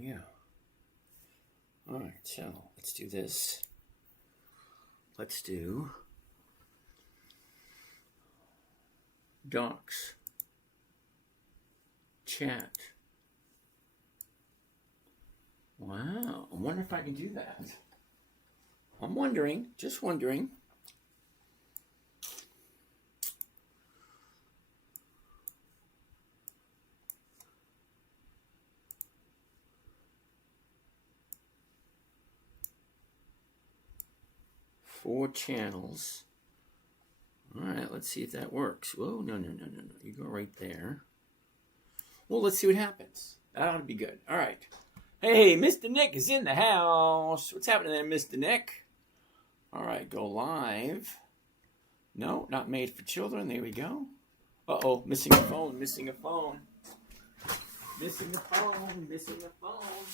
Yeah. All right, so let's do this. Let's do docs, chat. Wow, I wonder if I can do that. I'm wondering, just wondering. Four channels. All right, let's see if that works. Whoa, no. You go right there. Well, let's see what happens. That ought to be good. All right. Hey, Mr. Nick is in the house. What's happening there, Mr. Nick? All right, go live. No, not made for children. There we go. Uh-oh, missing a phone, missing a phone. Missing a phone, missing a phone.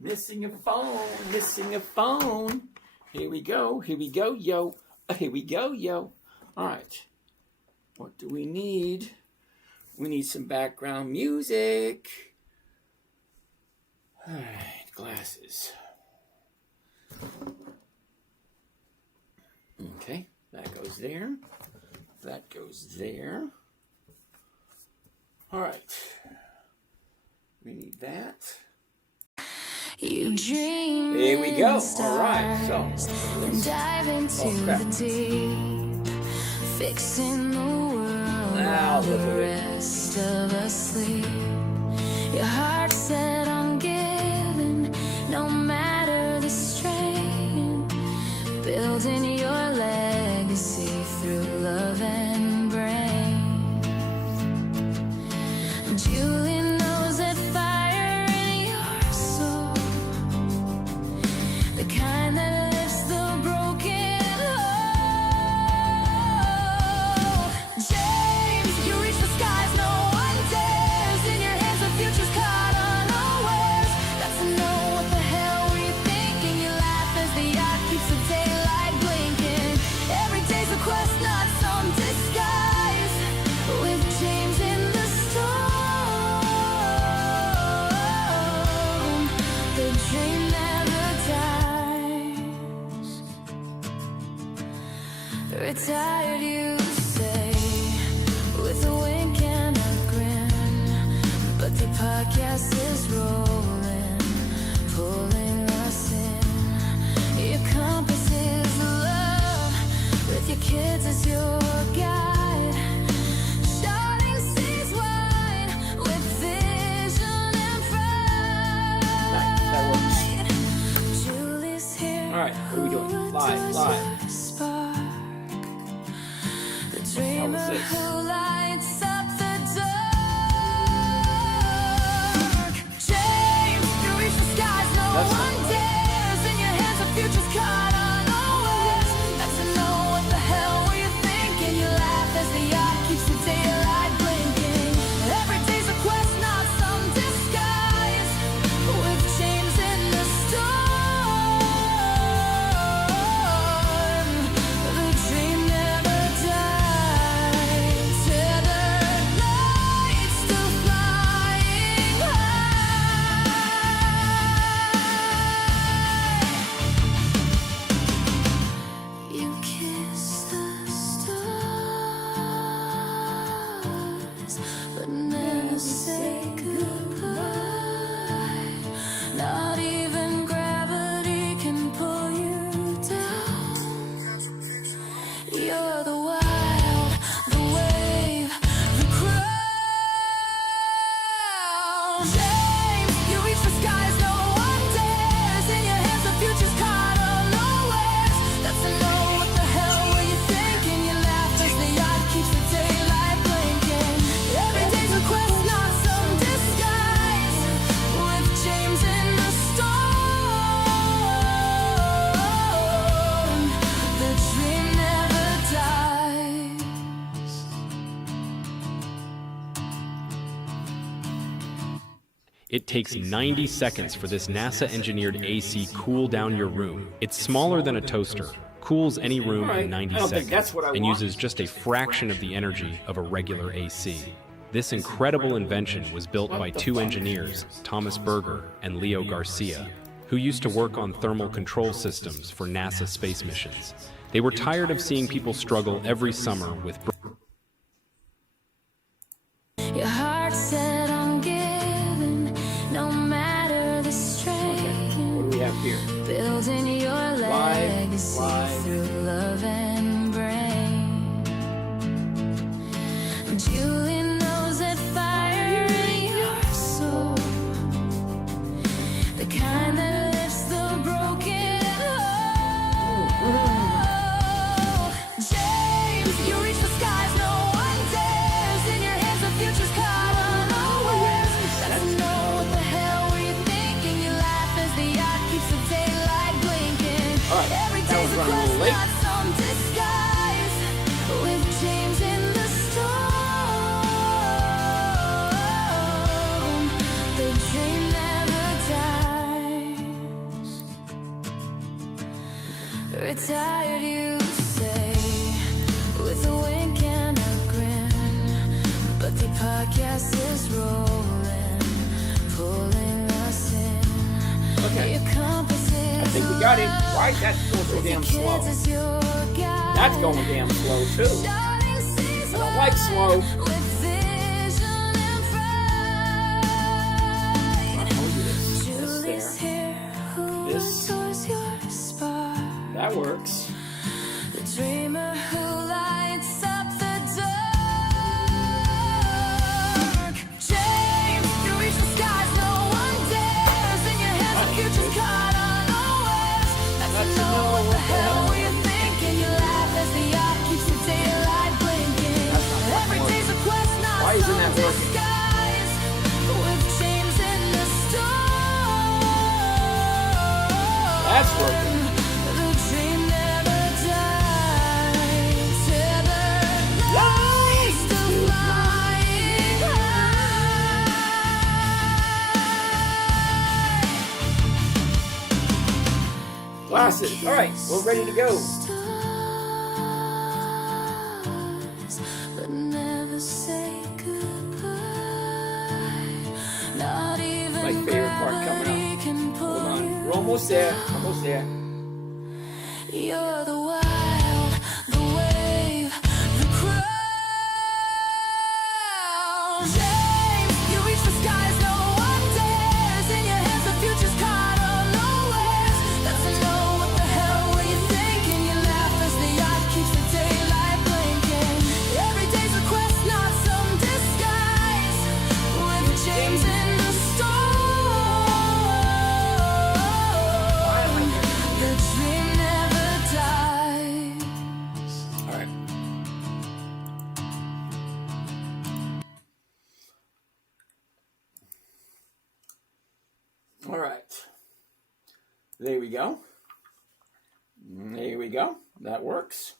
Missing a phone, missing a phone. Here we go, yo. Here we go, yo. All right. What do we need? We need some background music. All right, glasses. Okay, that goes there. That goes there. All right. We need that. You dream. Here we go. All right. So and dive into the deep, fixing the world while the rest of us sleep. Your heart set on giving, no matter the strain, building your legacy through love and brain. Julie knows that fire in your soul, the kind that lifts the broken whole. James, you reach the skies no one dares. In your hands the future's caught unawares. Got to know what the hell were you thinking. You laugh as the yacht keeps the daylight blinking. Every day's a quest, not some disguise. With James in the storm, the dream never dies. Retired, you say, with a wink and a grin, but the podcast is rolling, pulling us in. Your compass is love, with your kids as your guide, charting seas wide with vision and pride. Julie's here. all right, what are we doing? Live. The dreamer this? who lights up the dark. James, you reach the skies, no That's not one right. dares. In your hands, the future's caught unawares. Got to know what the hell were you thinking. You laugh as the yacht keeps the daylight blinking. Every day's a quest, not some disguise. With James in the storm, the dream never dies. Tethered lights still flying high. You kiss the stars, but never say goodbye. Not even gravity can pull you down. You're the wild, the wave, the crown. James, you reach the skies, no one dares. In your hands, the future's caught unawares. Got to know what the hell were you thinking. You laugh as the yacht keeps the daylight blinking. Every day's a quest, not some disguise. With James in the storm, the dream never dies. It takes 90 seconds for this NASA-engineered AC cool down your room. It's smaller than a toaster, cools any room Alright, in 90 I don't think seconds that's what I and want. uses just a fraction of the energy of a regular AC. This incredible invention was built by two engineers, Thomas Berger and Leo Garcia, who used to work on thermal control systems for NASA space missions. They were tired of seeing people struggle every summer with Your heart set on giving, no matter the strain. What do we have here? Building your legacy through love and brain. Julie knows that fire in your soul, the kind that lifts the broken whole. James, you reach the skies, no one dares. In your hands, the future's caught unawares. That's know what the hell were you thinking? You laugh as the yacht keeps the daylight blinking. All right, Every that day's was a running a quest, little late. not some disguise. With James in the storm, the dream never dies. Retired, you say, with a wink and a grin. But the podcast is rolling, pulling us in. Okay. Your compass is I think we got it. Why is that going so damn slow? kids is your guide. That's going damn slow too. Starting seas I don't like slow. with vision and pride. This Julie's there. here, who This. adores your spark. That works. The dreamer who lights up the dark. James, you reach the skies, no one dares. In your hands, the future's caught unawares. That's to know what the hell were you thinking? You laugh as the yacht keeps the daylight blinking. That's not fucking Every day's a working. quest, not Why isn't that some working? disguise. With James in the storm. That's working. The dream never dies. Tethered lies to flying high. Glasses. All right, we're ready to go. Stars, but never say goodbye. Not even My favorite part coming gravity up. can pull Hold on. you. We're almost there. Almost there. You're the wild, the wave, the crown. James, you reach the skies, no one dares. In your hands, the future's caught unawares. That's to know what the hell were you thinking? You laugh as the yacht keeps the daylight blinking. Every day's a quest, not some disguise. With James in the storm. The dream never dies. All right. All right. There we go. There we go. That works.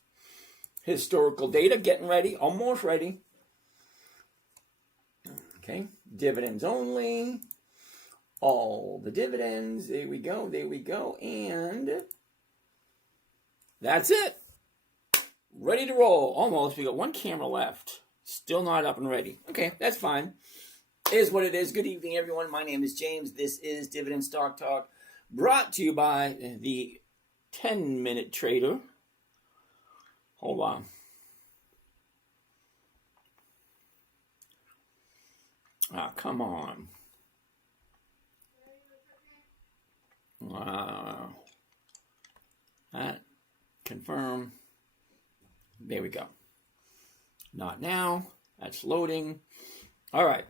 Historical data, getting ready, almost ready. Okay, dividends only. All the dividends. There we go. There we go. And that's it. Ready to roll. Almost. We got one camera left. Still not up and ready. Okay, that's fine. It is what it is. Good evening, everyone. My name is James. This is Dividend Stock Talk, brought to you by the 10-minute trader. Hold on. Come on. Wow. That. Confirm. There we go. Not now. That's loading. All right.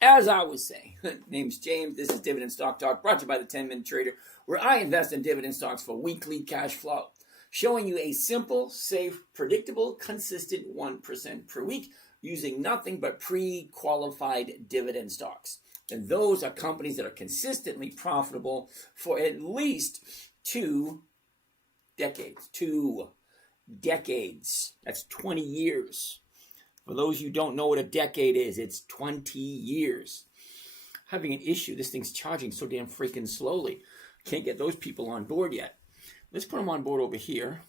As I was saying, name's James. This is Dividend Stock Talk, brought to you by the 10-minute trader, where I invest in dividend stocks for weekly cash flow, showing you a simple, safe, predictable, consistent 1% per week using nothing but pre-qualified dividend stocks. And those are companies that are consistently profitable for at least 2 decades. 2 decades. That's 20 years. For those who don't know what a decade is, it's 20 years. Having an issue. This thing's charging so damn freaking slowly. Can't get those people on board yet. Let's put them on board over here.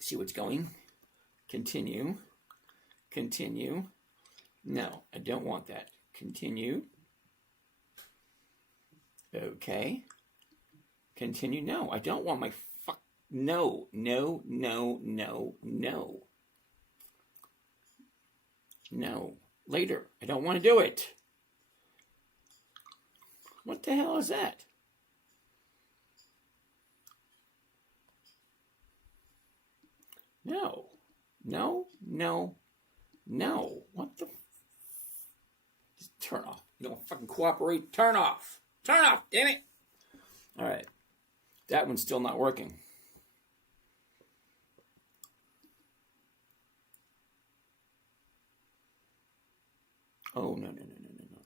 See what's going. Continue. Continue. No, I don't want that. Continue. Okay. Continue. No, I don't want my fuck. No, no, no, no, no. No. Later. I don't want to do it. What the hell is that? No. No, no, no. What the? Just turn off. You don't fucking cooperate. Turn off. Turn off, damn it. All right. That one's still not working. Oh, no, no, no, no, no, no,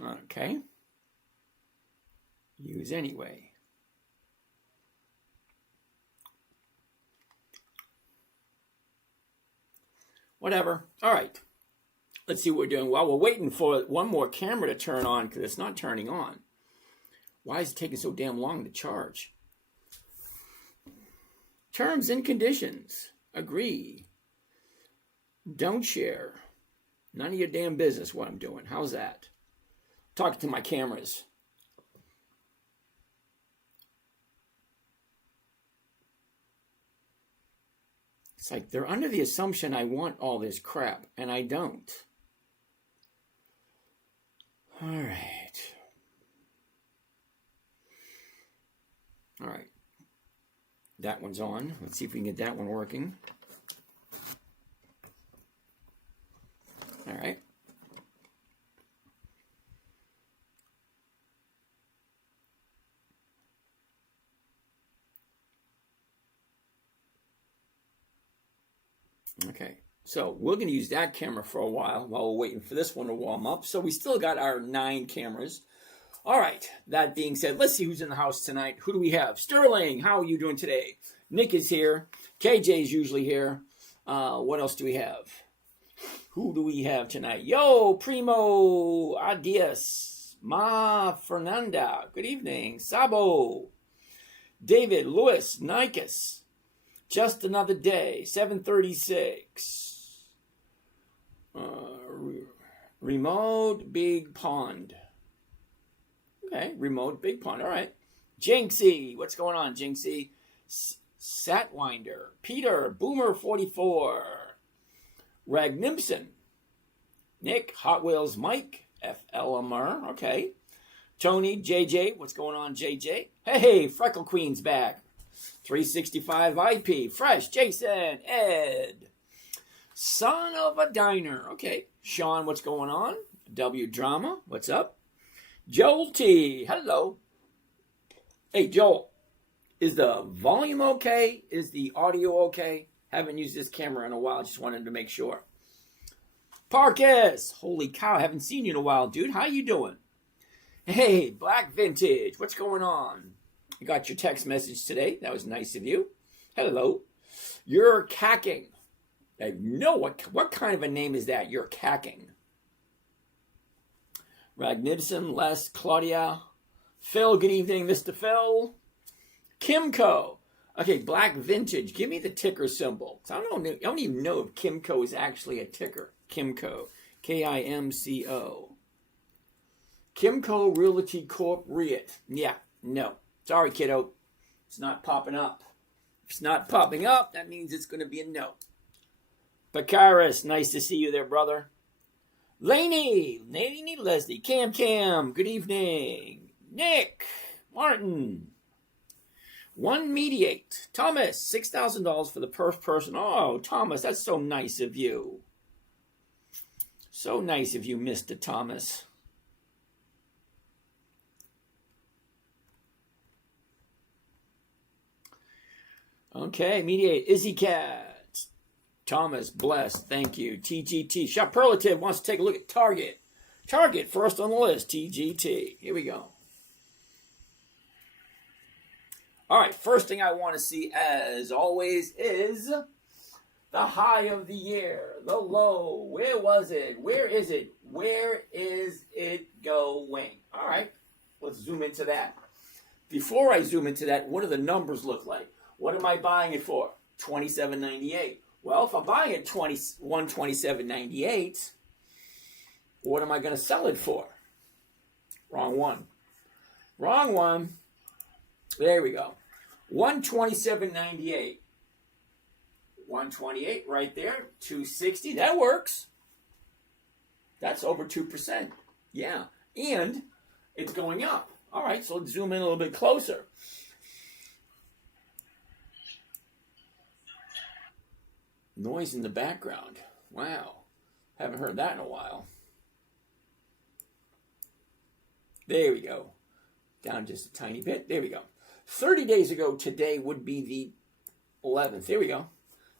no. Okay. Use anyway. Whatever. All right. Let's see what we're doing. While we're waiting for one more camera to turn on because it's not turning on. Why is it taking so damn long to charge? Terms and conditions. Agree. Don't share. None of your damn business what I'm doing. How's that? Talking to my cameras. It's like they're under the assumption I want all this crap, and I don't. All right. All right. That one's on. Let's see if we can get that one working. All right. Okay, so we're going to use that camera for a while we're waiting for this one to warm up. So we still got our 9 cameras. All right, that being said, let's see who's in the house tonight. Who do we have? Sterling, how are you doing today? Nick is here. KJ's usually here. What else do we have? Who do we have tonight? Yo, Primo, Adias, Ma Fernanda, good evening. Sabo, David, Lewis, Nikes. Just another day, 7:36. Remote Big Pond. Okay, remote Big Pond. All right. Jinxie, what's going on, Jinxie? Satwinder, Peter, Boomer44, Ragnimson, Nick, Hot Wheels, Mike, FLMR. Okay. Tony, JJ, what's going on, JJ? Hey, Freckle Queen's back. 365 IP, Fresh, Jason, Ed, Son of a Diner. Okay, Sean, what's going on? W Drama, what's up? Joel T, hello. Hey, Joel, is the volume okay? Is the audio okay? Haven't used this camera in a while, just wanted to make sure. Parkes, holy cow, haven't seen you in a while, dude. How you doing? Hey, Black Vintage, what's going on? I got your text message today. That was nice of you. Hello. You're cacking. I know what kind of a name is that? You're cacking. Ragnibson, Les, Claudia, Phil, good evening, Mr. Phil. Kimco. Okay, Black Vintage. Give me the ticker symbol. So I don't even know if Kimco is actually a ticker. Kimco. Kimco. Kimco Realty Corp. REIT. Yeah, no. Sorry, kiddo. It's not popping up. If it's not popping up, that means it's going to be a no. Bakaris, nice to see you there, brother. Laney, Leslie, Cam, good evening. Nick, Martin, One Mediate, Thomas, $6,000 for the first person. Oh, Thomas, that's so nice of you. So nice of you, Mr. Thomas. Okay, Mediate, Izzy Cat, Thomas, blessed, thank you. TGT, Shopperlative wants to take a look at Target. Target, first on the list, TGT. Here we go. All right, first thing I want to see, as always, is The high of the year, the low. Where was it? Where is it? Where is it going? All right, let's zoom into that. Before I zoom into that, what do the numbers look like? What am I buying it for? $27.98. Well, if I'm buying it $127.98, what am I going to sell it for? Wrong one. Wrong one. There we go. $127.98. 128 right there. 260. That works. That's over 2%. Yeah. And it's going up. All right, so let's zoom in a little bit closer. Noise in the background. Wow. Haven't heard that in a while. There we go. Down just a tiny bit. There we go. 30 days ago today would be the 11th. There we go.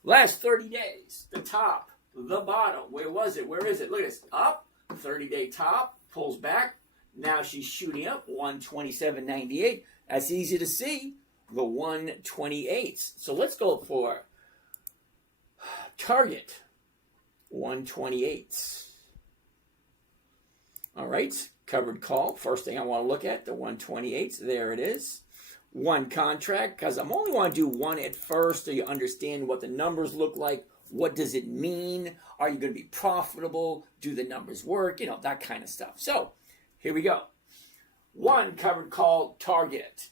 Last 30 days. The top, the bottom. Where was it? Where is it? Look at this. Up. 30-day top. Pulls back. Now she's shooting up. 127.98. That's easy to see. The 128s. So let's go for target. 128s. All right. Covered call. First thing I want to look at, the 128s. There it is. One contract, because I'm only want to do one at first so you understand what the numbers look like. What does it mean? Are you going to be profitable? Do the numbers work? You know, that kind of stuff. So, here we go. One covered call target.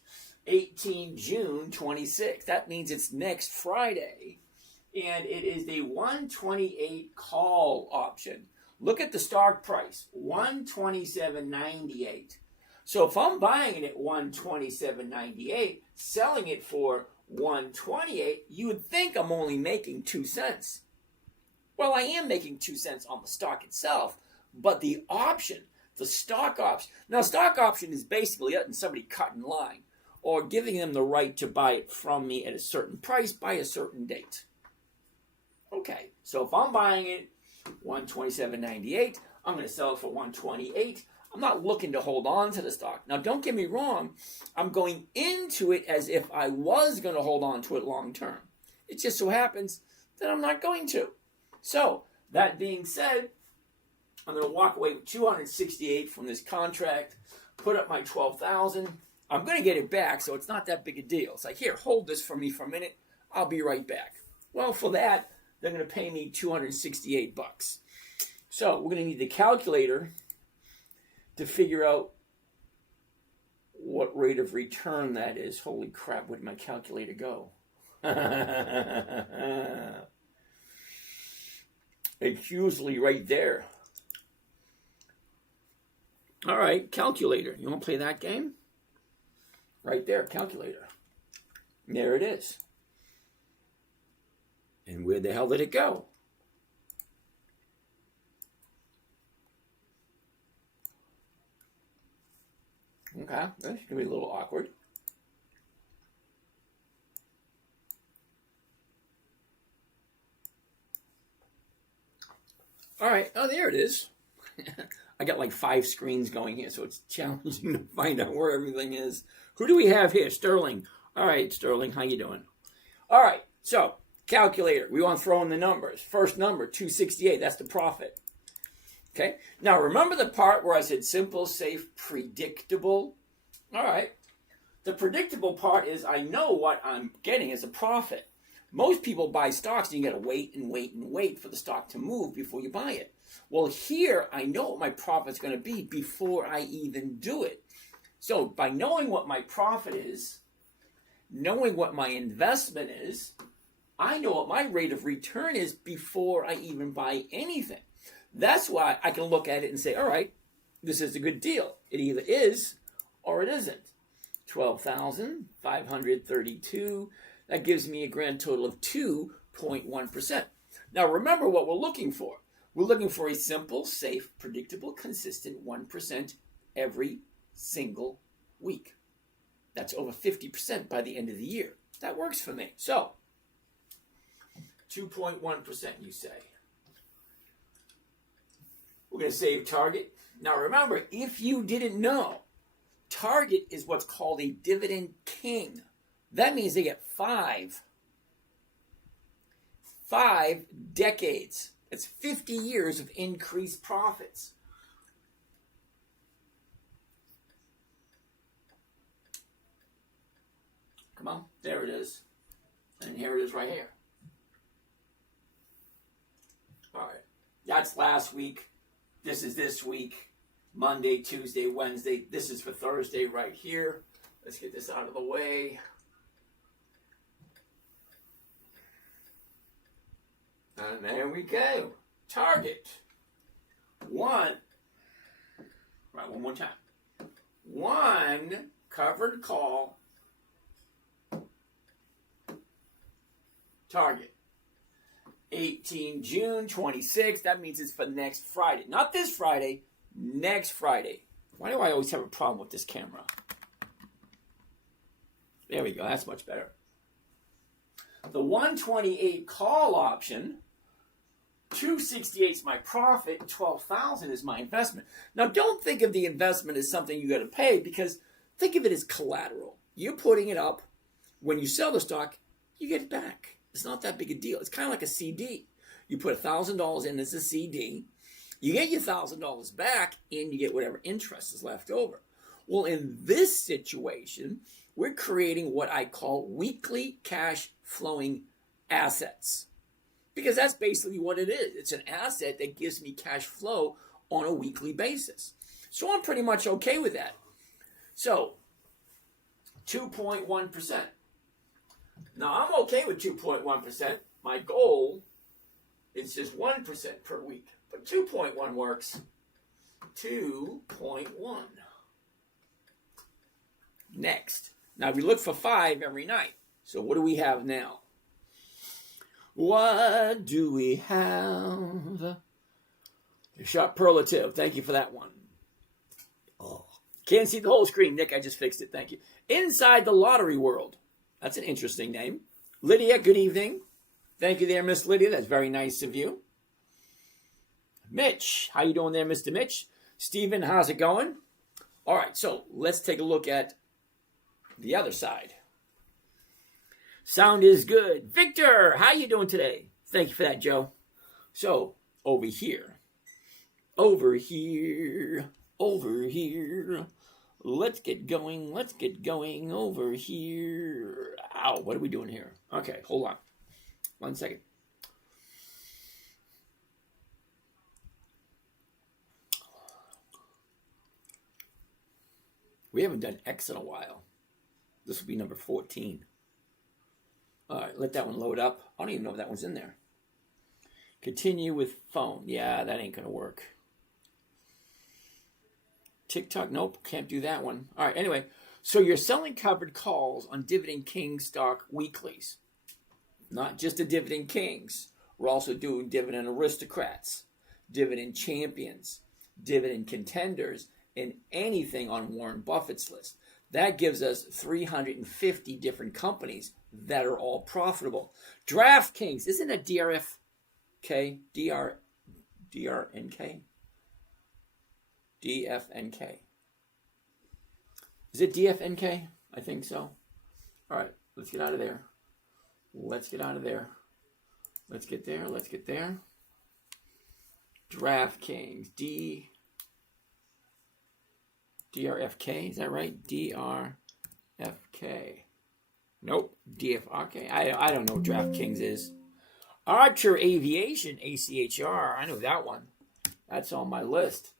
18 June 26. That means it's next Friday. And it is the 128 call option. Look at the stock price. 127.98. So if I'm buying it at 127.98, selling it for 128, you would think I'm only making 2 cents. Well, I am making 2 cents on the stock itself, but the option, the stock option. Now, stock option is basically letting somebody cut in line or giving them the right to buy it from me at a certain price by a certain date. Okay, so if I'm buying it 127.98, I'm going to sell it for 128. I'm not looking to hold on to the stock. Now, don't get me wrong. I'm going into it as if I was going to hold on to it long term. It just so happens that I'm not going to. So, that being said, I'm going to walk away with 268 from this contract, put up my 12,000. I'm going to get it back, so it's not that big a deal. It's like, here, hold this for me for a minute. I'll be right back. Well, for that, they're going to pay me $268. So, we're going to need the calculator to figure out what rate of return that is. Holy crap, where did my calculator go? It's usually right there. All right, calculator. You want to play that game? Right there, calculator. There it is. And where the hell did it go? Okay, that's going to be a little awkward. All right, oh, there it is. I got like 5 screens going here, so it's challenging to find out where everything is. Who do we have here? Sterling. All right, Sterling, how you doing? All right, so calculator. We want to throw in the numbers. First number, 268. That's the profit. Okay, now remember the part where I said simple, safe, predictable? All right, the predictable part is I know what I'm getting as a profit. Most people buy stocks and you got to wait and wait and wait for the stock to move before you buy it. Well, here I know what my profit's going to be before I even do it. So by knowing what my profit is, knowing what my investment is, I know what my rate of return is before I even buy anything. That's why I can look at it and say, all right, this is a good deal. It either is or it isn't. 12,532. That gives me a grand total of 2.1%. Now remember what we're looking for. We're looking for a simple, safe, predictable, consistent 1% every single week. That's over 50% by the end of the year. That works for me. So, 2.1% you say. We're going to save target. Now remember, if you didn't know, target is what's called a dividend king. That means they get 5 5 decades. That's 50 years of increased profits. Come on, there it is. And here it is right here. All right, that's last week. This is this week. Monday, Tuesday, Wednesday. This is for Thursday right here. Let's get this out of the way. And there we go. Target. One more time. One covered call. Target. 18 June 26. That means it's for next Friday. Not this Friday. Next Friday. Why do I always have a problem with this camera? There we go. That's much better. The 128 call option, 268 is my profit, 12,000 is my investment. Now, don't think of the investment as something you got to pay, because think of it as collateral. You're putting it up. When you sell the stock, you get it back. It's not that big a deal. It's kind of like a CD. You put $1,000 in as a CD. You get your $1,000 back, and you get whatever interest is left over. Well, in this situation, we're creating what I call weekly cash flowing assets, because that's basically what it is. It's an asset that gives me cash flow on a weekly basis. So I'm pretty much okay with that. So 2.1%. Now I'm okay with 2.1%. My goal is just 1% per week, but 2.1 works. 2.1. Next. Now we look for 5 every night. So what do we have now? What do we have? The Superlative. Thank you for that one. Oh, can't see the whole screen, Nick. I just fixed it. Thank you. Inside the Lottery World. That's an interesting name. Lydia, good evening. Thank you there, Miss Lydia. That's very nice of you. Mitch, how you doing there, Mr. Mitch? Stephen, how's it going? All right, so let's take a look at the other side. Sound is good. Victor, how you doing today? Thank you for that, Joe. So, over here. Let's get going over here. Ow, what are we doing here? Okay, hold on. 1 second. We haven't done X in a while. This will be number 14. All right, let that one load up. I don't even know if that one's in there. Continue with phone. Yeah, that ain't going to work. TikTok, nope, can't do that one. All right, anyway, so you're selling covered calls on Dividend King stock weeklies. Not just the Dividend Kings. We're also doing Dividend Aristocrats, Dividend Champions, Dividend Contenders, and anything on Warren Buffett's list. That gives us 350 different companies that are all profitable. DraftKings, isn't it DRFK? DRNK? DFNK. Is it DFNK? I think so. All right, let's get out of there. Let's get there. DraftKings. DRFK, is that right? DRFK. Nope. DFRK. I don't know what DraftKings is. Archer Aviation, ACHR. I know that one. That's on my list.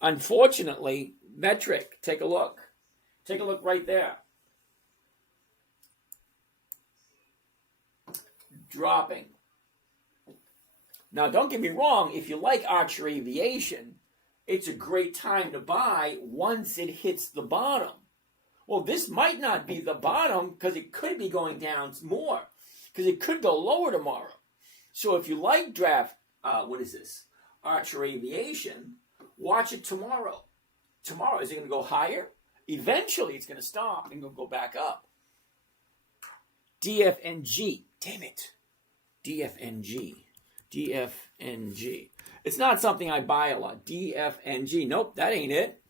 Unfortunately, Metric. Take a look. Take a look right there. Dropping. Now, don't get me wrong. If you like Archer Aviation, it's a great time to buy once it hits the bottom. Well, this might not be the bottom because it could be going down more, because it could go lower tomorrow. So if you like Archer Aviation, watch it tomorrow. Tomorrow, is it going to go higher? Eventually, it's going to stop and go back up. DFNG. Damn it. DFNG. It's not something I buy a lot. DFNG. Nope, that ain't it.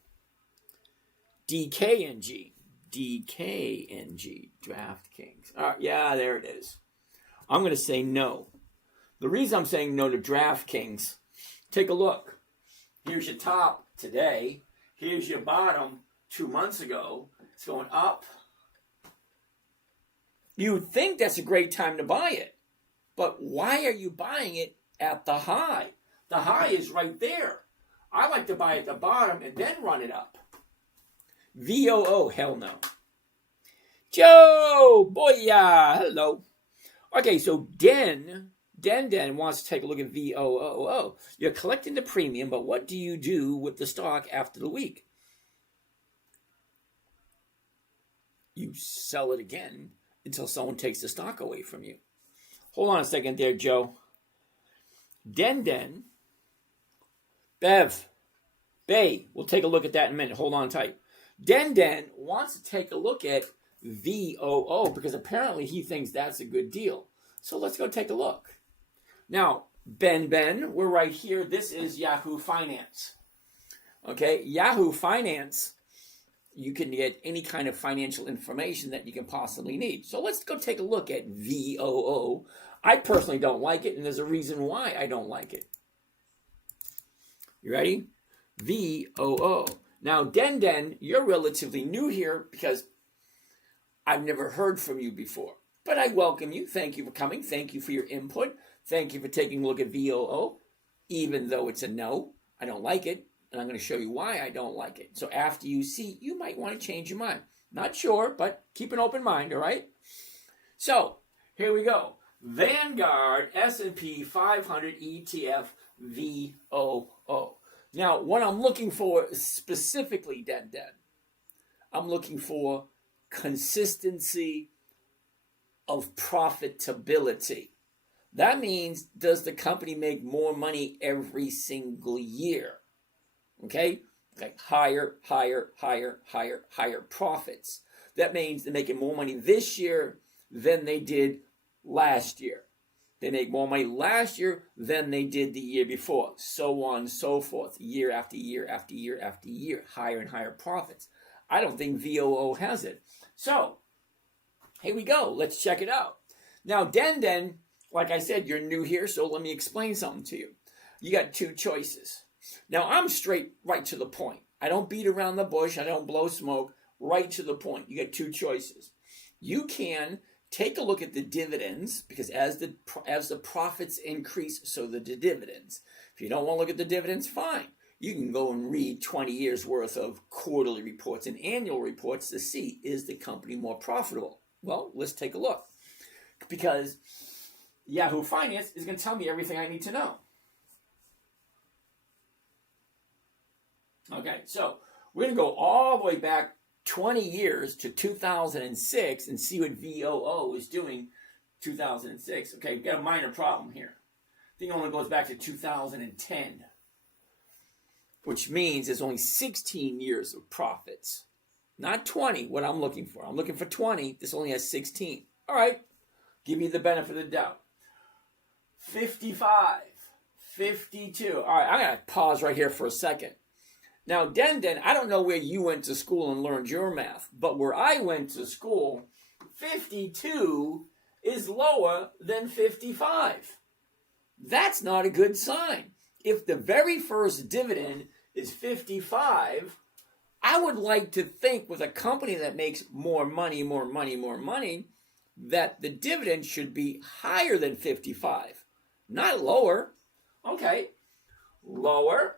DKNG. DKNG. DraftKings. All right, yeah, there it is. I'm going to say no. The reason I'm saying no to DraftKings, take a look. Here's your top today. Here's your bottom 2 months ago. It's going up. You'd think that's a great time to buy it. But why are you buying it at the high? The high is right there. I like to buy at the bottom and then run it up. VOO, hell no. Joe, boya, hello. Okay, so Den wants to take a look at VOO. You're collecting the premium, but what do you do with the stock after the week? You sell it again until someone takes the stock away from you. Hold on a second there, Joe. Den, Bev, Bay, we'll take a look at that in a minute. Hold on tight. Den wants to take a look at VOO because apparently he thinks that's a good deal. So let's go take a look. Now, Ben, we're right here. This is Yahoo Finance. Okay, Yahoo Finance, you can get any kind of financial information that you can possibly need. So let's go take a look at VOO. I personally don't like it, and there's a reason why I don't like it. You ready? VOO. Now, Den, you're relatively new here because I've never heard from you before. But I welcome you. Thank you for coming. Thank you for your input. Thank you for taking a look at VOO. Even though it's a no, I don't like it. And I'm going to show you why I don't like it. So after you see, you might want to change your mind. Not sure, but keep an open mind, all right? So, here we go. Vanguard S&P 500 ETF VOO. Now, what I'm looking for specifically, Den, I'm looking for consistency of profitability. That means, does the company make more money every single year? Okay? Like higher profits. That means they're making more money this year than they did last year. They make more money last year than they did the year before. So on and so forth. Year after year after year after year. Higher and higher profits. I don't think VOO has it. So, here we go. Let's check it out. Now, Den, like I said, you're new here, so let me explain something to you. You got two choices. Now, I'm straight right to the point. I don't beat around the bush. I don't blow smoke. Right to the point. You got two choices. You can take a look at the dividends, because as the profits increase, so do the dividends. If you don't want to look at the dividends, fine. You can go and read 20 years worth of quarterly reports and annual reports to see, is the company more profitable? Well, let's take a look. Because Yahoo Finance is going to tell me everything I need to know. Okay, so we're going to go all the way back 20 years to 2006 and see what VOO is doing 2006. Okay, we've got a minor problem here. I think it only goes back to 2010, which means there's only 16 years of profits. Not 20, what I'm looking for. I'm looking for 20. This only has 16. All right, give you the benefit of the doubt. 55, 52. All right, I'm going to pause right here for a second. Now, Den, I don't know where you went to school and learned your math, but where I went to school, 52 is lower than 55. That's not a good sign. If the very first dividend is 55, I would like to think with a company that makes more money, that the dividend should be higher than 55, not lower. Okay, lower,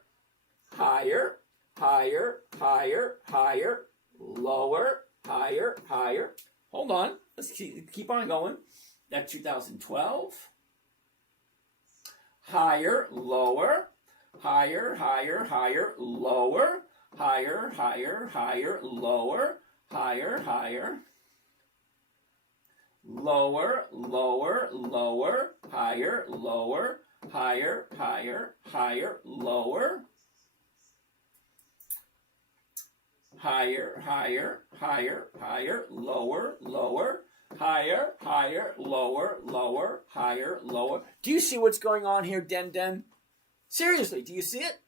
higher, lower, higher. Hold on. Let's keep on going. That's 2012. Higher, lower, higher, lower, higher, lower, higher. Lower, higher, lower, higher, lower. Higher, lower, higher, lower, higher, lower. Do you see what's going on here, Den? Seriously, do you see it?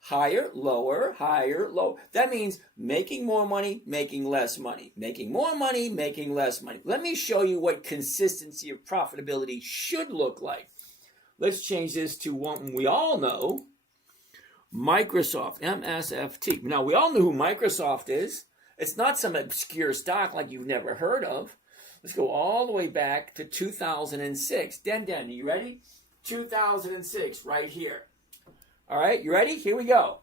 Higher, lower, lower. That means making more money, making less money. Making more money, making less money. Let me show you what consistency of profitability should look like. Let's change this to one we all know. Microsoft, MSFT. Now, we all know who Microsoft is. It's not some obscure stock like you've never heard of. Let's go all the way back to 2006. Den, are you ready? 2006, right here. All right, you ready? Here we go.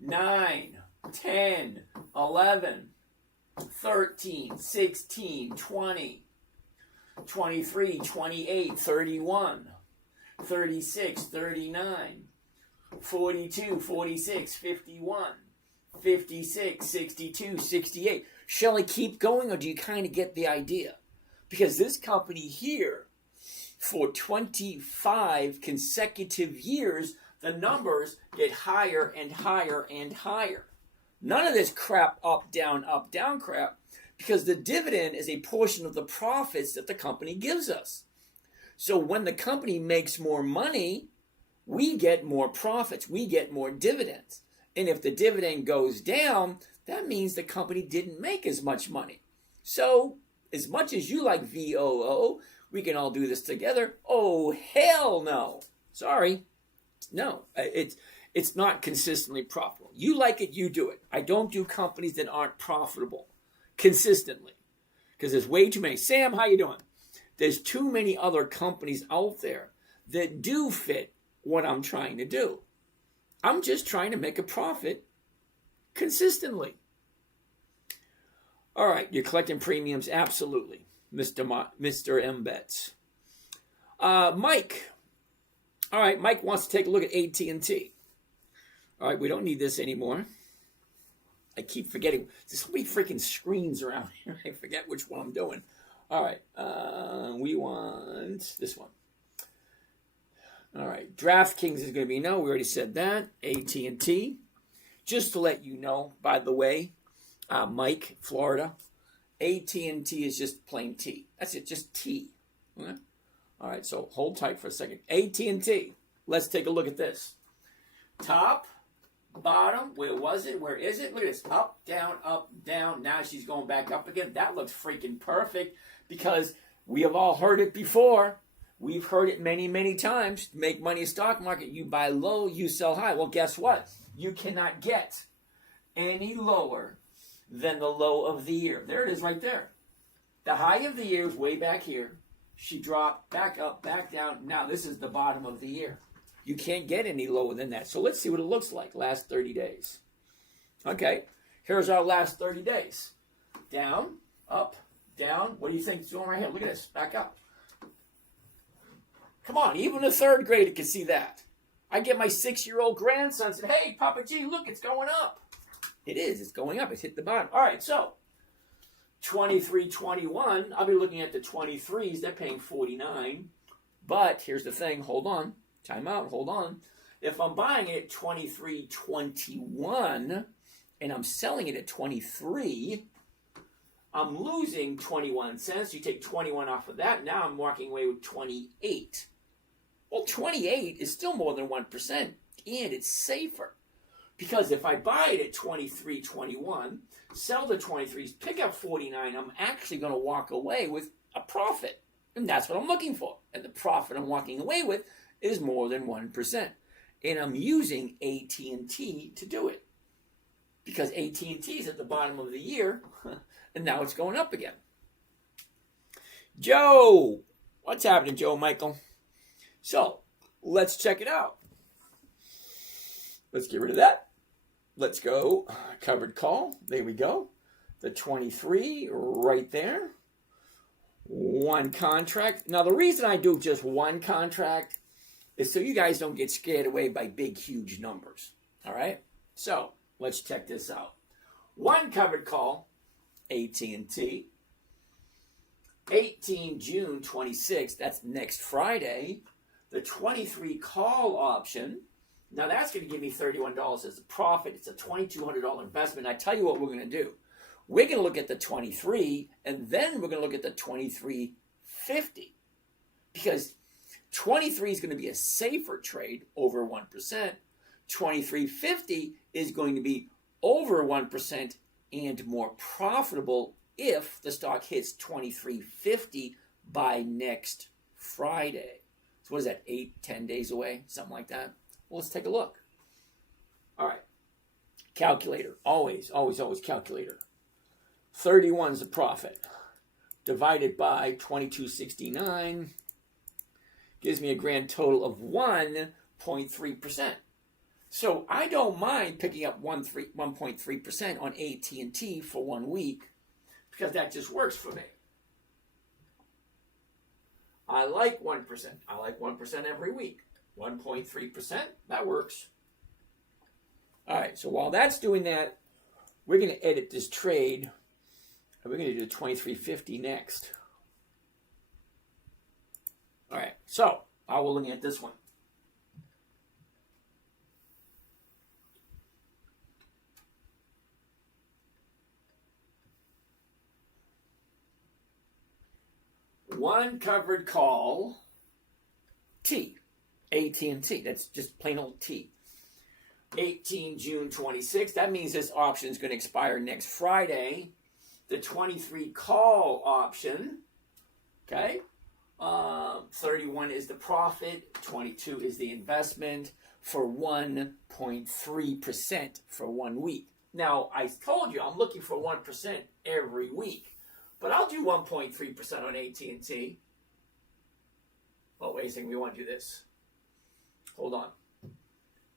9, 10, 11, 13, 16, 20, 23, 28, 31, 36, 39, 42, 46, 51, 56, 62, 68. Shall I keep going, or do you kind of get the idea? Because this company here, for 25 consecutive years, the numbers get higher and higher and higher. None of this crap up, down crap, because the dividend is a portion of the profits that the company gives us. So when the company makes more money, we get more profits, we get more dividends. And if the dividend goes down, that means the company didn't make as much money. So, as much as you like VOO, we can all do this together. Oh, hell no. Sorry. No, it's not consistently profitable. You like it, you do it. I don't do companies that aren't profitable consistently, because there's way too many. Sam, how you doing? There's too many other companies out there that do fit what I'm trying to do. I'm just trying to make a profit consistently. All right, you're collecting premiums? Absolutely, Mr. M. Betts. Mike. All right, Mike wants to take a look at AT&T. All right, we don't need this anymore. I keep forgetting. There's so many freaking screens around here. I forget which one I'm doing. All right, we want this one. All right, DraftKings is going to be no. We already said that. AT&T. Just to let you know, by the way, Mike, Florida, AT&T is just plain T. That's it, just T. Okay? All right, so hold tight for a second. AT&T. Let's take a look at this. Top, bottom, where was it? Where is it? Look at this. Up, down. Now she's going back up again. That looks freaking perfect because we have all heard it before. We've heard it many, many times. To make money in the stock market, you buy low, you sell high. Well, guess what? You cannot get any lower than the low of the year. There it is right there. The high of the year is way back here. She dropped back up, back down. Now this is the bottom of the year. You can't get any lower than that. So let's see what it looks like last 30 days. Okay, here's our last 30 days. Down, up, down. What do you think is going right here? Look at this. Back up. Come on, even a third grader can see that. I get my 6-year-old grandson and said, hey, Papa G, look, it's going up. It is. It's going up. It's hit the bottom. All right, so 23, 21. I'll be looking at the 23s. They're paying 49. But here's the thing. Hold on. Time out. Hold on. If I'm buying it at 23, 21, and I'm selling it at 23, I'm losing 21 cents. You take 21 off of that. Now I'm walking away with 28. Well, 28 is still more than 1%, and it's safer. Because if I buy it at 23, 21, sell the 23s, pick up 49, I'm actually going to walk away with a profit. And that's what I'm looking for. And the profit I'm walking away with is more than 1%. And I'm using AT&T to do it. Because AT&T is at the bottom of the year, and now it's going up again. Joe! What's happening, Joe Michael? So, let's check it out. Let's get rid of that. Let's go. Covered call. There we go. The 23 right there. One contract. Now, the reason I do just one contract is so you guys don't get scared away by big, huge numbers. All right? So, let's check this out. One covered call, AT&T. 18 June 26th, that's next Friday. The 23 call option. Now that's going to give me $31 as a profit. It's a $2,200 investment. I tell you what we're going to do. We're going to look at the 23, and then we're going to look at the 23.50. Because 23 is going to be a safer trade, over 1%. 23.50 is going to be over 1% and more profitable if the stock hits 23.50 by next Friday. So what is that, 8-10 days away? Something like that. Well, let's take a look. All right. Calculator. Always calculator. 31 is the profit. Divided by 2269 gives me a grand total of 1.3%. So I don't mind picking up 1.3% on AT&T for 1 week because that just works for me. I like 1%. I like 1% every week. 1.3%, that works. All right, so while that's doing that, we're going to edit this trade. And we're going to do the 2350 next. All right, so I will look at this one. One covered call, T, AT&T. That's just plain old T. 18 June 26. That means this option is going to expire next Friday. The 23 call option, okay? 31 is the profit. 22 is the investment for 1.3% for 1 week. Now, I told you I'm looking for 1% every week. But I'll do 1.3% on AT&T. Oh, wait a second. We want to do this. Hold on.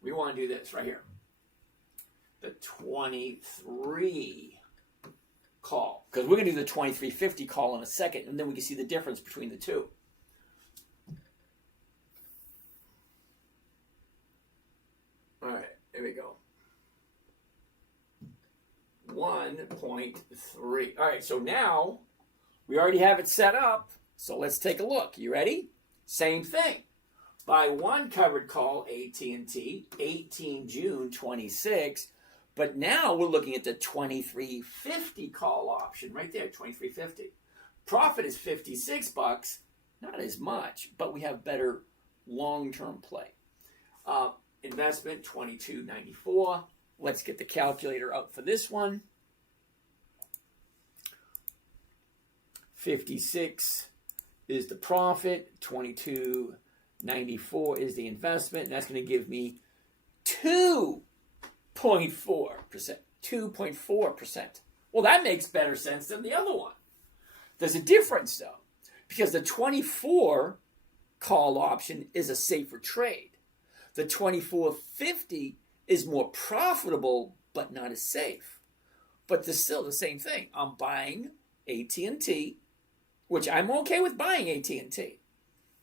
We want to do this right here. The 23 call. Because we're going to do the 2350 call in a second, and then we can see the difference between the two. All right. There we go. 1.3. All right, so now we already have it set up. So let's take a look. You ready? Same thing. Buy one covered call, AT&T, 18 June 26. But now we're looking at the 2350 call option right there, 2350. Profit is $56. Not as much, but we have better long-term play. Investment, $22.94. Let's get the calculator out for this one. 56 is the profit. 22.94 is the investment. And that's going to give me 2.4%. 2.4%. Well, that makes better sense than the other one. There's a difference, though, because the 24 call option is a safer trade. The 24.50 is more profitable, but not as safe. But there's still the same thing. I'm buying AT&T, which I'm okay with buying AT&T.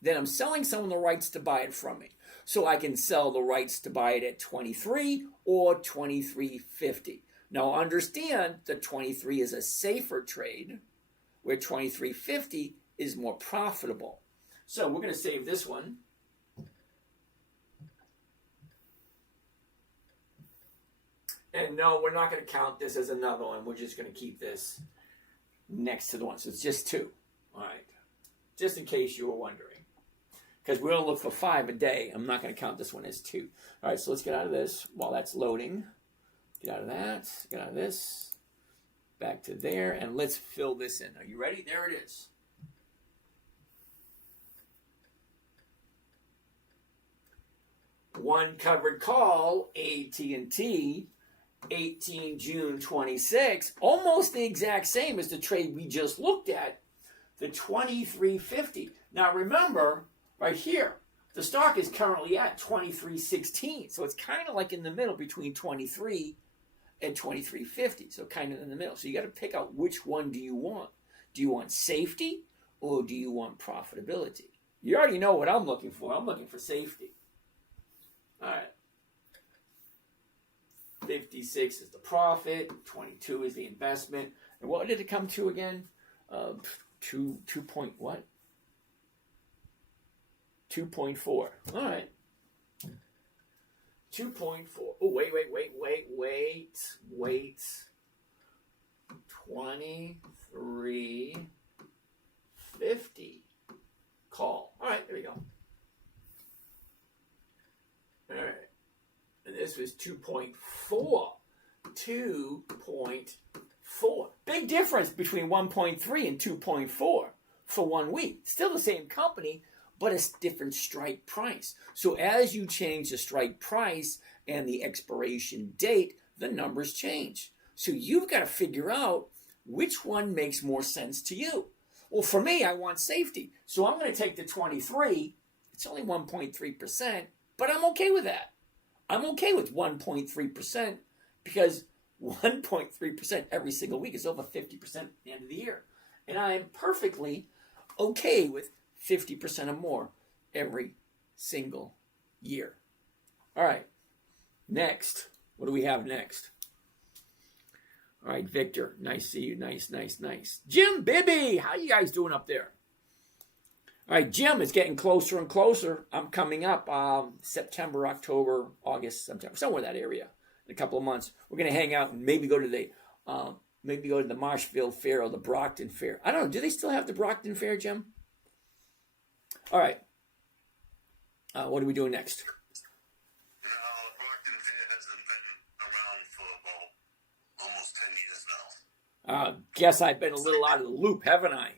Then I'm selling someone the rights to buy it from me. So I can sell the rights to buy it at 23 or 23.50. Now understand that 23 is a safer trade, where 23.50 is more profitable. So we're going to save this one. And no, we're not going to count this as another one. We're just going to keep this next to the one. So it's just 2. All right. Just in case you were wondering. Because we're going to look for 5 a day. I'm not going to count this one as 2. All right, so let's get out of this while that's loading. Get out of that. Get out of this. Back to there. And let's fill this in. Are you ready? There it is. One covered call, AT&T, 18 June 26, almost the exact same as the trade we just looked at, the 23.50. Now remember, right here, the stock is currently at 23.16, so it's kind of like in the middle between 23 and 23.50, so kind of in the middle. So you got to pick out which one do you want. Do you want safety or do you want profitability? You already know what I'm looking for. I'm looking for safety. All right. 56 is the profit. 22 is the investment. And what did it come to again? 2 point what? 2.4. All right. 2.4. Oh, wait. 23.50 call. All right, there we go. All right. And this was 2.4. 2.4. Big difference between 1.3 and 2.4 for 1 week. Still the same company, but it's different strike price. So as you change the strike price and the expiration date, the numbers change. So you've got to figure out which one makes more sense to you. Well, for me, I want safety. So I'm going to take the 23. It's only 1.3%, but I'm okay with that. I'm okay with 1.3% because 1.3% every single week is over 50% at the end of the year. And I am perfectly okay with 50% or more every single year. All right. Next. What do we have next? All right, Victor. Nice to see you. Nice. Jim Bibby, how you guys doing up there? All right, Jim, it's getting closer and closer. I'm coming up September, October, August, September, somewhere in that area. In a couple of months, we're going to hang out and maybe go to the Marshfield Fair or the Brockton Fair. I don't know. Do they still have the Brockton Fair, Jim? All right. What are we doing next? No, the Brockton Fair hasn't been around for about almost 10 years now. Guess I've been a little out of the loop, haven't I?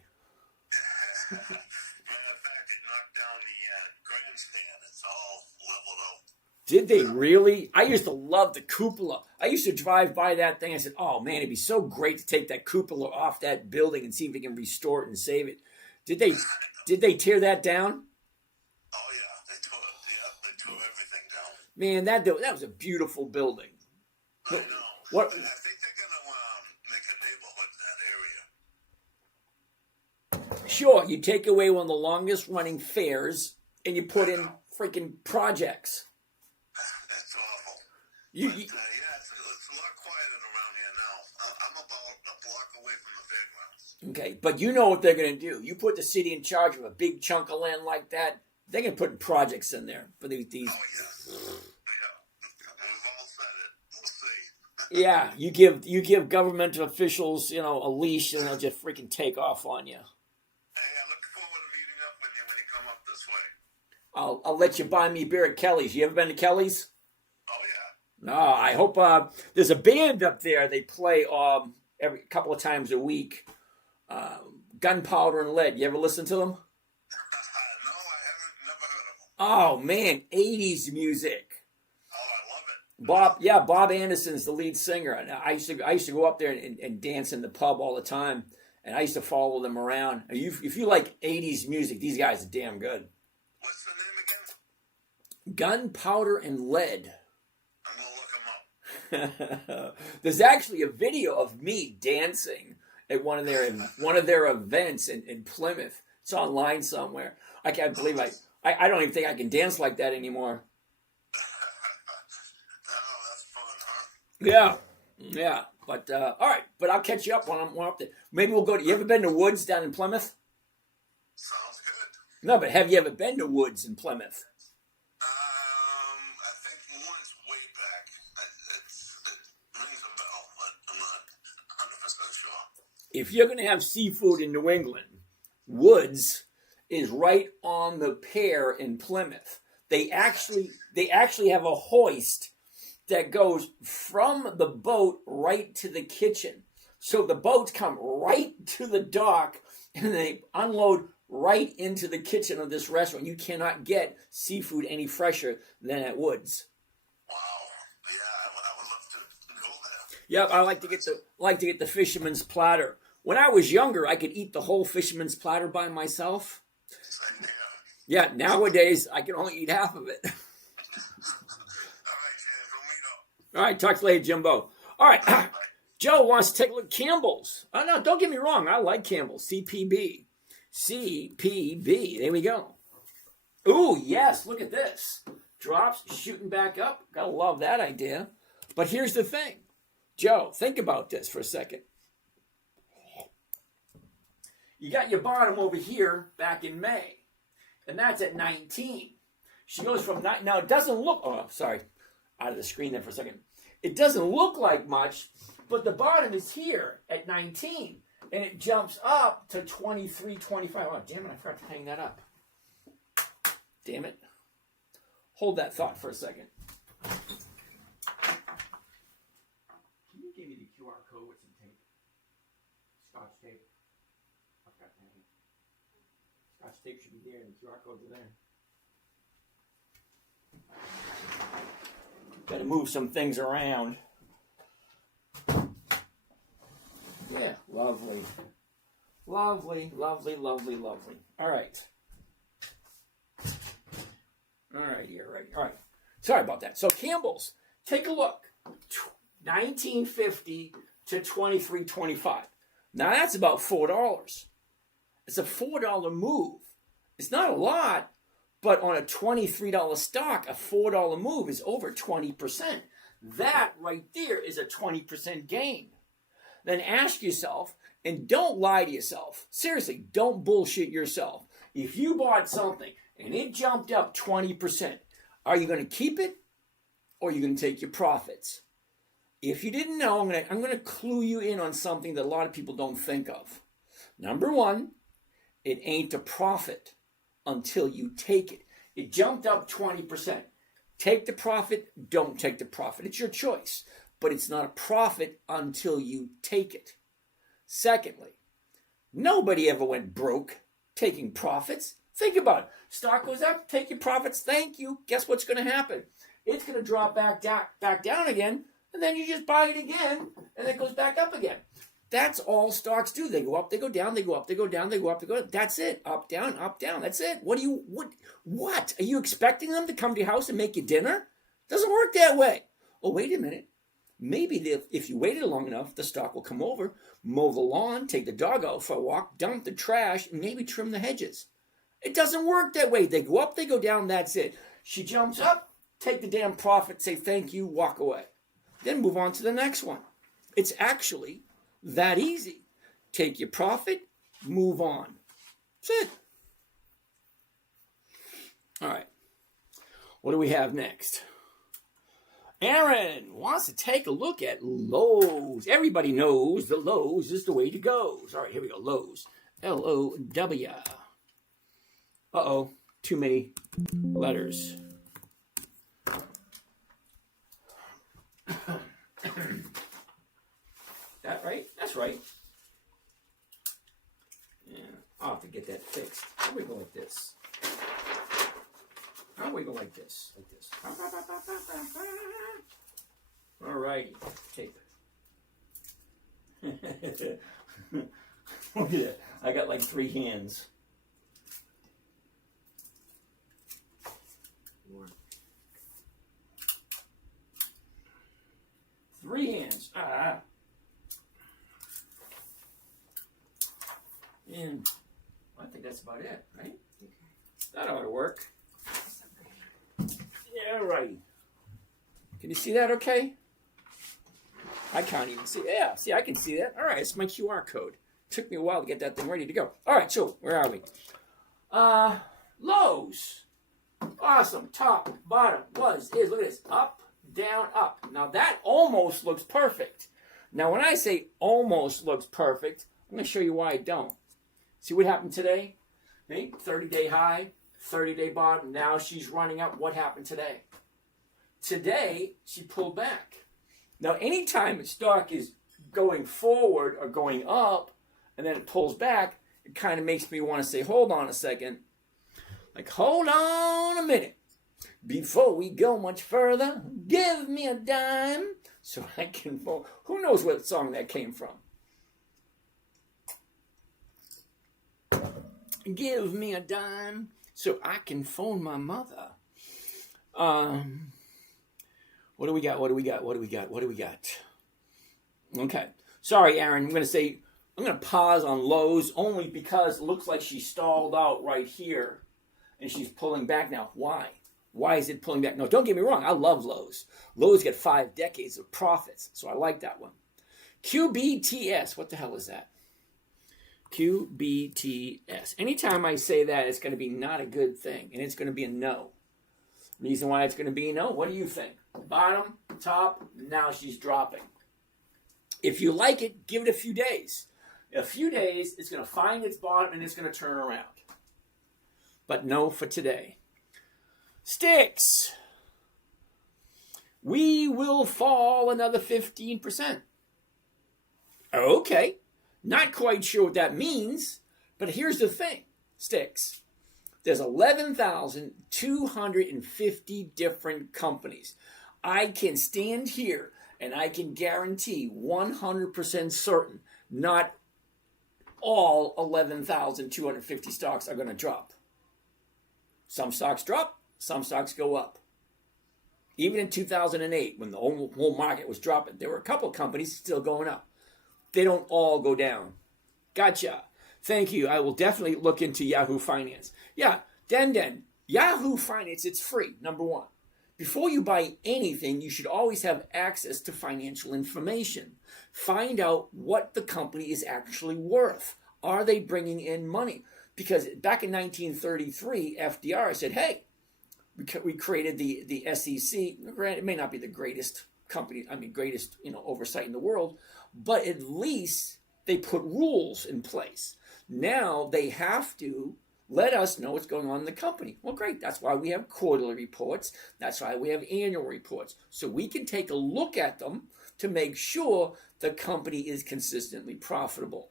Matter of fact, it knocked down the grandstand. It's all leveled out. Did they really? I used to love the cupola. I used to drive by that thing. I said, oh, man, it'd be so great to take that cupola off that building and see if we can restore it and save it. Did they tear that down? Oh, yeah. They tore everything down. Man, that was a beautiful building. I know. What? I think they're going to make a neighborhood in that area. Sure, you take away one of the longest running fairs and you put in freaking projects. That's awful. Yeah, it's a lot quieter around here now. I'm about a block away from the fairgrounds. okay, but you know what they're going to do. You put the city in charge of a big chunk of land like that, they're going to put projects in there for these. Oh, yes. Yeah. We've all said it. We'll see. Yeah, you give government officials, a leash, and they'll just freaking take off on you. Hey, I look forward to meeting up with you when you come up this way. I'll let you buy me a beer at Kelly's. You ever been to Kelly's? Oh, yeah. No, I hope there's a band up there. They play every couple of times a week. Gunpowder and Lead. You ever listen to them? No, I haven't. Never heard of them. Oh man, 80s music. Oh, I love it. Bob Anderson's the lead singer. And I used to go up there and dance in the pub all the time. And I used to follow them around. If you like 80s music, these guys are damn good. What's the name again? Gunpowder and Lead. I'm going to look them up. There's actually a video of me dancing at one of their events in Plymouth. It's online somewhere. I can't believe I don't even think I can dance like that anymore. Oh, that's fun, huh? Yeah. But all right. But I'll catch you up when I'm up there. Maybe we'll go to. You ever been to Woods down in Plymouth? Sounds good. No, but have you ever been to Woods in Plymouth? I think once way back. It rings a bell, but I'm not 100% sure. If you're going to have seafood in New England, Woods is right on the pier in Plymouth. They actually have a hoist that goes from the boat right to the kitchen. So the boats come right to the dock and they unload right into the kitchen of this restaurant. You cannot get seafood any fresher than at Woods. Wow. Yeah, I would love to go there. Yep, I like to get the fisherman's platter. When I was younger, I could eat the whole fisherman's platter by myself. Same here. Yeah, nowadays I can only eat half of it. All right, James, we'll meet up. All right, talk to you later, Jimbo. All right, Joe wants to take a look at Campbell's. Oh, no, don't get me wrong. I like Campbell's. CPB. There we go. Ooh, yes, look at this. Drops shooting back up. Gotta love that idea. But here's the thing. Joe, think about this for a second. You got your bottom over here back in May. And that's at 19. She goes from 9. Now, it doesn't look... Oh, sorry. Out of the screen there for a second. It doesn't look like much, but the bottom is here at 19. And it jumps up to 23, 25. Oh, damn it. I forgot to hang that up. Damn it. Hold that thought for a second. Can you give me the QR code with some tape? Scotch tape. I forgot to hang it. Scotch tape should be there, and the QR codes are there. Got to move some things around. Yeah, lovely. Lovely, lovely, lovely, lovely. All right. All right, here, right. All right. Sorry about that. So Campbell's, take a look. 1950 to 23.25. Now that's about $4. It's a $4 move. It's not a lot, but on a $23 stock, a $4 move is over 20%. That right there is a 20% gain. Then ask yourself, and don't lie to yourself. Seriously, don't bullshit yourself. If you bought something and it jumped up 20%, are you going to keep it or are you going to take your profits? If you didn't know, I'm going to clue you in on something that a lot of people don't think of. Number one, it ain't a profit until you take it. It jumped up 20%. Take the profit, don't take the profit. It's your choice, but it's not a profit until you take it. Secondly, nobody ever went broke taking profits. Think about it. Stock goes up, take your profits, thank you. Guess what's going to happen? It's going to drop back down again, and then you just buy it again, and it goes back up again. That's all stocks do. They go up, they go down, they go up, they go down, they go up, they go down. That's it. Up, down, that's it. What? Are you expecting them to come to your house and make you dinner? Doesn't work that way. Oh, wait a minute. Maybe if you waited long enough, the stock will come over, mow the lawn, take the dog out for a walk, dump the trash, and maybe trim the hedges. It doesn't work that way. They go up, they go down, that's it. She jumps up, take the damn profit, say thank you, walk away. Then move on to the next one. It's actually that easy. Take your profit, move on. That's it. All right. What do we have next? Aaron wants to take a look at Lowe's. Everybody knows the Lowe's is the way to go. All right, here we go. Lowe's. L-O-W. Uh-oh. Too many letters. That right? That's right. Yeah, I'll have to get that fixed. How do we go like this? How do we go like this? Like this. All righty. Tape it. Look at that. I got like 3 hands. More. 3 hands. And I think that's about it, right? Okay. That ought to work. Yeah, right. Can you see that okay? I can't even see. Yeah, see, I can see that. All right, it's my QR code. Took me a while to get that thing ready to go. All right, so where are we? Lows. Awesome. Top, bottom, was, is. Look at this. Up, down, up. Now that almost looks perfect. Now when I say almost looks perfect, I'm going to show you why I don't. See what happened today? 30-day high, 30-day bottom. Now she's running up. What happened today? Today, she pulled back. Now, anytime a stock is going forward or going up, and then it pulls back, it kind of makes me want to say, hold on a second. Like, hold on a minute. Before we go much further, give me a dime so I can phone. Who knows what song that came from? Give me a dime so I can phone my mother. What do we got? Okay. Sorry, Aaron. I'm going to pause on Lowe's only because it looks like she stalled out right here and she's pulling back now. Why? Why is it pulling back? No, don't get me wrong. I love Lowe's. Lowe's got 5 decades of profits, so I like that one. QBTS. What the hell is that? QBTS. Anytime I say that, it's going to be not a good thing, and it's going to be a no. Reason why it's going to be a no, what do you think? Bottom, top, now she's dropping. If you like it, give it a few days. In a few days, it's going to find its bottom, and it's going to turn around. But no for today. Sticks. We will fall another 15%. Okay. Not quite sure what that means, but here's the thing. sticks. There's 11,250 different companies. I can stand here and I can guarantee 100% certain not all 11,250 stocks are going to drop. Some stocks drop, some stocks go up. Even in 2008, when the whole market was dropping, there were a couple of companies still going up. They don't all go down. Gotcha. Thank you. I will definitely look into Yahoo Finance. Yeah, Den. Yahoo Finance, it's free, number one. Before you buy anything, you should always have access to financial information. Find out what the company is actually worth. Are they bringing in money? Because back in 1933, FDR said, hey, we created the SEC. It may not be the greatest company, greatest oversight in the world, but at least they put rules in place. Now they have to let us know what's going on in the company. Well, great. That's why we have quarterly reports. That's why we have annual reports. So we can take a look at them to make sure the company is consistently profitable.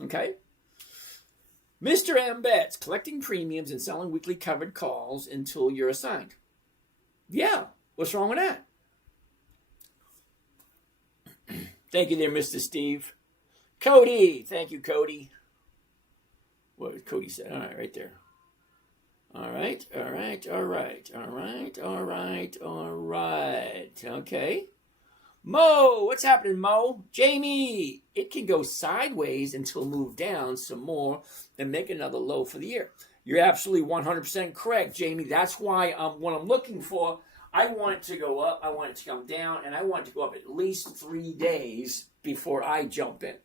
Okay? Mr. M bets, collecting premiums and selling weekly covered calls until you're assigned. Yeah, what's wrong with that? Thank you there, Mr. Steve. Cody, thank you, Cody. What did Cody say? All right, right there. All right. Okay. Mo, what's happening, Mo? Jamie, it can go sideways until move down some more and make another low for the year. You're absolutely 100% correct, Jamie. That's why what I'm looking for, I want it to go up, I want it to come down, and I want it to go up at least 3 days before I jump in.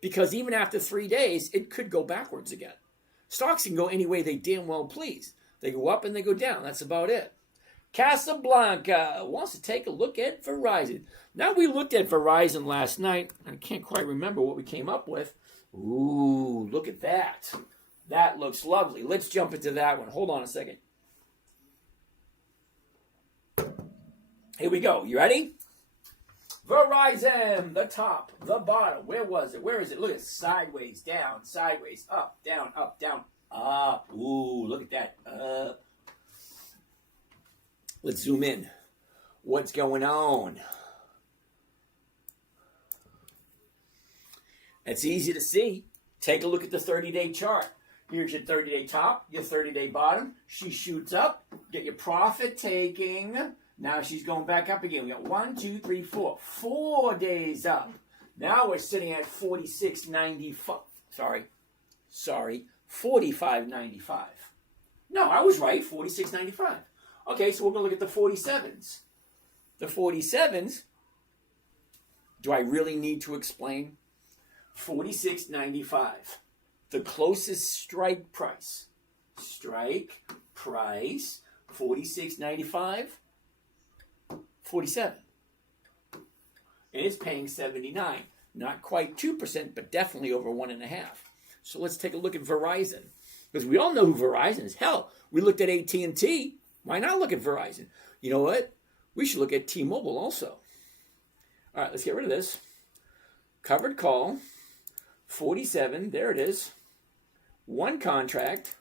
Because even after 3 days, it could go backwards again. Stocks can go any way they damn well please. They go up and they go down. That's about it. Casablanca wants to take a look at Verizon. Now, we looked at Verizon last night. I can't quite remember what we came up with. Ooh, look at that. That looks lovely. Let's jump into that one. Hold on a second. Here we go. You ready? Verizon, the top, the bottom. Where was it? Where is it? Look at it. Sideways, down, sideways, up, down, up, down, up. Ooh, look at that. Up. Let's zoom in. What's going on? It's easy to see. Take a look at the 30-day chart. Here's your 30-day top, your 30-day bottom. She shoots up. Get your profit taking. Now she's going back up again. We got 1, 2, 3, 4. 4 days up. Now we're sitting at 46.95. Sorry, 45.95. No, I was right. 46.95. Okay, so we're going to look at the 47s. The 47s, do I really need to explain? 46.95. The closest strike price. Strike price, 46.95. 47. And it's paying 79. Not quite 2%, but definitely over 1.5. So let's take a look at Verizon. Because we all know who Verizon is. Hell, we looked at AT&T. Why not look at Verizon? You know what? We should look at T-Mobile also. All right, let's get rid of this. Covered call. 47. There it is. One contract.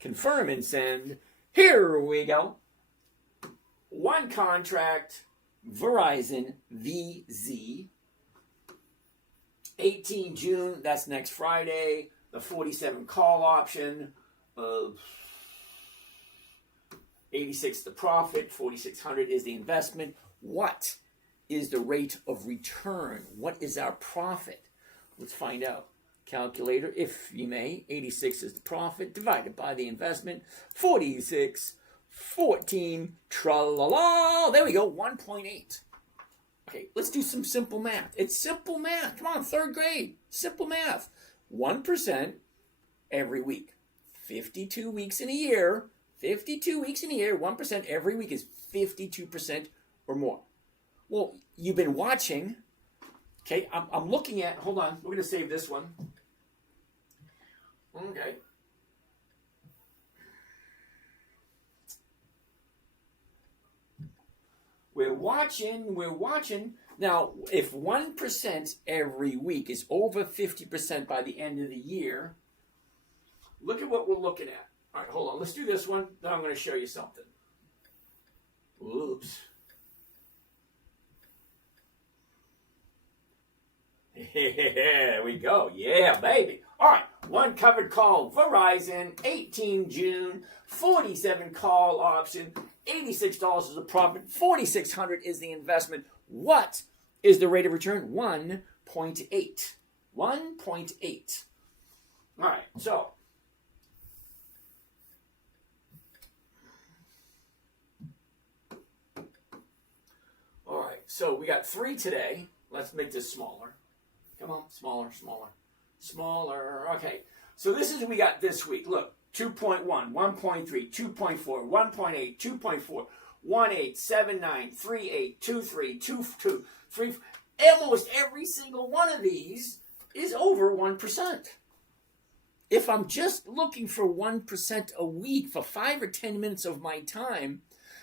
Confirm and send. Here we go. One contract, Verizon VZ. 18 June, that's next Friday. The 47 call option. 86 the profit. 4,600 is the investment. What is the rate of return? What is our profit? Let's find out. Calculator, if you may. 86 is the profit divided by the investment. 46. 14, tra-la-la, there we go, 1.8. Okay, let's do some simple math. It's simple math. Come on, 3rd grade. Simple math. 1% every week. 52 weeks in a year. 52 weeks in a year, 1% every week is 52% or more. Well, you've been watching. Okay, I'm looking at, hold on, we're going to save this one. Okay. We're watching Now, if 1% every week is over 50% by the end of the year, look at what we're looking at. All right, hold on. Let's do this one. Then I'm going to show you something. Oops. There we go. Yeah, baby. All right. One covered call, Verizon, 18 June, 47 call option, $86 is the profit, $4,600 is the investment. What is the rate of return? 1.8. 1.8. All right, so we got 3 today. Let's make this smaller. Come on, smaller, smaller, smaller. Okay, so this is what we got this week. Look, 2.1, 1.3, 2.4, 1.8, 2.4, 1.8, 7.9, 3.8, 2.3, 2.2, 3. Almost every single one of these is over 1%. If I'm just looking for 1% a week for 5 or 10 minutes of my time,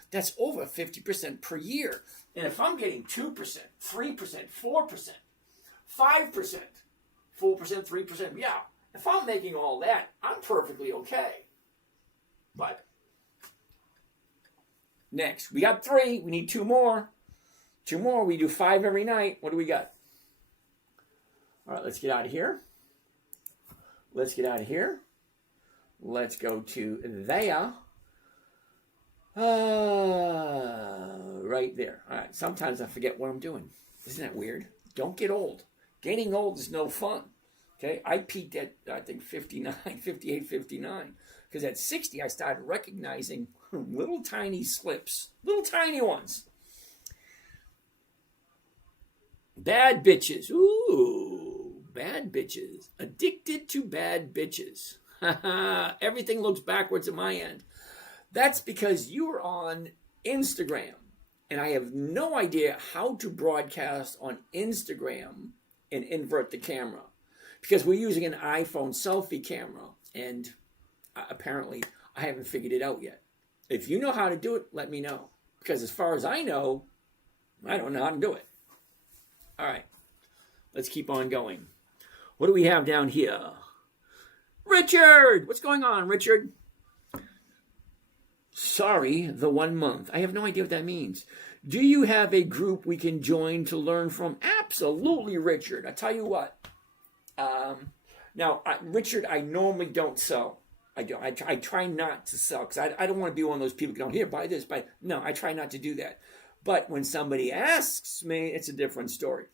that's over 50% per year. And if I'm getting 2%, 3%, 4%, 5%, 4%, 3%, yeah, if I'm making all that, I'm perfectly okay. But next, we got 3. We need 2 more. 2 more. We do 5 every night. What do we got? All right, let's get out of here. Let's get out of here. Let's go to there. Right there. All right. Sometimes I forget what I'm doing. Isn't that weird? Don't get old. Getting old is no fun. Okay. I peaked at, I think, 59, 58, 59. Because at 60, I started recognizing little tiny slips. Little tiny ones. Bad bitches. Ooh. Bad bitches. Addicted to bad bitches. Everything looks backwards at my end. That's because you are on Instagram. And I have no idea how to broadcast on Instagram and invert the camera. Because we're using an iPhone selfie camera. And apparently I haven't figured it out yet. If you know how to do it, let me know. Because as far as I know, I don't know how to do it. All right. Let's keep on going. What do we have down here? Richard! What's going on, Richard? Sorry, the 1 month. I have no idea what that means. Do you have a group we can join to learn from? Absolutely, Richard. I tell you what. Richard, I normally don't sell. I try not to sell because I don't want to be one of those people who go, here, buy this, buy. No, I try not to do that. But when somebody asks me, it's a different story.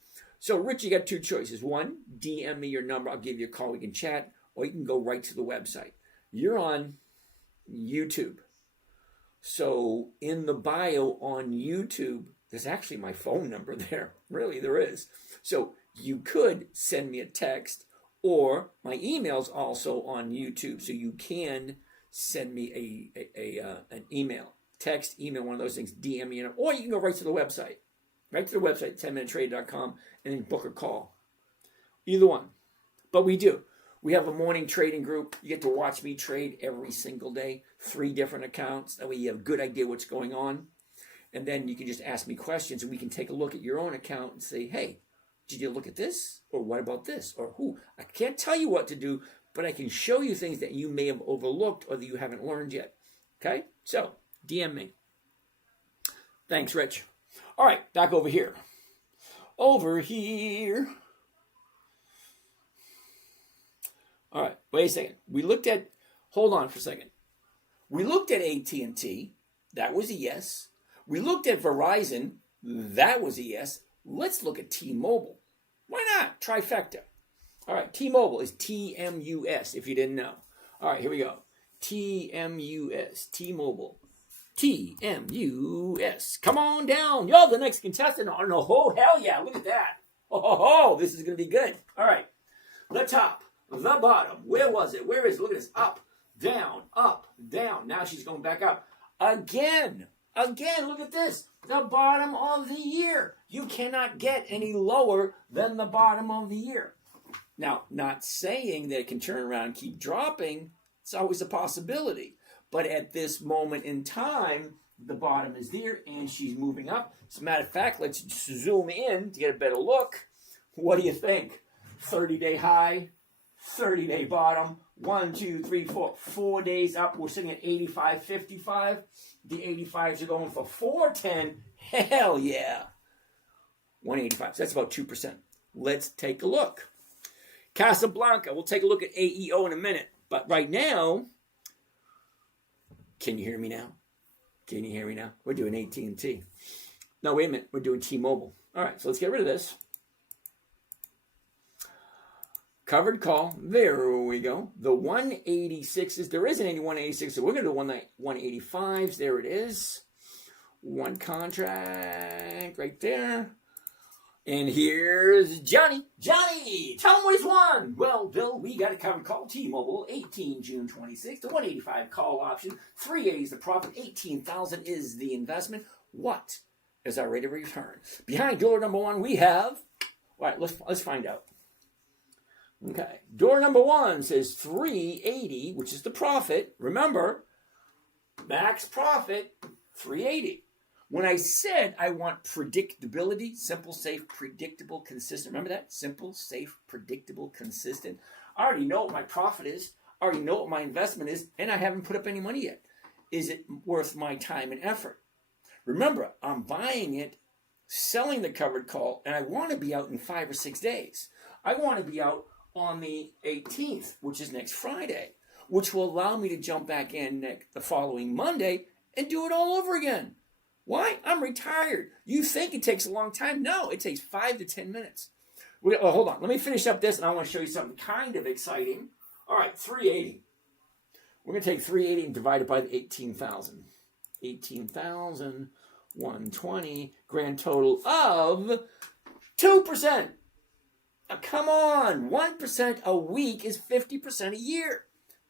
So, Rich, you got 2 choices. 1, DM me your number. I'll give you a call. We can chat. Or you can go right to the website. You're on YouTube. So, in the bio on YouTube, there's actually my phone number there. Really, there is. So, you could send me a text. Or my email's also on YouTube. So, you can send me an email. Text, email, one of those things. DM me. Or you can go right to the website. Right to the website, 10minutetrade.com, and then book a call. Either one. But we do. We have a morning trading group. You get to watch me trade every single day. 3 different accounts. That way you have a good idea what's going on. And then you can just ask me questions, and we can take a look at your own account and say, hey, did you look at this? Or what about this? Or who? I can't tell you what to do, but I can show you things that you may have overlooked or that you haven't learned yet. Okay? So, DM me. Thanks, Rich. All right, back over here. Over here. All right, wait a second. Hold on for a second. We looked at AT&T. That was a yes. We looked at Verizon. That was a yes. Let's look at T-Mobile. Why not? Trifecta. All right, T-Mobile is TMUS, if you didn't know. All right, here we go. TMUS, T-Mobile. TMUS. Come on down. You're the next contestant. Oh, hell yeah. Look at that. Oh, this is going to be good. All right. The top, the bottom. Where was it? Where is it? Look at this. Up, down, up, down. Now she's going back up. Again, look at this. The bottom of the year. You cannot get any lower than the bottom of the year. Now, not saying that it can turn around and keep dropping. It's always a possibility. But at this moment in time, The bottom is there, and she's moving up. As a matter of fact, let's zoom in to get a better look. What do you think? 30-day high, 30-day bottom. 1, 2, 3, 4. 4 days up. We're sitting at 85.55. The 85s are going for 410. Hell yeah. 185. So that's about 2%. Let's take a look. Casablanca. We'll take a look at AEO in a minute. But right now, can you hear me now? Can you hear me now? We're doing AT&T. No, wait a minute. We're doing T-Mobile. All right, so let's get rid of this. Covered call. There we go. The 186s. There isn't any 186, so we're going to do 185s. There it is. One contract right there. And here's Johnny. Johnny, tell him what he's won. Well, Bill, we got a covered call. T-Mobile, 18 June 26th. The 185 call option. 380 is the profit. 18,000 is the investment. What is our rate of return? Behind door number one, we have. All right, let's find out. Okay, door number one says 380, which is the profit. Remember, max profit, 380. When I said I want predictability, simple, safe, predictable, consistent. Remember that? Simple, safe, predictable, consistent. I already know what my profit is. I already know what my investment is, and I haven't put up any money yet. Is it worth my time and effort? Remember, I'm buying it, selling the covered call, and I want to be out in 5 or 6 days. I want to be out on the 18th, which is next Friday, which will allow me to jump back in the following Monday and do it all over again. Why? I'm retired. You think it takes a long time? No, it takes 5 to 10 minutes. Hold on. Let me finish up this, and I want to show you something kind of exciting. All right, 380. We're going to take 380 and divide it by the 18,000. 18,000, 120, grand total of 2%. Now, come on. 1% a week is 50% a year.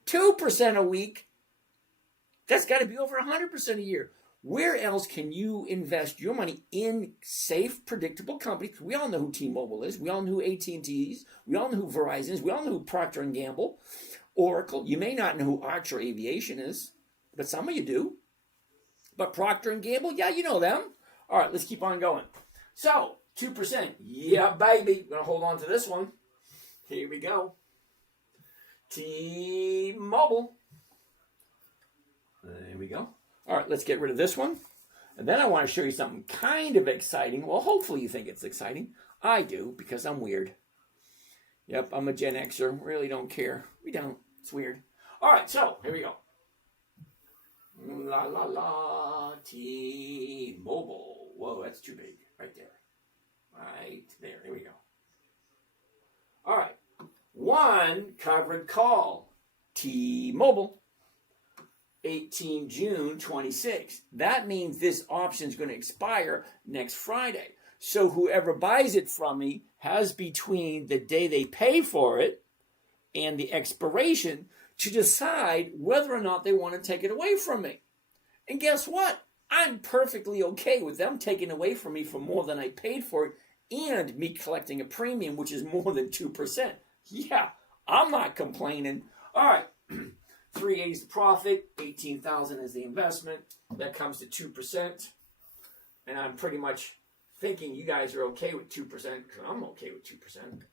2% a week, that's got to be over 100% a year. Where else can you invest your money in safe, predictable companies? We all know who T-Mobile is. We all know who AT&T is. We all know who Verizon is. We all know who Procter & Gamble, Oracle. You may not know who Archer Aviation is, but some of you do. But Procter & Gamble, yeah, you know them. All right, let's keep on going. So, 2%. Yeah, baby. We're going to hold on to this one. Here we go. T-Mobile. There we go. All right, let's get rid of this one. And then I want to show you something kind of exciting. Well, hopefully you think it's exciting. I do, because I'm weird. Yep, I'm a Gen Xer. Really don't care. We don't. It's weird. All right, so here we go. La, la, la, T-Mobile. Whoa, that's too big. Right there. Right there. Here we go. All right. One covered call. T-Mobile. 18 June 26. That means this option is going to expire next Friday. So whoever buys it from me has between the day they pay for it and the expiration to decide whether or not they want to take it away from me. And guess what? I'm perfectly okay with them taking away from me for more than I paid for it and me collecting a premium, which is more than 2%. Yeah, I'm not complaining. All right. 380 is the profit, 18,000 is the investment. That comes to 2%. And I'm pretty much thinking you guys are okay with 2%, because I'm okay with 2%.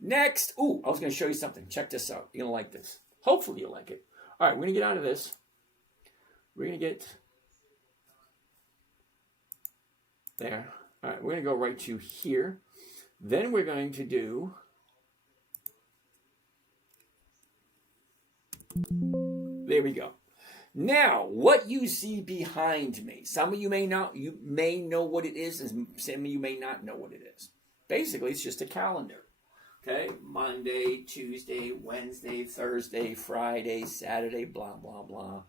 Next, I was going to show you something. Check this out. You're going to like this. Hopefully you'll like it. All right, we're going to get out of this. We're going to get there. All right, we're going to go right to here. Then we're going to do... There we go. Now, what you see behind me, some of you may know what it is, and some of you may not know what it is. Basically, it's just a calendar. Okay? Monday, Tuesday, Wednesday, Thursday, Friday, Saturday, blah, blah, blah.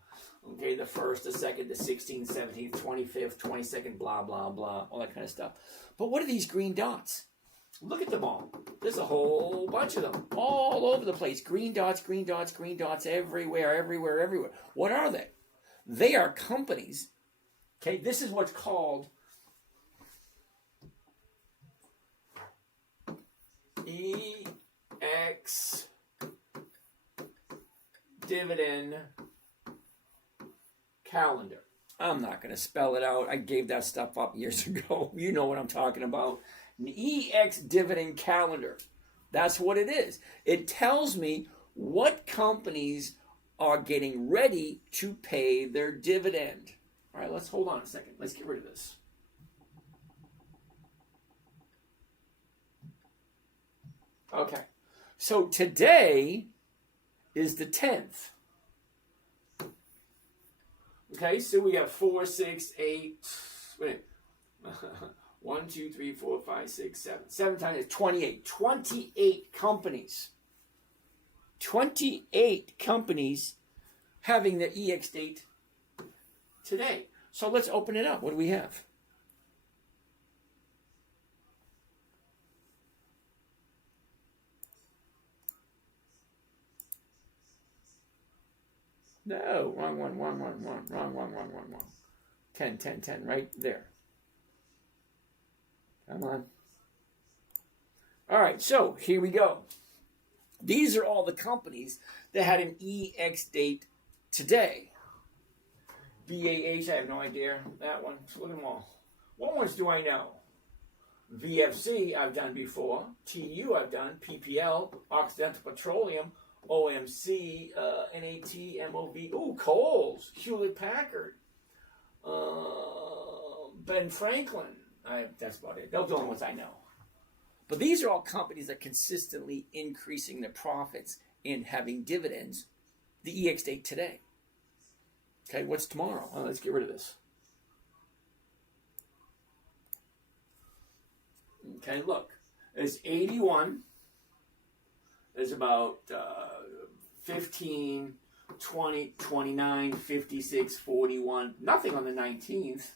Okay, the 1st, the 2nd, the 16th, 17th, 25th, 22nd, blah, blah, blah, all that kind of stuff. But what are these green dots? Look at them all. There's a whole bunch of them all over the place. Green dots, green dots, green dots everywhere, everywhere, everywhere. What are they? They are companies. Okay, this is what's called EX Dividend calendar. I'm not going to spell it out. I gave that stuff up years ago. You know what I'm talking about. An EX dividend calendar. That's what it is. It tells me what companies are getting ready to pay their dividend. All right, let's hold on a second. Let's get rid of this. Okay, so today is the 10th. Okay, so we got 4, 6, 8, wait, 1, 2, 3, 4, 5, 6, 7. 7 times 28. 28 companies. 28 companies having the EX date today. So let's open it up. What do we have? No, wrong one. 10, right there. Come on. All right, so here we go. These are all the companies that had an EX date today. BAH, I have no idea. That one, look at them all. What ones do I know? VFC, I've done before. TU, I've done. PPL, Occidental Petroleum, OMC, NAT, MOV. Ooh, Kohl's, Hewlett Packard, Ben Franklin. That's about it. Those are the only ones I know. But these are all companies that are consistently increasing their profits and having dividends. The EX date today. Okay, what's tomorrow? Well, let's get rid of this. Okay, look. There's 81. There's about 15, 20, 29, 56, 41. Nothing on the 19th.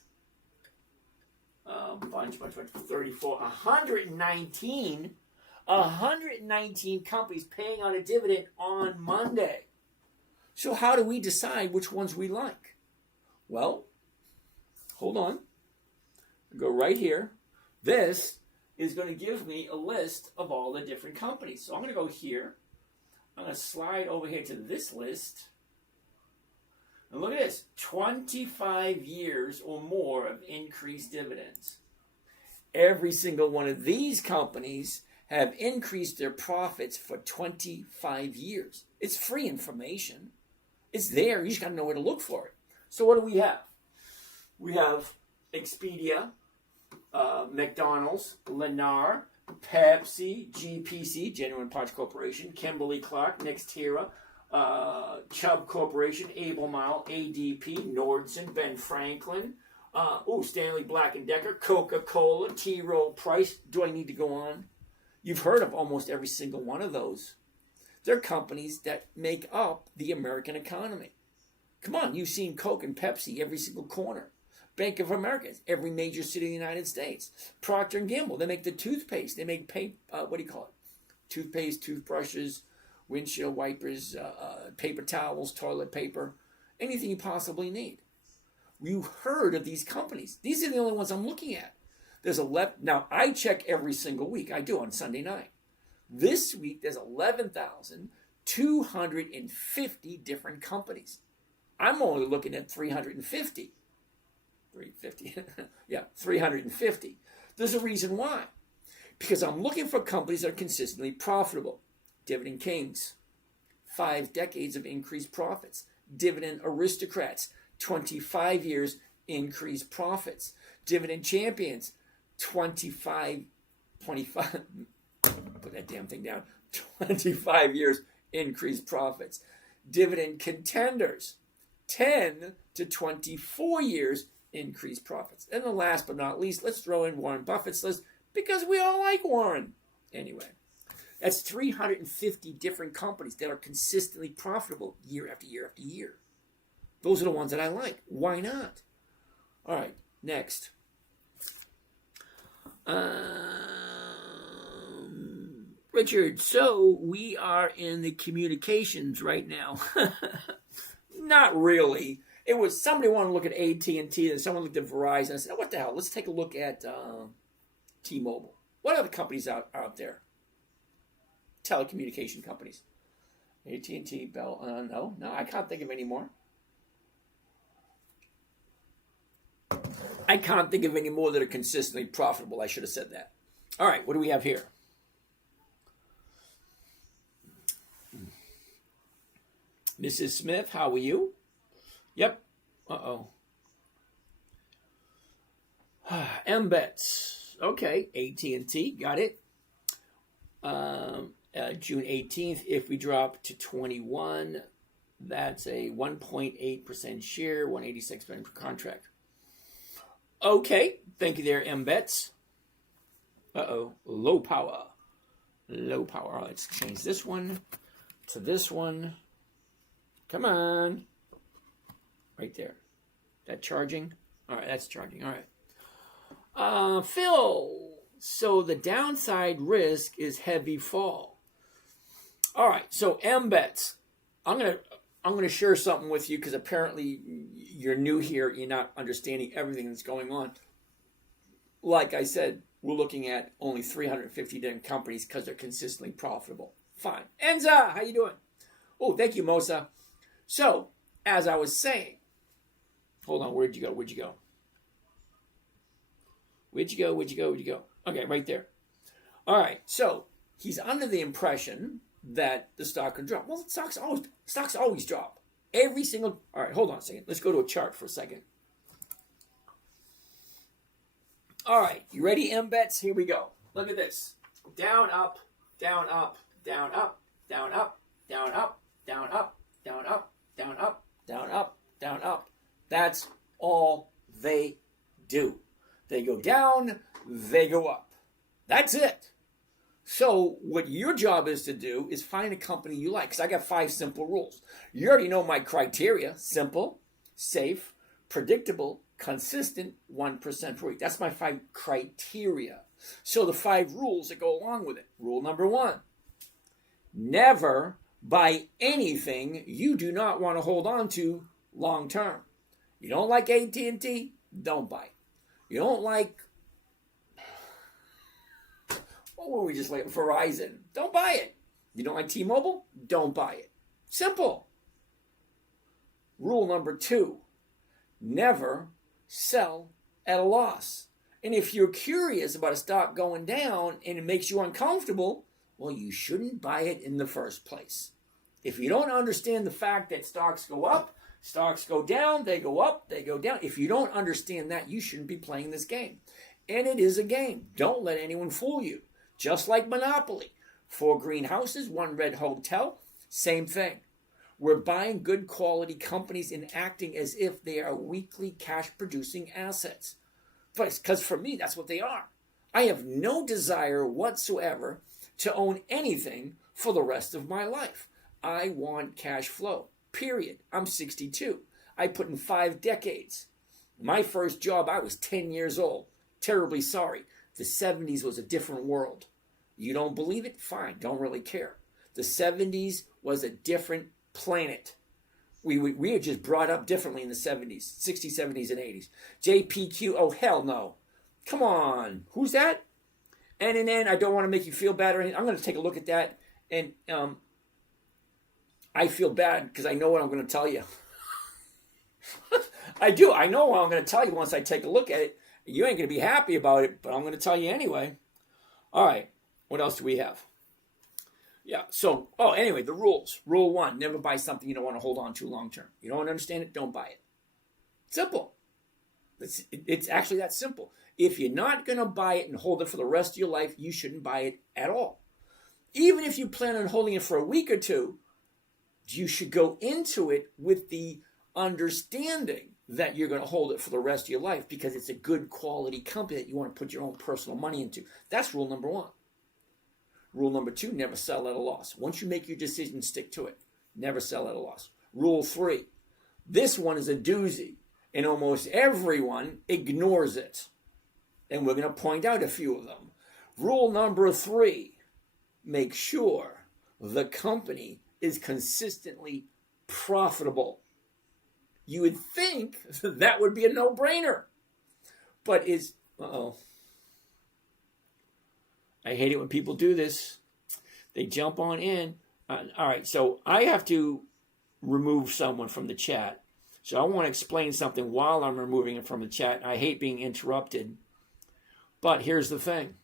Bunch, 34, 119. 119 companies paying on a dividend on Monday. So how do we decide which ones we like? Well, hold on. Go right here. This is going to give me a list of all the different companies. So I'm going to go here. I'm going to slide over here to this list. And look at this. 25 years or more of increased dividends. Every single one of these companies have increased their profits for 25 years. It's free information. It's there. You just got to know where to look for it. So what do we have? We have Expedia, McDonald's, Lennar, Pepsi, GPC, Genuine Parts Corporation, Kimberly-Clark, Nextera, Chubb Corporation, Albemarle, ADP, Nordson, Ben Franklin, Stanley Black & Decker, Coca-Cola, T. Rowe Price. Do I need to go on? You've heard of almost every single one of those. They're companies that make up the American economy. Come on, you've seen Coke and Pepsi every single corner. Bank of America, every major city in the United States. Procter & Gamble, they make the toothpaste. They make toothpaste, toothbrushes, windshield wipers, paper towels, toilet paper, anything you possibly need. You heard of these companies. These are the only ones I'm looking at. There's 11. Now, I check every single week. I do on Sunday night. This week, there's 11,250 different companies. I'm only looking at 350. 350. There's a reason why. Because I'm looking for companies that are consistently profitable. Dividend Kings, 5 decades of increased profits. Dividend Aristocrats, 25 years increased profits. Dividend Champions, 25, put that damn thing down, 25 years increased profits. Dividend Contenders, 10 to 24 years increased profits. And the last but not least, let's throw in Warren Buffett's list because we all like Warren. Anyway, that's 350 different companies that are consistently profitable year after year after year. Those are the ones that I like. Why not? All right, next. Richard, so we are in the communications right now. Not really. It was somebody wanted to look at AT&T, and someone looked at Verizon. I said, what the hell? Let's take a look at T-Mobile. What other companies out there? Telecommunication companies. AT&T, Bell. No, I can't think of any more. I can't think of any more that are consistently profitable. I should have said that. All right, what do we have here? Mrs. Smith, how are you? Yep. Uh-oh. MBETS. Okay, AT&T, got it. June 18th, if we drop to 21, that's a 1.8% share, 186 per contract. Okay, thank you there, MBETS. Uh-oh, low power. Low power. All right, let's change this one to this one. Come on. Right there. That charging? All right, that's charging. All right. Phil. So the downside risk is heavy fall. All right, so MBETS. I'm gonna share something with you because apparently you're new here. You're not understanding everything that's going on. Like I said, we're looking at only 350 different companies because they're consistently profitable. Fine. Enza, how you doing? Oh, thank you, Mosa. So, as I was saying, hold on, where'd you go? Where'd you go? Where'd you go? Where'd you go? Where'd you go? Okay, right there. All right, so he's under the impression that the stock can drop. Well, stocks always drop. Every single. All right, hold on a second. Let's go to a chart for a second. All right, you ready, MBETS? Here we go. Look at this. Down, up, down, up, down, up, down, up, down, up, down, up, down, up, down, up, down, up, down, up. That's all they do. They go down, they go up. That's it. So what your job is to do is find a company you like. Because I got 5 simple rules. You already know my criteria. Simple, safe, predictable, consistent, 1% per week. That's my 5 criteria. So the 5 rules that go along with it. Rule number 1. Never buy anything you do not want to hold on to long term. You don't like AT&T? Don't buy it. You don't like, what were we just like, Verizon? Don't buy it. You don't like T-Mobile? Don't buy it. Simple. Rule number 2, never sell at a loss. And if you're curious about a stock going down and it makes you uncomfortable, well, you shouldn't buy it in the first place. If you don't understand the fact that stocks go up, stocks go down, they go up, they go down. If you don't understand that, you shouldn't be playing this game. And it is a game. Don't let anyone fool you. Just like Monopoly. 4 greenhouses, 1 red hotel, same thing. We're buying good quality companies and acting as if they are weekly cash producing assets. Because for me, that's what they are. I have no desire whatsoever to own anything for the rest of my life. I want cash flow. Period. I'm 62. I put in 5 decades. My first job, I was 10 years old. Terribly sorry. The 70s was a different world. You don't believe it? Fine. Don't really care. The 70s was a different planet. We were just brought up differently in the 70s, 60s, 70s, and 80s. JPQ, oh, hell no. Come on. Who's that? NNN, I don't want to make you feel bad or anything. I'm going to take a look at that. And I feel bad because I know what I'm going to tell you. I do. I know what I'm going to tell you once I take a look at it. You ain't going to be happy about it, but I'm going to tell you anyway. All right. What else do we have? Yeah. So, anyway, the rules. Rule 1, never buy something you don't want to hold on to long term. You don't understand it, don't buy it. Simple. It's actually that simple. If you're not going to buy it and hold it for the rest of your life, you shouldn't buy it at all. Even if you plan on holding it for a week or two, you should go into it with the understanding that you're going to hold it for the rest of your life because it's a good quality company that you want to put your own personal money into. That's rule number 1. Rule number 2, never sell at a loss. Once you make your decision, stick to it. Never sell at a loss. Rule 3, this one is a doozy, and almost everyone ignores it. And we're going to point out a few of them. Rule number 3, make sure the company is consistently profitable. You would think that would be a no-brainer. But I hate it when people do this. They jump on in. All right, so I have to remove someone from the chat. So I want to explain something while I'm removing it from the chat. I hate being interrupted. But here's the thing.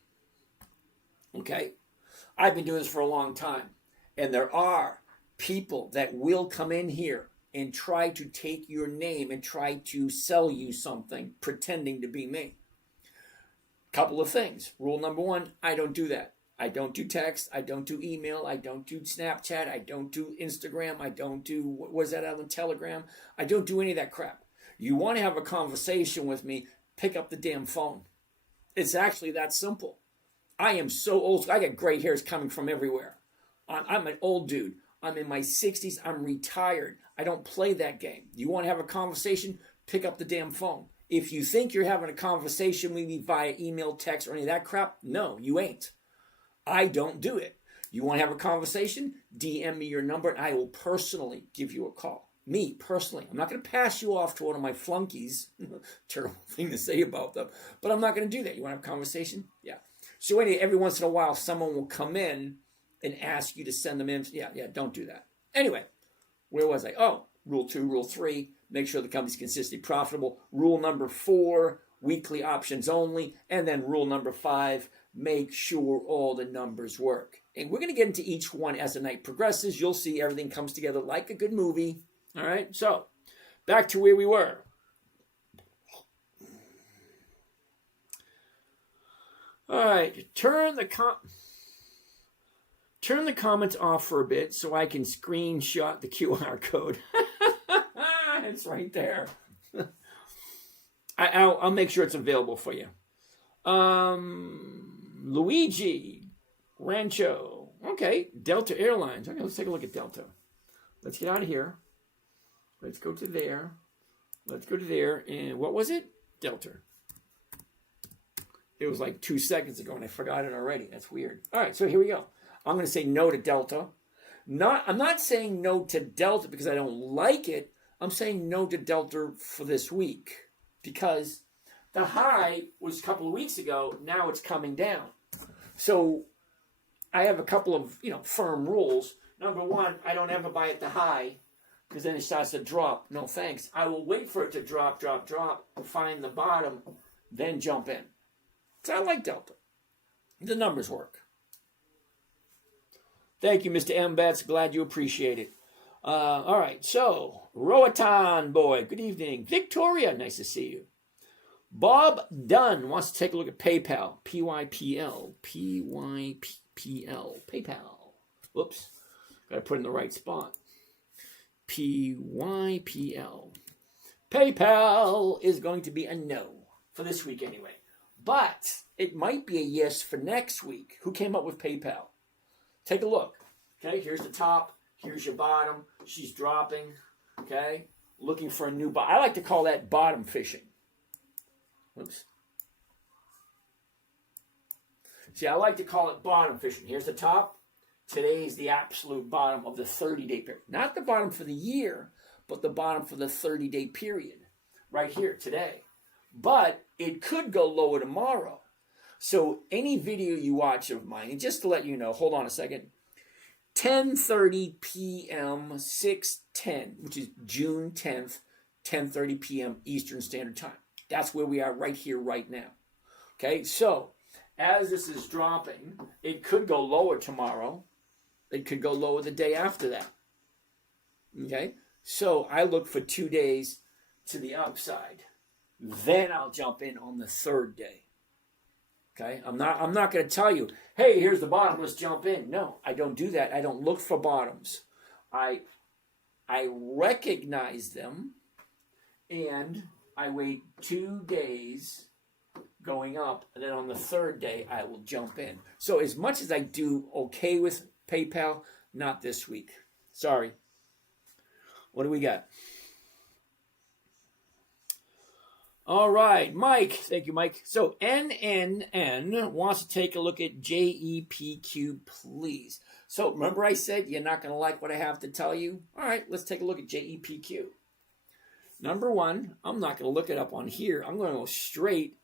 Okay? I've been doing this for a long time. And there are people that will come in here and try to take your name and try to sell you something pretending to be me. Couple of things. Rule number one, I don't do that. I don't do text. I don't do email. I don't do Snapchat. I don't do Instagram. I don't do, what was that on Telegram? I don't do any of that crap. You want to have a conversation with me, pick up the damn phone. It's actually that simple. I am so old. I got gray hairs coming from everywhere. I'm an old dude. I'm in my 60s. I'm retired. I don't play that game. You want to have a conversation? Pick up the damn phone. If you think you're having a conversation with me via email, text, or any of that crap, no, you ain't. I don't do it. You want to have a conversation? DM me your number and I will personally give you a call. Me, personally. I'm not going to pass you off to one of my flunkies. Terrible thing to say about them. But I'm not going to do that. You want to have a conversation? Yeah. So anyway, every once in a while, someone will come in and ask you to send them in. Yeah, don't do that. Anyway, where was I? Oh, rule 2, rule 3, make sure the company's consistently profitable. Rule number 4, weekly options only. And then rule number 5, make sure all the numbers work. And we're going to get into each one as the night progresses. You'll see everything comes together like a good movie. All right, so back to where we were. All right, turn the comments off for a bit so I can screenshot the QR code. It's right there. I'll make sure it's available for you. Luigi Rancho. Okay, Delta Airlines. Okay, let's take a look at Delta. Let's get out of here. Let's go to there. Let's go to there. And what was it? Delta. It was like 2 seconds ago and I forgot it already. That's weird. All right, so here we go. I'm going to say no to Delta. I'm not saying no to Delta because I don't like it. I'm saying no to Delta for this week because the high was a couple of weeks ago. Now it's coming down. So I have a couple of, firm rules. Number one, I don't ever buy at the high because then it starts to drop. No thanks. I will wait for it to drop, find the bottom, then jump in. So I like Delta. The numbers work. Thank you, Mr. M. Betts. Glad you appreciate it. All right, so Roatan boy, good evening. Victoria, nice to see you. Bob Dunn wants to take a look at PayPal. PYPL. PayPal. Whoops. Got to put it in the right spot. PYPL. PayPal is going to be a no for this week anyway. But it might be a yes for next week. Who came up with PayPal? Take a look. Okay, here's the top. Here's your bottom. She's dropping. Okay, looking for a new bottom. I like to call that bottom fishing. Oops. See, I like to call it bottom fishing. Here's the top. Today's the absolute bottom of the 30-day period. Not the bottom for the year, but the bottom for the 30-day period. Right here, today. But it could go lower tomorrow. So any video you watch of mine, and just to let you know, hold on a second, 10:30 p.m. 6/10, which is June 10th, 10:30 p.m. Eastern Standard Time. That's where we are right here, right now. Okay, so as this is dropping, it could go lower tomorrow. It could go lower the day after that. Okay, so I look for 2 days to the upside. Then I'll jump in on the third day. Okay, I'm not going to tell you, hey, here's the bottom, let's jump in. No, I don't do that. I don't look for bottoms. I recognize them, and I wait 2 days going up, and then on the third day, I will jump in. So as much as I do okay with PayPal, not this week. Sorry. What do we got? All right, Mike. Thank you, Mike. So NNN wants to take a look at JEPQ, please. So remember I said you're not going to like what I have to tell you? All right, let's take a look at JEPQ. Number one, I'm not going to look it up on here. I'm going to go straight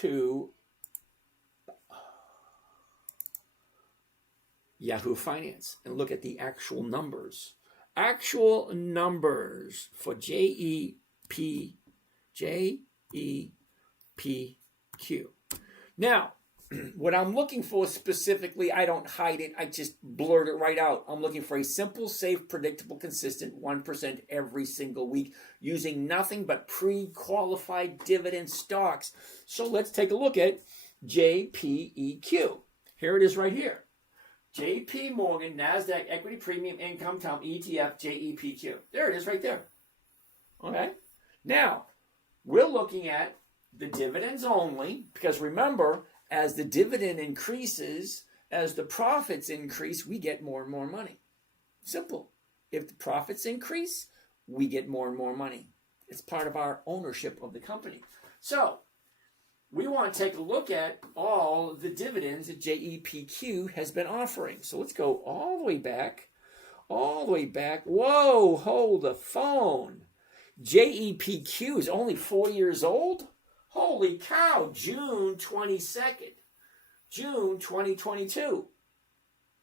to Yahoo Finance and look at the actual numbers Actual numbers for JEPQ. Now, what I'm looking for specifically, I don't hide it. I just blurt it right out. I'm looking for a simple, safe, predictable, consistent 1% every single week using nothing but pre-qualified dividend stocks. So let's take a look at JPEQ. Here it is right here. JP Morgan NASDAQ Equity Premium Income Time ETF JEPQ. There it is right there. Okay. Now, we're looking at the dividends only because remember, as the dividend increases, as the profits increase, we get more and more money. Simple. If the profits increase, we get more and more money. It's part of our ownership of the company. So, we want to take a look at all the dividends that JEPQ has been offering. So let's go all the way back. Whoa, hold the phone. JEPQ is only 4 years old? Holy cow, June 22nd, June 2022.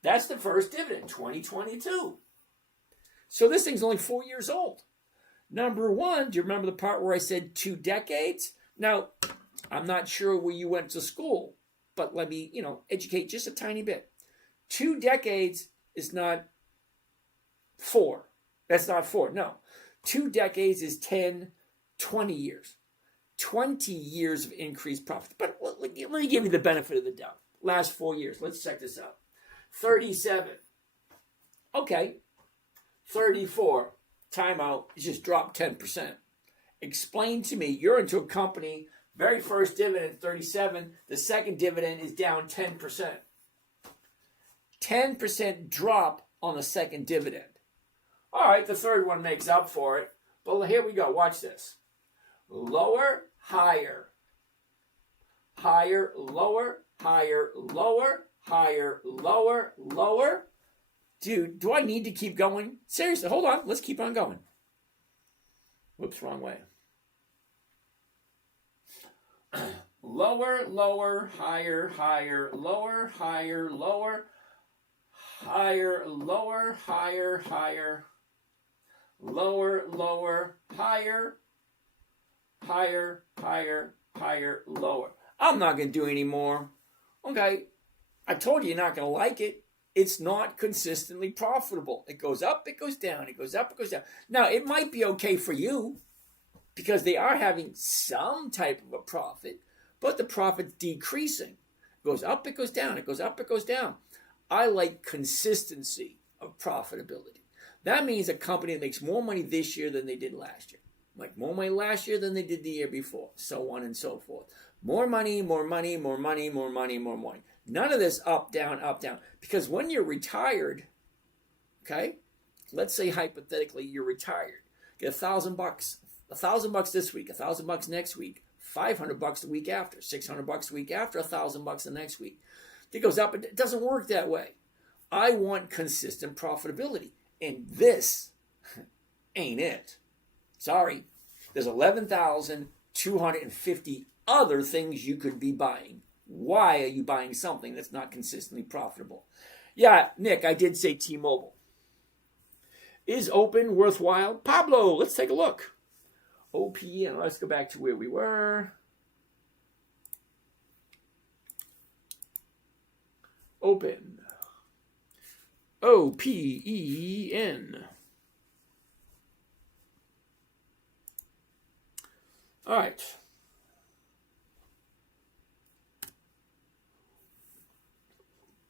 That's the first dividend, 2022. So this thing's only 4 years old. Number one, do you remember the part where I said 2 decades? Now, I'm not sure where you went to school, but let me, educate just a tiny bit. 2 decades is not 4. That's not 4, no. 2 decades is 10, 20 years. 20 years of increased profit. But let me give you the benefit of the doubt. Last 4 years. Let's check this out. 37. Okay. 34. Timeout. It just dropped 10%. Explain to me. You're into a company. Very first dividend, 37. The second dividend is down 10%. 10% drop on the second dividend. All right, the third one makes up for it. But here we go. Watch this. Lower, higher. Higher, lower, higher, lower, higher, lower, lower. Dude, do I need to keep going? Seriously, hold on. Let's keep on going. Whoops, wrong way. Lower, lower, higher, higher, lower, higher, lower, higher, lower, higher, higher, lower, lower, higher, higher, higher, higher, lower. I'm not going to do any more. Okay, I told you you're not going to like it. It's not consistently profitable. It goes up, it goes down, it goes up, it goes down. Now, it might be okay for you because they are having some type of a profit, but the profit's decreasing. It goes up, it goes down, it goes up, it goes down. I like consistency of profitability. That means a company that makes more money this year than they did last year. Like more money last year than they did the year before, so on and so forth. More money, more money, more money, more money, more money. None of this up, down, up, down. Because when you're retired, okay, let's say hypothetically you're retired, get $1,000, $1,000 this week, $1,000 next week, $500 the week after, $600 the week after, $1,000 the next week. It goes up. It doesn't work that way. I want consistent profitability, and this ain't it. Sorry. There's 11,250 other things you could be buying. Why are you buying something that's not consistently profitable? Yeah, Nick, I did say T-Mobile. Is open worthwhile? Pablo, let's take a look. OPM, let's go back to where we were. Open. OPEN. All right.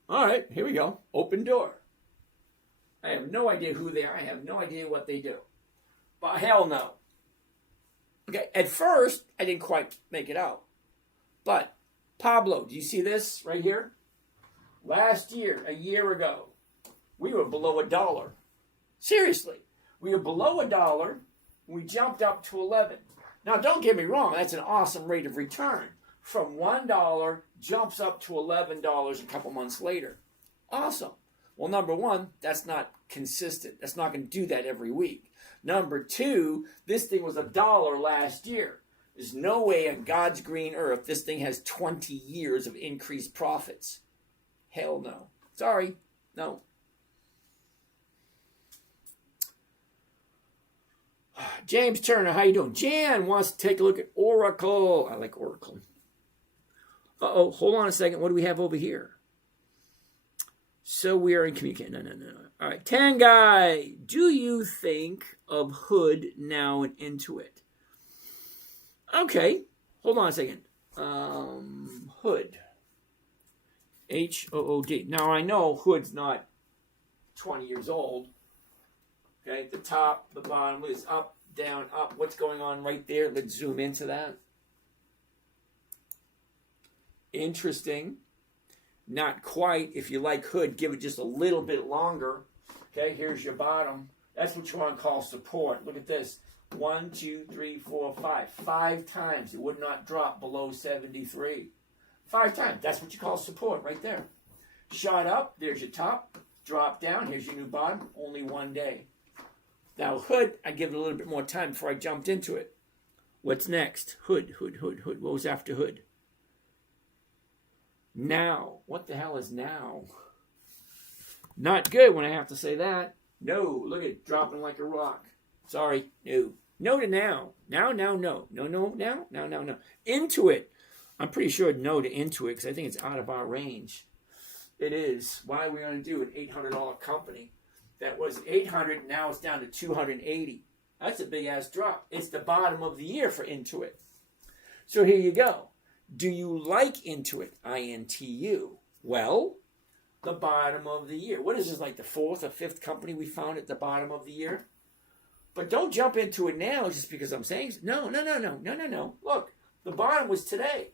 All right, here we go. Open door. I have no idea who they are. I have no idea what they do. But hell no. Okay, at first, I didn't quite make it out. But, Pablo, do you see this right here? Last year, a year ago, we were below $1. Seriously. We were below $1. We jumped up to 11. Now, don't get me wrong. That's an awesome rate of return. From $1, jumps up to $11 a couple months later. Awesome. Well, number one, that's not consistent. That's not going to do that every week. Number two, this thing was $1 last year. There's no way on God's green earth this thing has 20 years of increased profits. Hell no. Sorry. No. James Turner, how you doing? Jan wants to take a look at Oracle. I like Oracle. Uh-oh, hold on a second. What do we have over here? So we are in communication. No. All right, Tanguy, do you think of Hood now and Intuit? Okay, hold on a second. Hood. Hood. Now I know Hood's not 20 years old. Okay, the top, the bottom is up, down, up. What's going on right there? Let's zoom into that. Interesting. Not quite. If you like Hood, give it just a little bit longer. Okay, here's your bottom. That's what you want to call support. Look at this. 1, 2, 3, 4, 5. 5 times. It would not drop below 73. 5 times. That's what you call support right there. Shot up. There's your top. Drop down. Here's your new bottom. Only 1 day. Now, Hood, I give it a little bit more time before I jumped into it. What's next? Hood. What was after Hood? Now. What the hell is now? Not good when I have to say that. No. Look at it dropping like a rock. Sorry. No. No to now. Now, no. No, now. Intuit. I'm pretty sure no to Intuit because I think it's out of our range. It is. Why are we going to do an $800 company? That was $800, now it's down to $280. That's a big-ass drop. It's the bottom of the year for Intuit. So here you go. Do you like Intuit? INTU. Well, the bottom of the year. What is this, like the 4th or 5th company we found at the bottom of the year? But don't jump into it now just because I'm saying so. No. Look, the bottom was today.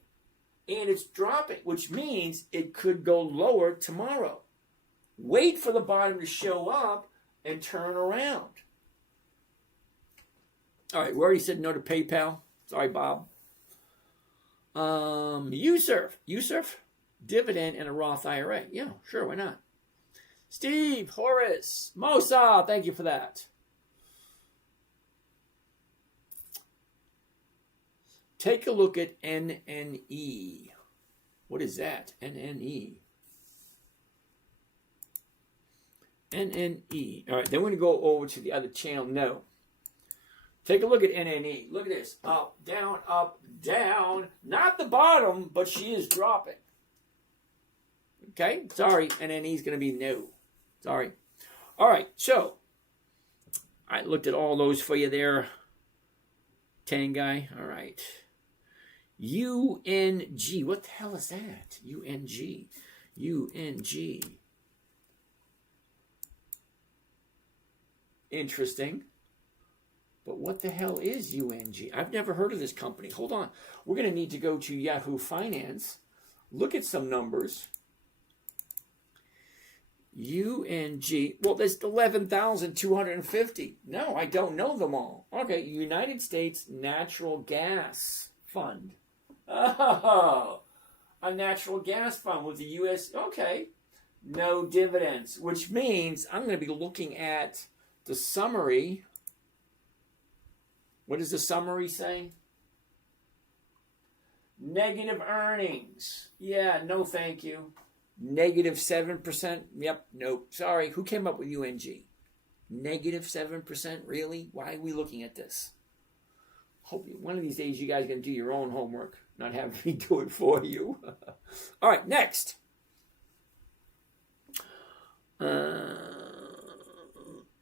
And it's dropping, which means it could go lower tomorrow. Wait for the bottom to show up and turn around. All right, we already said no to PayPal. Sorry, Bob. USURF, Dividend, and a Roth IRA. Yeah, sure, why not? Steve, Horace, Mosa, thank you for that. Take a look at NNE. What is that? NNE. NNE. All right, then we're going to go over to the other channel. No. Take a look at NNE. Look at this. Up, down, up, down. Not the bottom, but she is dropping. Okay? Sorry, NNE is going to be no. Sorry. All right, so I looked at all those for you there. Tanguy. All right. UNG. What the hell is that? UNG. UNG. Interesting. But what the hell is UNG? I've never heard of this company. Hold on. We're going to need to go to Yahoo Finance. Look at some numbers. UNG. Well, there's 11,250. No, I don't know them all. Okay, United States Natural Gas Fund. Oh, a natural gas fund with the U.S. Okay. No dividends, which means I'm going to be looking at the summary. What does the summary say? Negative earnings. Yeah, no thank you. Negative 7%. Yep, nope. Sorry. Who came up with UNG? Negative 7%? Really? Why are we looking at this? Hope one of these days you guys are going to do your own homework, not have me do it for you. All right, next.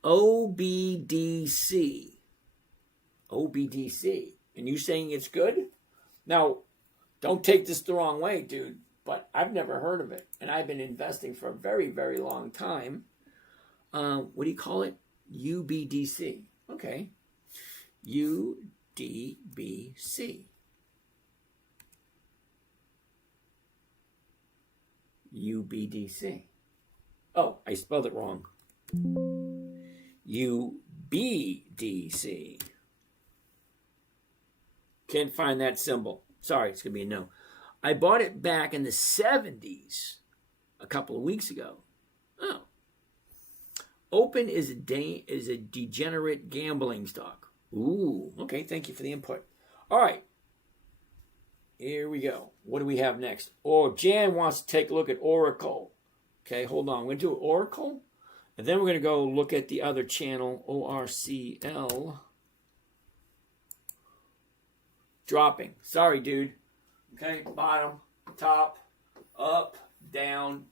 OBDC. OBDC. And you saying it's good? Now, don't take this the wrong way, dude, but I've never heard of it. And I've been investing for a very, very long time. What do you call it? UBDC. Okay. UDBC. UBDC. Oh, I spelled it wrong. UBDC. Can't find that symbol. Sorry, it's going to be a no. I bought it back in the 70s a couple of weeks ago. Oh. Open is a degenerate gambling stock. Ooh, okay, thank you for the input. All right. Here we go. What do we have next? Oh, Jan wants to take a look at Oracle. Okay, hold on. We're going to do Oracle. And then we're going to go look at the other channel, ORCL. Dropping. Sorry, dude. Okay, bottom, top, up, down.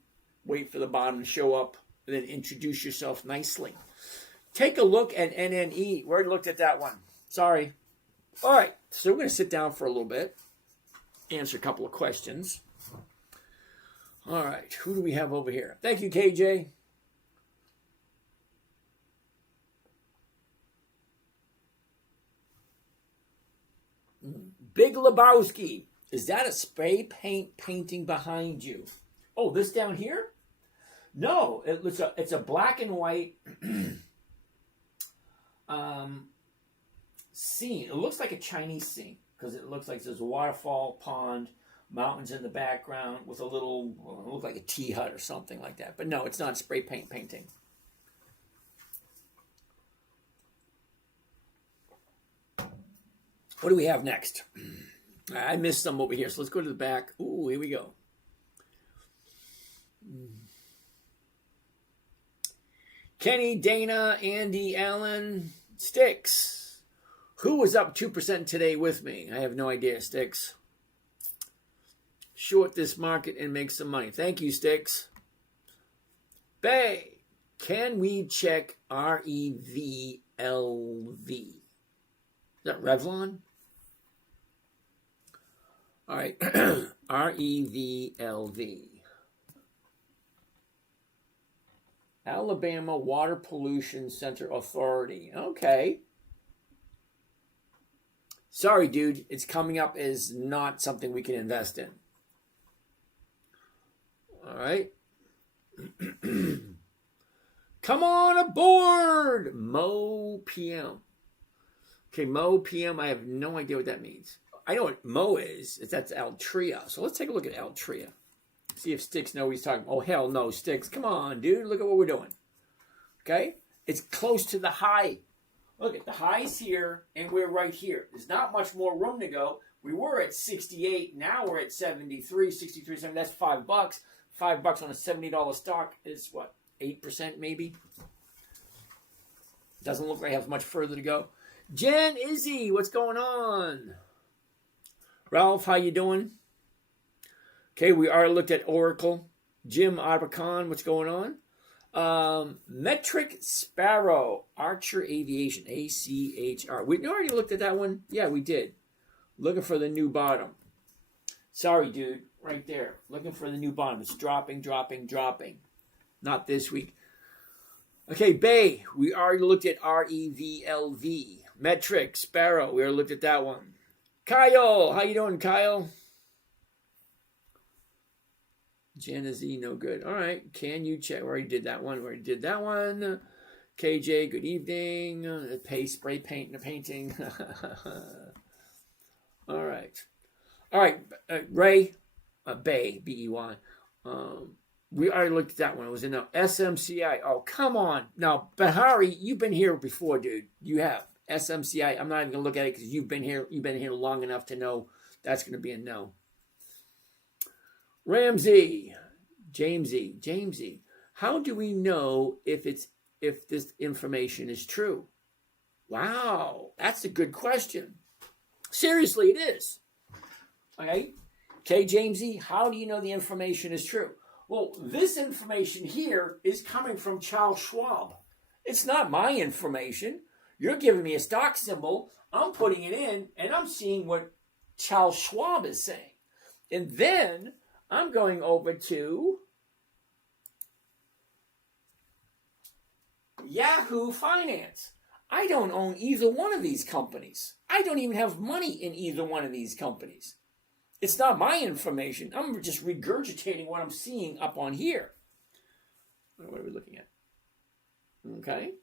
Wait for the bottom to show up, and then introduce yourself nicely. Take a look at NNE. We already looked at that one. Sorry. All right, so we're going to sit down for a little bit, answer a couple of questions. All right, who do we have over here? Thank you, KJ. Big Lebowski. Is that a spray paint painting behind you? Oh, this down here? No, it's a black and white scene. It looks like a Chinese scene because it looks like there's a waterfall, pond, mountains in the background with a little, it looks like a tea hut or something like that. But no, it's not spray paint painting. What do we have next? I missed some over here, so let's go to the back. Ooh, here we go. Kenny, Dana, Andy, Allen, Sticks. Who was up 2% today with me? I have no idea, Sticks. Short this market and make some money. Thank you, Sticks. Bay, can we check REVLV? Is that Revlon? All right, REVLV. Alabama Water Pollution Center Authority. Okay. Sorry, dude. It's coming up as not something we can invest in. All right. Come on aboard, Mo PM. Okay, Mo PM. I have no idea what that means. I know what Mo is. That's Altria. So let's take a look at Altria. See if Sticks know what he's talking about. Oh, hell no, Sticks. Come on, dude. Look at what we're doing. Okay? It's close to the high. Look at the high's here, and we're right here. There's not much more room to go. We were at 68. Now we're at 73, 63, 70. That's $5. $5 on a $70 stock is what? 8% maybe? Doesn't look like I have much further to go. Jen, Izzy, what's going on? Ralph, how you doing? Okay, we already looked at Oracle. Jim Arbacon, what's going on? Metric Sparrow, Archer Aviation, ACHR. We already looked at that one? Yeah, we did. Looking for the new bottom. Sorry, dude, right there. Looking for the new bottom. It's dropping, dropping, dropping. Not this week. Okay, Bay, we already looked at REVLV. Metric Sparrow, we already looked at that one. Kyle, how you doing, Kyle? Janizy, no good. All right, can you check? We already did that one. KJ, good evening. Spray paint and a painting. All right. Ray, Bay, B-E-Y. We already looked at that one. It was in the SMCI. Oh, come on. Now, Bahari, you've been here before, dude. You have. SMCI, I'm not even going to look at it because you've been here long enough to know that's going to be a no. Ramsey, Jamesy, how do we know if this information is true? Wow, that's a good question. Seriously, it is. Okay, Jamesy, how do you know the information is true? Well, this information here is coming from Charles Schwab. It's not my information. You're giving me a stock symbol. I'm putting it in, and I'm seeing what Charles Schwab is saying. And then I'm going over to Yahoo Finance. I don't own either one of these companies. I don't even have money in either one of these companies. It's not my information. I'm just regurgitating what I'm seeing up on here. What are we looking at? Okay.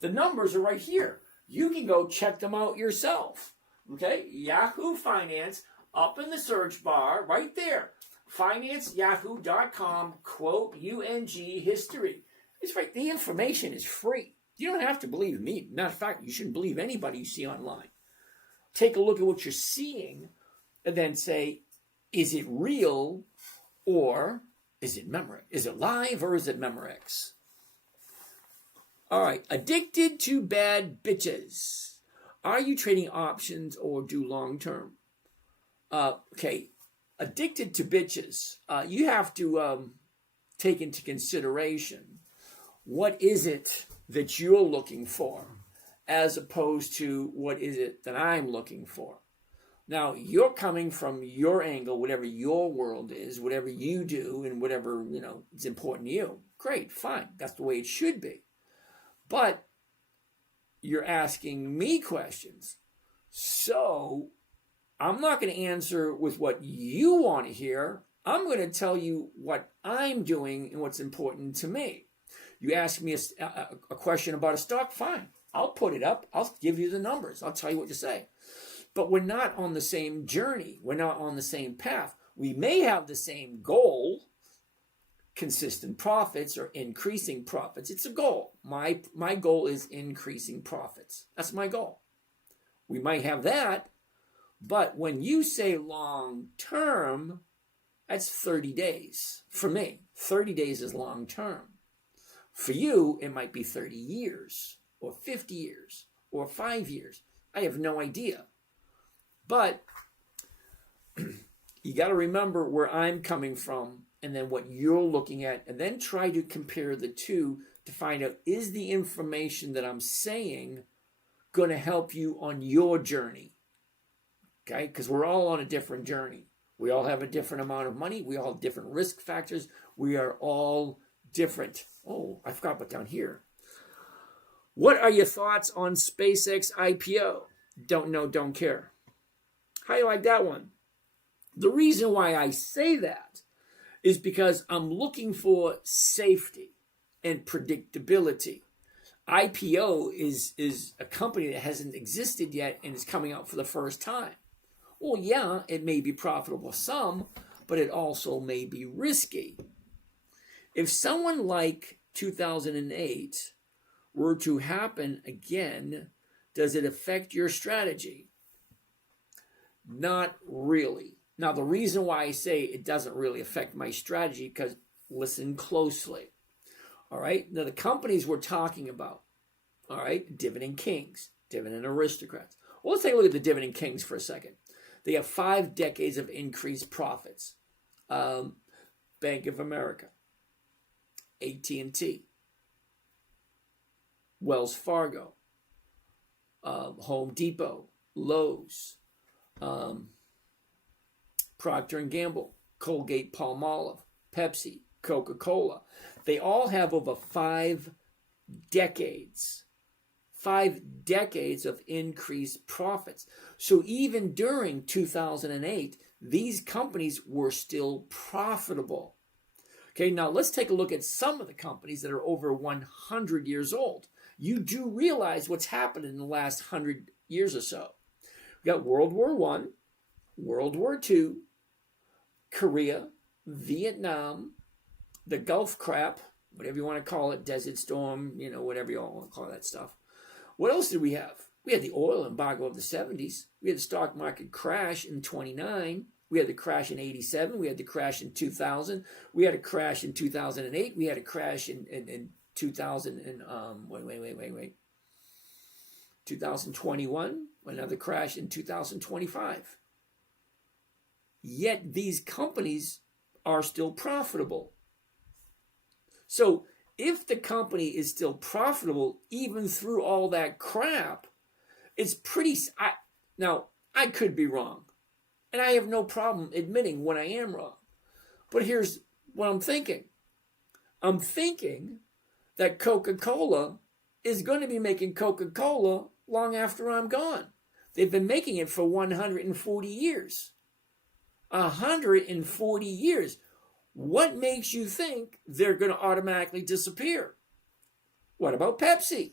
The numbers are right here. You can go check them out yourself. Okay? Yahoo Finance, up in the search bar, right there. FinanceYahoo.com, quote, UNG history. It's right. The information is free. You don't have to believe me. Matter of fact, you shouldn't believe anybody you see online. Take a look at what you're seeing and then say, is it real or is it Memorex? Is it live or is it Memorex? All right, addicted to bad bitches. Are you trading options or do long term? Okay, addicted to bitches. You have to take into consideration what is it that you're looking for, as opposed to what is it that I'm looking for. Now, you're coming from your angle, whatever your world is, whatever you do, and whatever, is important to you. Great, fine. That's the way it should be. But you're asking me questions. So I'm not going to answer with what you want to hear. I'm going to tell you what I'm doing and what's important to me. You ask me a question about a stock, fine. I'll put it up. I'll give you the numbers. I'll tell you what to say. But we're not on the same journey. We're not on the same path. We may have the same goal, consistent profits or increasing profits. It's a goal. My goal is increasing profits. That's my goal. We might have that, but when you say long term, that's 30 days. For me, 30 days is long term. For you, it might be 30 years or 50 years or 5 years. I have no idea. But you got to remember where I'm coming from and then what you're looking at, and then try to compare the two to find out, is the information that I'm saying going to help you on your journey? Okay? Because we're all on a different journey. We all have a different amount of money. We all have different risk factors. We are all different. Oh, I forgot about down here. What are your thoughts on SpaceX IPO? Don't know, don't care. How do you like that one? The reason why I say that is because I'm looking for safety and predictability. IPO is a company that hasn't existed yet and is coming out for the first time. Well, yeah, it may be profitable some, but it also may be risky. If someone like 2008 were to happen again, does it affect your strategy? Not really. Now, the reason why I say it doesn't really affect my strategy, because listen closely. All right. Now, the companies we're talking about, all right, dividend kings, dividend aristocrats. Well, let's take a look at the dividend kings for a second. They have 5 decades of increased profits. Bank of America, AT&T, Wells Fargo, Home Depot, Lowe's, Procter & Gamble, Colgate Palmolive, Pepsi, Coca-Cola. They all have over 5 decades. 5 decades of increased profits. So even during 2008, these companies were still profitable. Okay, now let's take a look at some of the companies that are over 100 years old. You do realize what's happened in the last 100 years or so. We got World War I, World War II, Korea, Vietnam, the Gulf crap, whatever you want to call it, Desert Storm, whatever you all want to call that stuff. What else did we have? We had the oil embargo of the 70s. We had the stock market crash in 29. We had the crash in 87. We had the crash in 2000. We had a crash in 2008. We had a crash in 2000 and 2021. Another crash in 2025. Yet these companies are still profitable. So if the company is still profitable, even through all that crap, it's pretty... Now, I could be wrong. And I have no problem admitting when I am wrong. But here's what I'm thinking. I'm thinking that Coca-Cola is going to be making Coca-Cola long after I'm gone. They've been making it for 140 years. 140 years. What makes you think they're going to automatically disappear? What about Pepsi?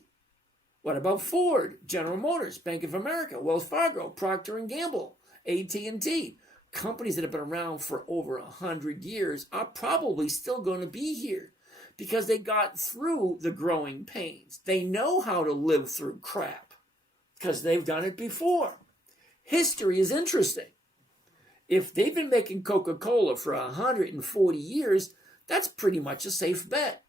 What about Ford, General Motors, Bank of America, Wells Fargo, Procter & Gamble, AT&T? Companies that have been around for over 100 years are probably still going to be here because they got through the growing pains. They know how to live through crap because they've done it before. History is interesting. If they've been making Coca-Cola for 140 years, that's pretty much a safe bet.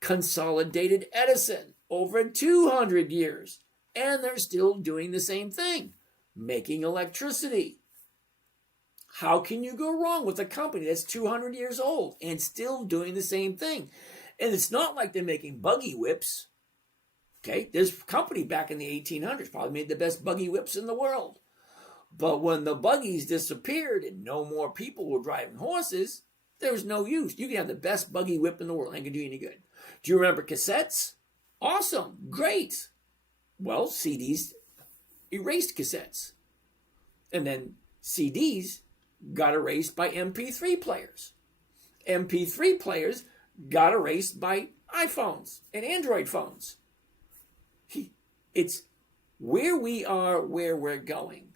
Consolidated Edison, over 200 years. And they're still doing the same thing, making electricity. How can you go wrong with a company that's 200 years old and still doing the same thing? And it's not like they're making buggy whips. Okay, this company back in the 1800s probably made the best buggy whips in the world. But when the buggies disappeared and no more people were driving horses, there was no use. You can have the best buggy whip in the world. It ain't gonna do you any good. Do you remember cassettes? Awesome, great. Well, CDs erased cassettes. And then CDs got erased by MP3 players. MP3 players got erased by iPhones and Android phones. It's where we are, where we're going.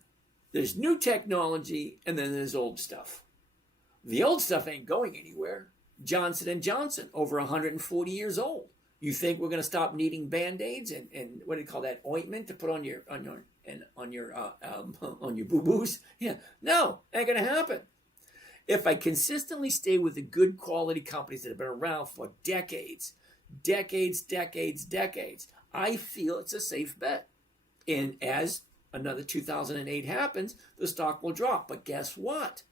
There's new technology, and then there's old stuff. The old stuff ain't going anywhere. Johnson & Johnson, over 140 years old. You think we're going to stop needing Band-Aids and what do you call that, ointment to put on your boo-boos? Yeah, no, ain't going to happen. If I consistently stay with the good quality companies that have been around for decades, I feel it's a safe bet. And as another 2008 happens, the stock will drop. But guess what?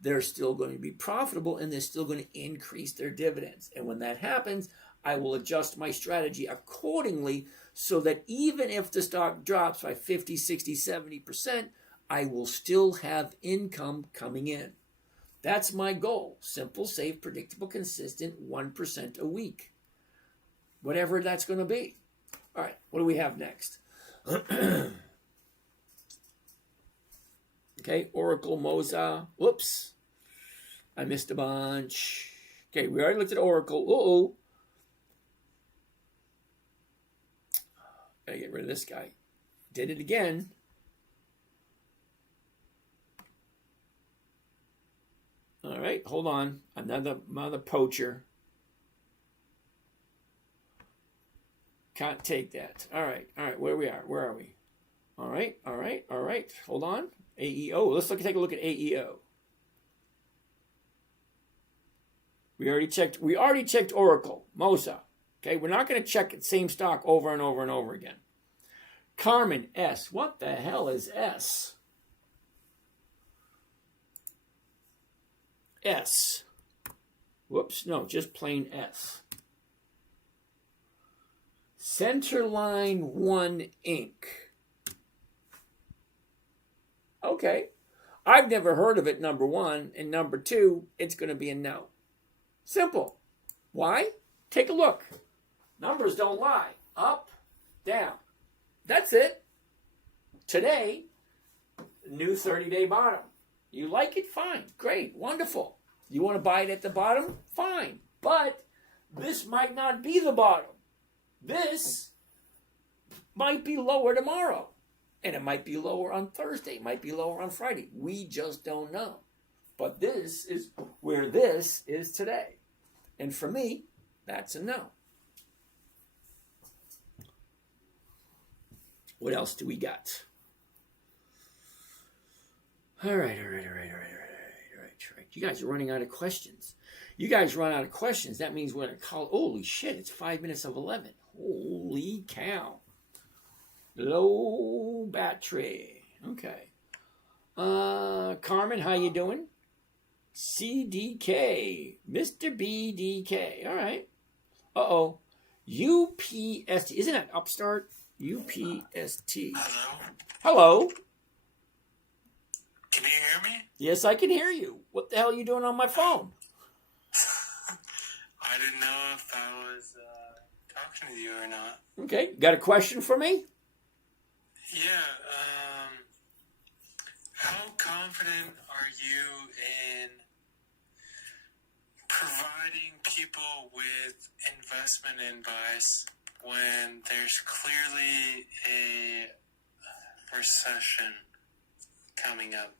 They're still going to be profitable and they're still going to increase their dividends. And when that happens, I will adjust my strategy accordingly so that even if the stock drops by 50, 60, 70%, I will still have income coming in. That's my goal. Simple, safe, predictable, consistent, 1% a week. Whatever that's going to be. All right, what do we have next? Okay, Oracle, Moza. Whoops. I missed a bunch. Okay, we already looked at Oracle. Uh-oh. Gotta get rid of this guy. Did it again. All right, hold on. Another poacher. Can't take that. All right, where are we? All right. Hold on. AEO. Let's take a look at AEO. We already checked Oracle, Mosa. Okay, we're not going to check the same stock over and over and over again. Carmen, S. What the hell is S? S. Whoops, no, just plain S. Centerline 1 Inc. Okay. I've never heard of it, number one. And number two, it's going to be a no. Simple. Why? Take a look. Numbers don't lie. Up, down. That's it. Today, new 30-day bottom. You like it? Fine. Great. Wonderful. You want to buy it at the bottom? Fine. But this might not be the bottom. This might be lower tomorrow. And it might be lower on Thursday. It might be lower on Friday. We just don't know. But this is where this is today. And for me, that's a no. What else do we got? All right. You guys are running out of questions. You guys run out of questions. That means we're going to call. Holy shit, it's 5 minutes of 11. Holy cow. Low battery. Okay. Carmen, how you doing? CDK. Mr. BDK. All right. Uh-oh. UPST. Isn't that Upstart? UPST. Hello. Can you hear me? Yes, I can hear you. What the hell are you doing on my phone? I didn't know if I was talking to you or not. Okay. Got a question for me? Yeah. How confident are you in providing people with investment advice when there's clearly a recession coming up?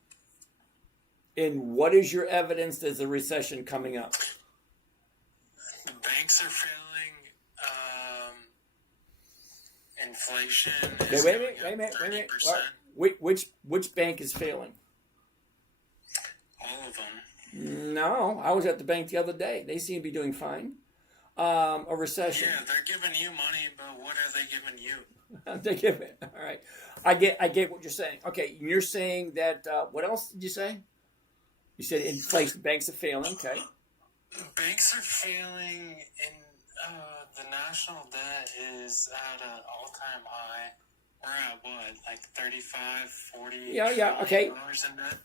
And what is your evidence there's a recession coming up? The banks are failing. Inflation is wait a minute. Which bank is failing? All of them. No, I was at the bank the other day. They seem to be doing fine. a recession. Yeah, they're giving you money, but what are they giving you? They give it. All right. I get what you're saying. Okay, you're saying that. What else did you say? You said inflation. Banks are failing. Okay. Banks are failing, and the national debt is at an all-time high. We're at what, like 35, 40 Yeah. Okay. dollars in debt?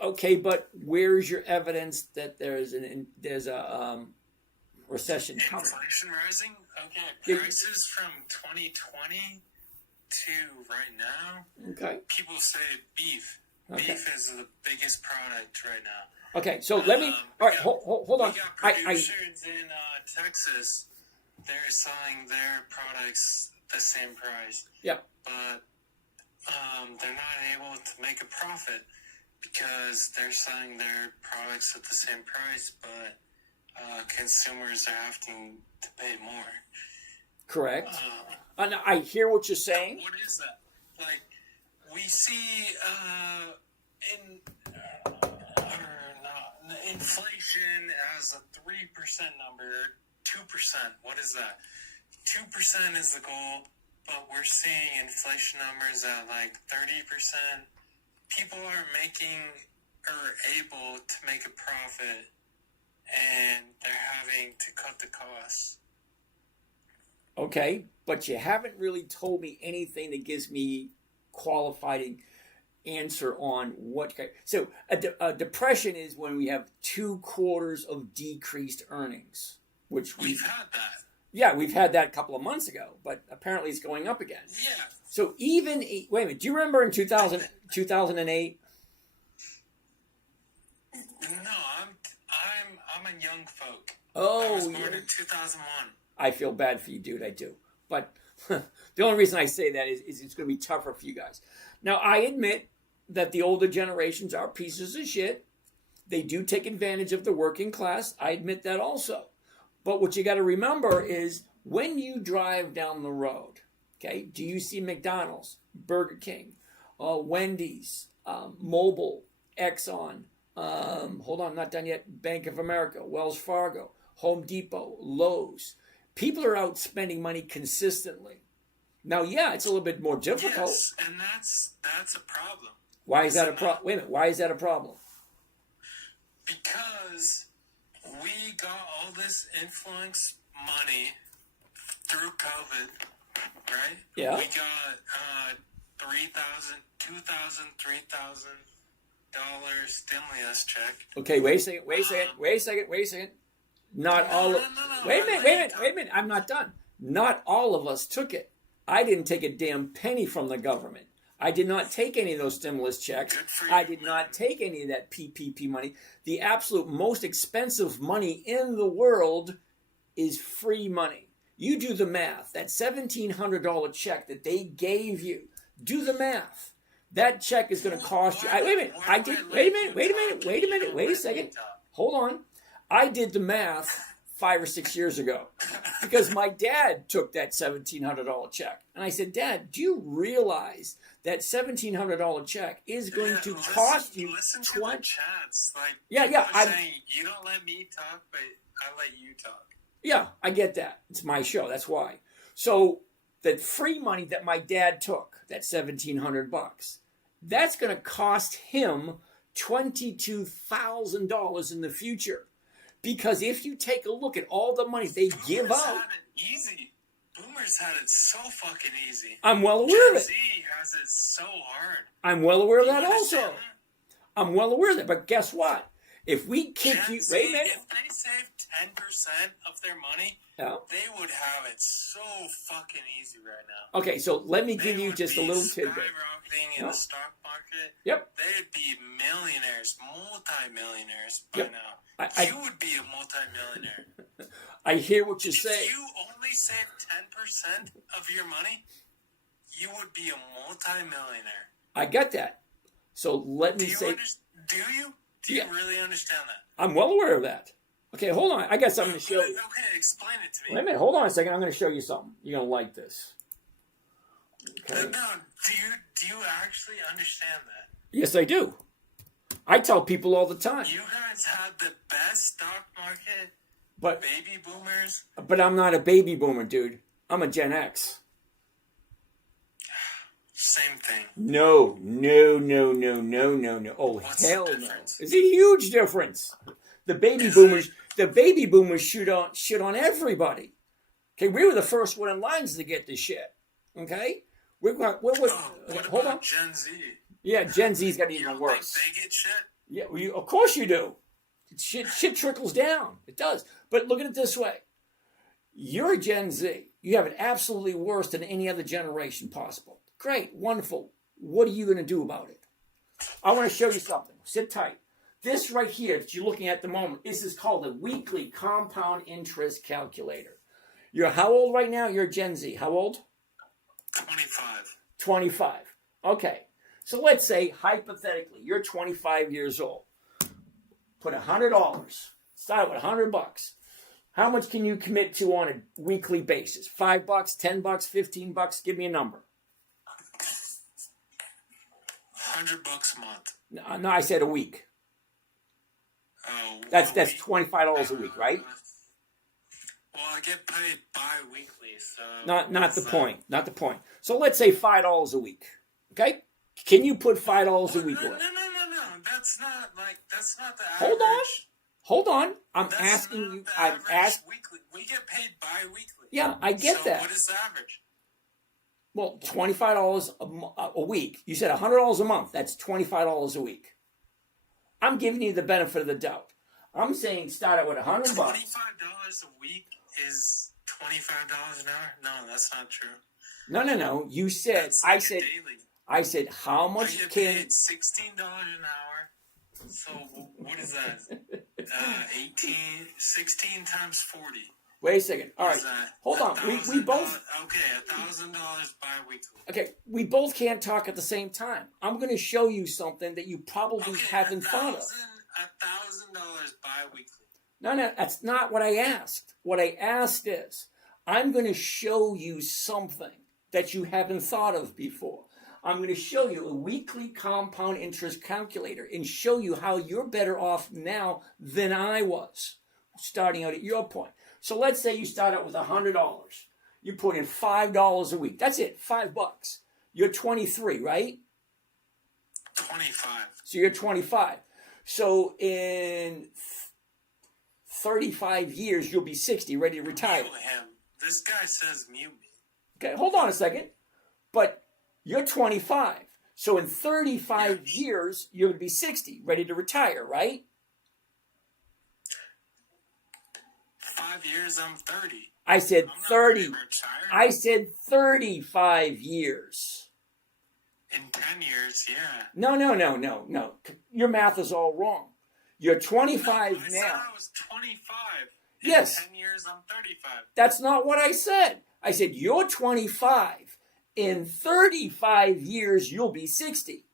Okay, but where's your evidence that there's a recession coming? Inflation rising? Okay, Yeah. prices from 2020 to right now. Okay. People say beef. Okay. Beef is the biggest product right now. Okay. So let me. All right. Hold on. We got producers in Texas. They're selling their products the same price. Yeah. But they're not able to make a profit because they're selling their products at the same price, but consumers are having to pay more. Correct. And I hear what you're saying. What is that? Like, we see inflation as a 3% number, 2%. What is that? 2% is the goal, but we're seeing inflation numbers at like 30%. People are making or able to make a profit, and they're having to cut the costs. Okay, but you haven't really told me anything that gives me qualified answer on what. So a depression is when we have 2 quarters of decreased earnings, which We've had that. Yeah, we've had that a couple of months ago, but apparently it's going up again. Yeah. So even wait a minute, do you remember in 2008? No, I'm a young folk. Oh, I was born yeah. in 2001. I feel bad for you, dude. I do. But the only reason I say that is it's going to be tougher for you guys. Now, I admit that the older generations are pieces of shit. They do take advantage of the working class. I admit that also. But what you got to remember is when you drive down the road, okay, do you see McDonald's, Burger King, Wendy's, Mobil, Exxon, hold on, not done yet, Bank of America, Wells Fargo, Home Depot, Lowe's. People are out spending money consistently. Now, yeah, it's a little bit more difficult. Yes, and that's a problem. Why is that a problem? Wait a minute. Why is that a problem? Because we got all this influence money through COVID, right? Yeah. We got $3,000, $2,000, $3,000 stimulus check. Okay, wait a second. Not all of... Wait a minute. I'm not done. Not all of us took it. I didn't take a damn penny from the government. I did not take any of those stimulus checks. I did not take any of that PPP money. The absolute most expensive money in the world is free money. You do the math. That $1,700 check that they gave you, do the math. That check is going to cost you... Wait a second. Hold on. I did the math 5 or 6 years ago because my dad took that $1,700 check. And I said, Dad, do you realize that $1,700 check is going to cost you Listen to 20... the chats. Like, I'm saying, you don't let me talk, but I let you talk. Yeah, I get that. It's my show. That's why. So the free money that my dad took, that $1,700, that's going to cost him $22,000 in the future. Because if you take a look at all the money they give out... Had it easy. Boomers had it so fucking easy. I'm well aware of it. Gen Z has it so hard. I'm well aware of that You also. understand that? I'm well aware of that. But guess what? If we kick Gen you... Z, Wait a minute. if they saved 10% of their money, Yeah. they would have it so fucking easy right now. Okay, so let me give They you would just a be little tidbit. skyrocketing in Yeah. the stock market. Yep. They'd be millionaires, multi-millionaires by Yep. now. I You would be a multi-millionaire. I hear what you're If saying. you only save 10% of your money, you would be a multi-millionaire. I get that. So let me Do you say... do you? Do Yeah. you really understand that? I'm well aware of that. Okay, hold on. I got something to show you. Okay, explain it to me. Wait a minute. Hold on a second. I'm going to show you something. You're going to like this. Okay. No, do you actually understand that? Yes, I do. I tell people all the time. You guys had the best stock market But Baby boomers? I'm not a baby boomer, dude. I'm a Gen X. Same thing. No. Oh, What's the hell no. difference? It's a huge difference. The baby boomers shit on everybody. Okay, we were the first one in lines to get this shit. Okay? What hold about on. Gen Z? Yeah, Gen Z's got You even don't worse. think they get shit? Yeah, well, of course you do. Shit trickles down. It does. But look at it this way. You're a Gen Z. You have it absolutely worse than any other generation possible. Great, wonderful. What are you going to do about it? I want to show you something. Sit tight. This right here that you're looking at the moment, this is called a weekly compound interest calculator. You're how old right now? You're Gen Z. How old? 25. 25. Okay. So let's say, hypothetically, you're 25 years old. Put $100. Start with $100. How much can you commit to on a weekly basis? $5, $10, $15? Give me a number. $100 a month. No, I said a week. Oh, That's week. $25 a week, right? Well, I get paid bi-weekly, so... Not the point. Not the point. So let's say $5 a week. Okay? Can you put $5 a week No. worth? That's not the Hold on. average. Hold on. I'm That's asking not you. the I'm average asking. weekly. We get paid bi-weekly. Yeah, I get so that. what is the average? Well, $25 a week. You said $100 a month. That's $25 a week. I'm giving you the benefit of the doubt. I'm saying start out with $100. $25 a week is $25 an hour? No, that's not true. No. You said. That's I like said. daily. I said how I much get can? paid $16 an hour. So what is that? 16 times 40. Wait a second. All right. Is that Hold on. We both. Okay, $1,000 bi-weekly. Okay, we both can't talk at the same time. I'm going to show you something that you probably Okay, haven't thought of. $1,000 bi-weekly. No, that's not what I asked. What I asked is, I'm going to show you something that you haven't thought of before. I'm going to show you a weekly compound interest calculator and show you how you're better off now than I was, starting out at your point. So let's say you start out with $100. You put in $5 a week. That's it, $5. You're 23, right? 25. So you're 25. So in 35 years, you'll be 60, ready to retire. Mute him. This guy says mute me. Okay, hold on a second. But you're 25. So in 35 years, you're going to be 60, ready to retire, right? 5 years, I'm 30. I said I'm not 30. ready to retire. I said 35 years. In 10 years, yeah. No. Your math is all wrong. You're 25 I said now. I was 25. Yes. In 10 years, I'm 35. That's not what I said. I said you're 25. In 35 years, you'll be 60.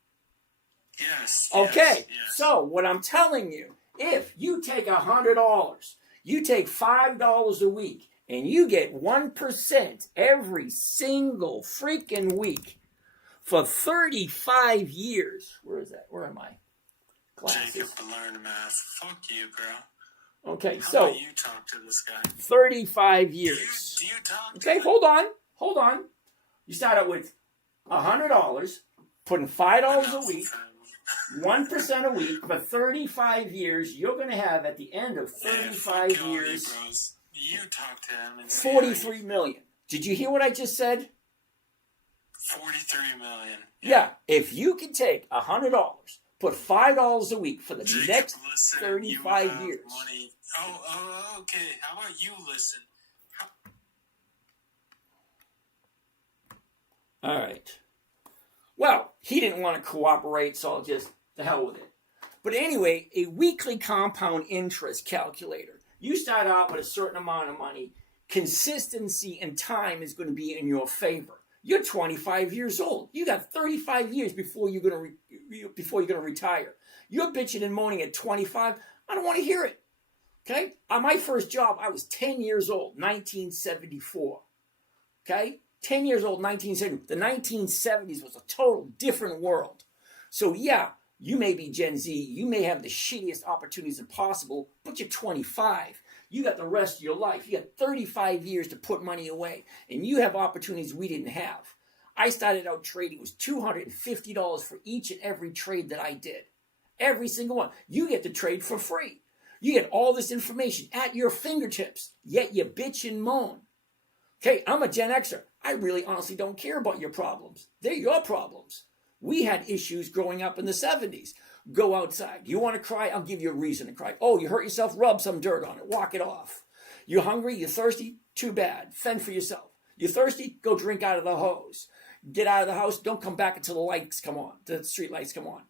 Yes. Okay, Yes. so what I'm telling you, if you take $100, you take $5 a week, and you get 1% every single freaking week for 35 years. Where is that? Where are my glasses? Jacob learned math. Fuck you, girl. Okay, How so about you talk to this guy? 35 years. Do you talk to Okay, him? hold on. You start out with $100, putting $5 a week, 1% a week for 35 years. You're going to have at the end of 35 fuck all you years, bros. You talk to him and see 43 million. Did you hear what I just said? 43 million. Yeah. If you can take $100, put $5 a week for the Jacob, next listen, 35 you have years. Money. Oh, okay. How about you listen? All right. Well, he didn't want to cooperate, so I'll just the hell with it. But anyway, a weekly compound interest calculator. You start out with a certain amount of money. Consistency and time is going to be in your favor. You're 25 years old. You got 35 years before you're going to retire. You're bitching and moaning at 25. I don't want to hear it. Okay? On my first job, I was 10 years old, 1974. Okay? 10 years old, 1970. The 1970s was a total different world. So yeah, you may be Gen Z. You may have the shittiest opportunities possible, but you're 25. You got the rest of your life. You got 35 years to put money away, and you have opportunities we didn't have. I started out trading. It was $250 for each and every trade that I did. Every single one. You get to trade for free. You get all this information at your fingertips, yet you bitch and moan. Okay, I'm a Gen Xer. I really honestly don't care about your problems. They're your problems. We had issues growing up in the 70s. Go outside. You want to cry? I'll give you a reason to cry. Oh, you hurt yourself? Rub some dirt on it. Walk it off. You're hungry? You're thirsty? Too bad. Fend for yourself. You're thirsty? Go drink out of the hose. Get out of the house. Don't come back until the lights come on. The street lights come on.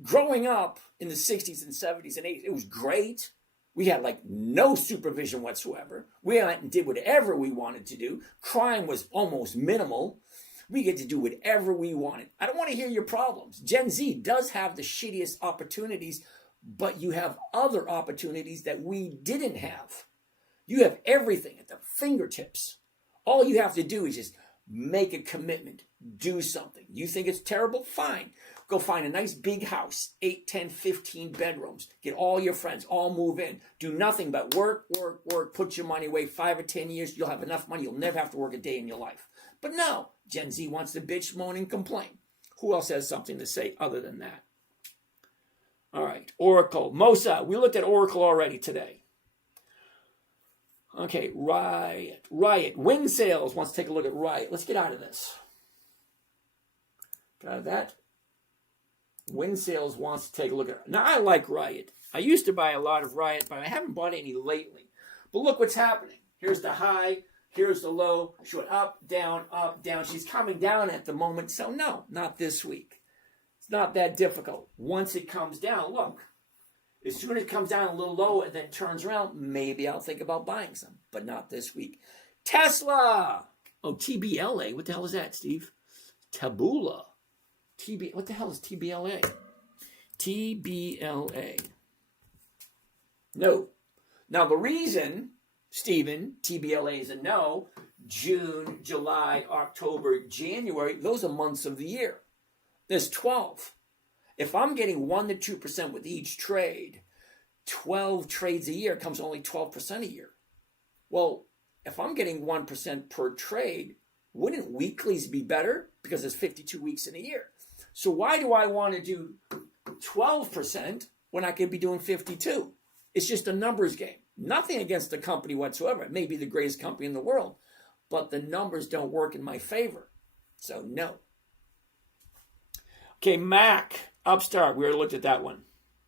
Growing up in the 60s and 70s and 80s, it was great. We had like no supervision whatsoever. We went and did whatever we wanted to do. Crime was almost minimal. We get to do whatever we wanted. I don't want to hear your problems. Gen Z does have the shittiest opportunities, but you have other opportunities that we didn't have. You have everything at the fingertips. All you have to do is just make a commitment. Do something. You think it's terrible? Fine. Go find a nice big house, 8, 10, 15 bedrooms. Get all your friends, all move in. Do nothing but work, work, work. Put your money away. 5 or 10 years, you'll have enough money. You'll never have to work a day in your life. But no, Gen Z wants to bitch, moan, and complain. Who else has something to say other than that? All right, Oracle. Mosa, we looked at Oracle already today. Okay, Riot. Wind Sales wants to take a look at Riot. Let's get out of this. Get out of that. Wind Sales wants to take a look at it. Now, I like Riot. I used to buy a lot of Riot, but I haven't bought any lately. But look what's happening. Here's the high. Here's the low. She went up, down, up, down. She's coming down at the moment. So, no, not this week. It's not that difficult. Once it comes down, look. As soon as it comes down a little low and then turns around, maybe I'll think about buying some. But not this week. Tesla. Oh, TBLA. What the hell is that, Steve? Taboola. What the hell is TBLA? TBLA. No. Now, the reason, Stephen, TBLA is a no, June, July, October, January, those are months of the year. There's 12. If I'm getting 1 to 2% with each trade, 12 trades a year comes only 12% a year. Well, if I'm getting 1% per trade, wouldn't weeklies be better? Because there's 52 weeks in a year. So why do I want to do 12% when I could be doing 52? It's just a numbers game. Nothing against the company whatsoever. It may be the greatest company in the world, but the numbers don't work in my favor. So no. Okay, Mac, Upstart. We already looked at that one.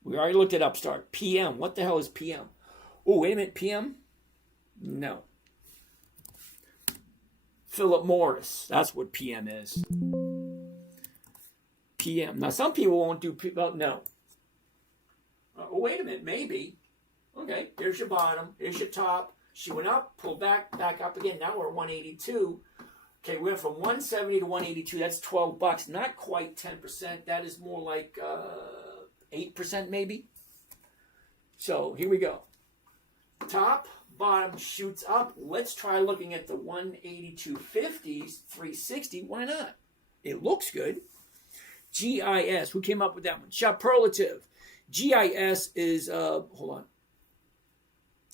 We already looked at Upstart. PM. What the hell is PM? Oh, wait a minute. PM? No. Philip Morris. That's what PM is. PM. Now, some people won't do PM. No. Oh, wait a minute. Maybe. Okay. Here's your bottom. Here's your top. She went up, pulled back up again. Now we're at 182. Okay, we went from 170 to 182. That's $12. Not quite 10%. That is more like 8% maybe. So here we go. Top, bottom shoots up. Let's try looking at the 182.50s, 360. Why not? It looks good. GIS. Who came up with that one? Superlative. GIS is, hold on.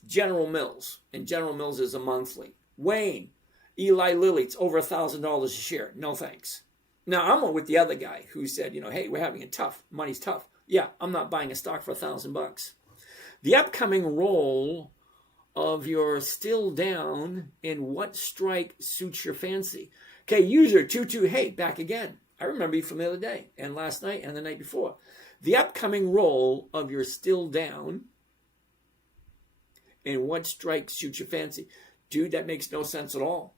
General Mills. And General Mills is a monthly. Wayne. Eli Lilly, it's over $1,000 a share. No thanks. Now, I'm with the other guy who said, hey, we're having it tough. Money's tough. Yeah, I'm not buying a stock for $1,000. The upcoming roll of your still down in what strike suits your fancy. Okay, user 22, hey, back again. I remember you from the other day and last night and the night before. The upcoming roll of your still down in what strike suits your fancy. Dude, that makes no sense at all.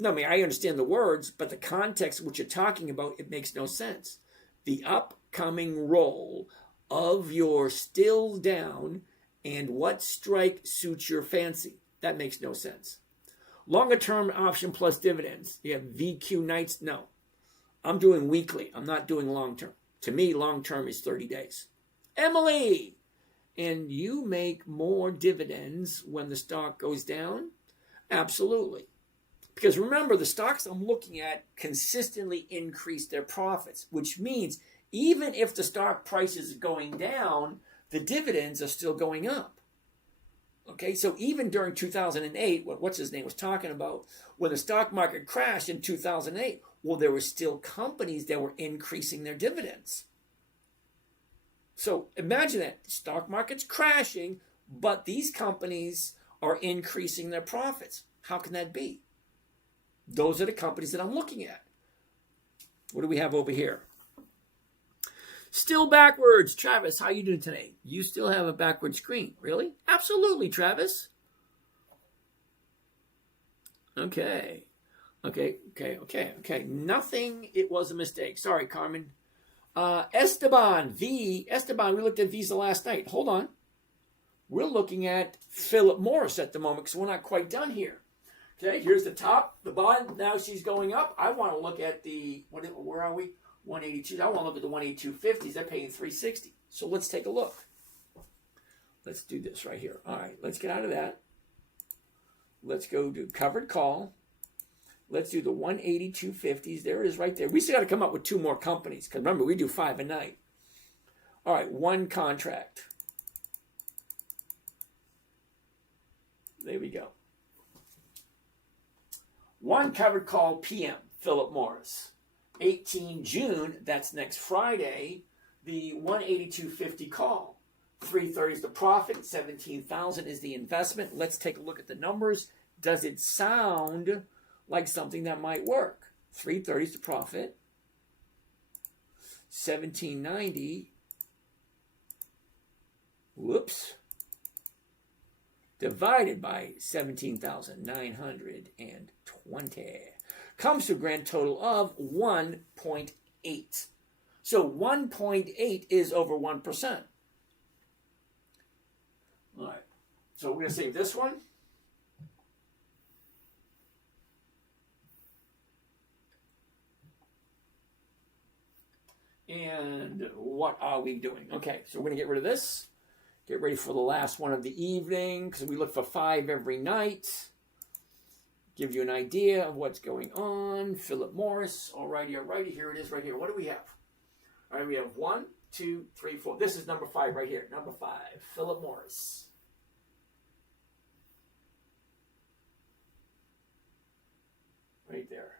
No, I mean, I understand the words, but the context of what you're talking about, it makes no sense. The upcoming roll of your still down and what strike suits your fancy. That makes no sense. Longer term option plus dividends. You have VQ nights? No. I'm doing weekly. I'm not doing long term. To me, long term is 30 days. Emily! And you make more dividends when the stock goes down? Absolutely. Because remember, the stocks I'm looking at consistently increase their profits, which means even if the stock price is going down, the dividends are still going up. Okay, so even during 2008, what's his name was talking about, when the stock market crashed in 2008, well, there were still companies that were increasing their dividends. So imagine that. Stock market's crashing, but these companies are increasing their profits. How can that be? Those are the companies that I'm looking at. What do we have over here? Still backwards. Travis, how you doing today? You still have a backward screen. Really? Absolutely, Travis. Okay. Nothing. It was a mistake. Sorry, Carmen. Esteban, we looked at Visa last night. Hold on. We're looking at Philip Morris at the moment because we're not quite done here. Okay, here's the top, the bottom. Now she's going up. I want to look at the, where are we? 182. I want to look at the 182.50s. They're paying 360. So let's take a look. Let's do this right here. All right, let's get out of that. Let's go do covered call. Let's do the 182.50s. There it is right there. We still got to come up with 2 more companies because remember, we do 5 a night. All right, 1 contract. There we go. 1 covered call PM, Philip Morris. 18 June, that's next Friday, the 182.50 call. 330 is the profit, 17,000 is the investment. Let's take a look at the numbers. Does it sound like something that might work? 330 is the profit. 1790. Whoops. Divided by 17,920 comes to a grand total of 1.8. So 1.8 is over 1%. All right. So we're going to save this one. And what are we doing? Okay, so we're going to get rid of this. Get ready for the last one of the evening because we look for 5 every night. Give you an idea of what's going on. Philip Morris. Alrighty. Here it is right here. What do we have? All right, we have 1, 2, 3, 4. This is number 5 right here. Number 5, Philip Morris. Right there.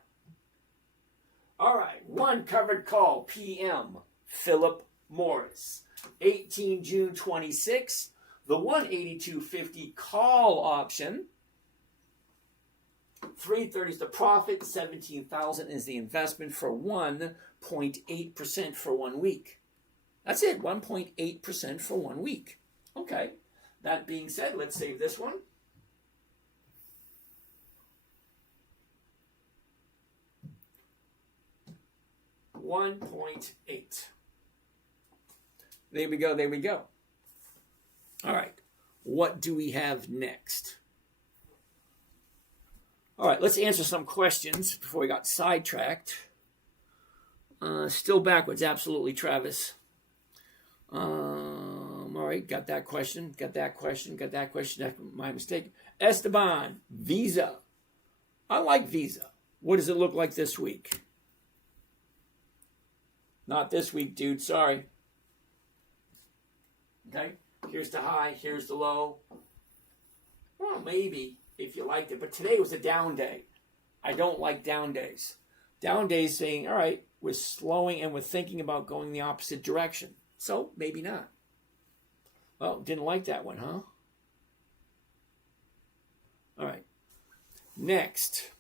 All right, 1 covered call, PM, Philip Morris. 18 June 26, the 182.50 call option. 330 is the profit, 17,000 is the investment for 1.8% for 1 week. That's it, 1.8% for 1 week. Okay, that being said, let's save this one. $1.8. There we go. All right. What do we have next? All right, let's answer some questions before we got sidetracked. Still backwards, absolutely, Travis. All right, got that question. That's my mistake. Esteban, Visa. I like Visa. What does it look like this week? Not this week, dude. Sorry. Okay. Here's the high. Here's the low. Well, maybe if you liked it. But today was a down day. I don't like down days. Down days saying, all right, we're slowing and we're thinking about going the opposite direction. So maybe not. Well, didn't like that one, huh? All right. Next.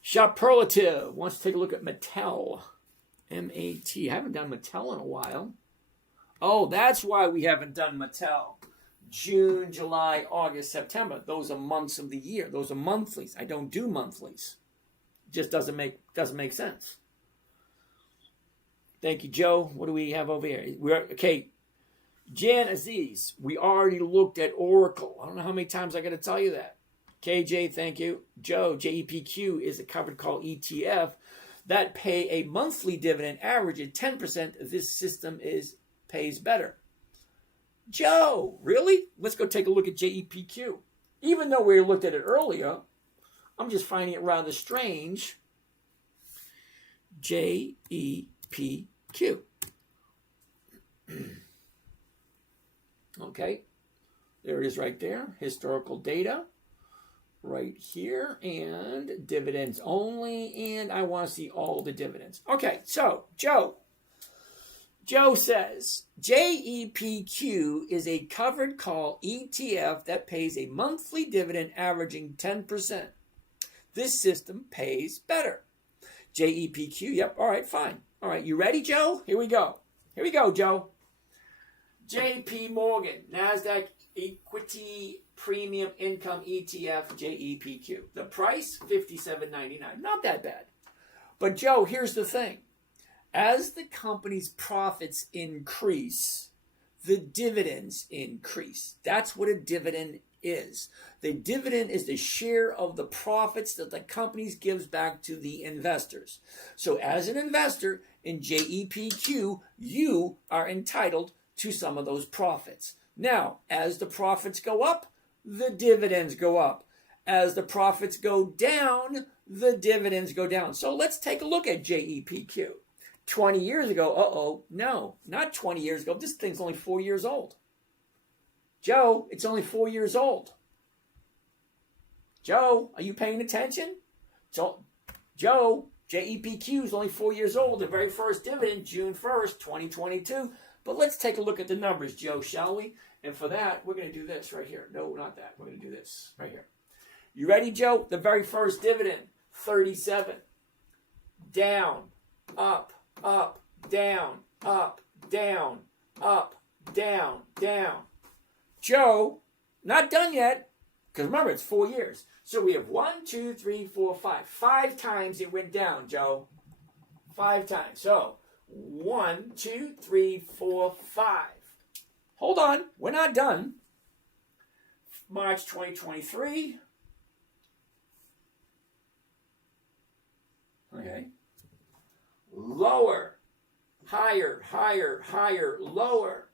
Shopperlative wants to take a look at Mattel. M-A-T. I haven't done Mattel in a while. Oh, that's why we haven't done Mattel. June, July, August, September. Those are months of the year. Those are monthlies. I don't do monthlies. Just doesn't make sense. Thank you, Joe. What do we have over here? Okay. Jan Aziz. We already looked at Oracle. I don't know how many times I got to tell you that. KJ, thank you. Joe, JEPQ is a covered call ETF that pay a monthly dividend average at 10%. This system pays better. Joe, really? Let's go take a look at JEPQ. Even though we looked at it earlier, I'm just finding it rather strange. JEPQ. Okay. There it is right there. Historical data right here. And dividends only. And I want to see all the dividends. Okay, so Joe says JEPQ is a covered call ETF that pays a monthly dividend averaging 10%. This system pays better. JEPQ, yep, all right, fine. All right, you ready, Joe? Here we go, Joe. JP Morgan, NASDAQ Equity Premium Income ETF, JEPQ. The price, $57.99. Not that bad. But Joe, here's the thing. As the company's profits increase, the dividends increase. That's what a dividend is. The dividend is the share of the profits that the company gives back to the investors. So as an investor in JEPQ, you are entitled to some of those profits. Now, as the profits go up, the dividends go up. As the profits go down, the dividends go down. So let's take a look at JEPQ. 20 years ago, no, not 20 years ago. This thing's only 4 years old. Joe, it's only 4 years old. Joe, are you paying attention? So, Joe, JEPQ is only 4 years old. The very first dividend, June 1st, 2022. But let's take a look at the numbers, Joe, shall we? And for that, we're going to do this right here. No, not that. We're going to do this right here. You ready, Joe? The very first dividend, 37. Down, up, up, down, up, down, up, down, down. Joe, not done yet, because remember, it's 4 years. So we have 1, 2, 3, 4, 5. 5 times it went down, Joe. 5 times. So 1, 2, 3, 4, 5. Hold on, we're not done. March 2023. Okay. Lower, higher, higher, higher, lower,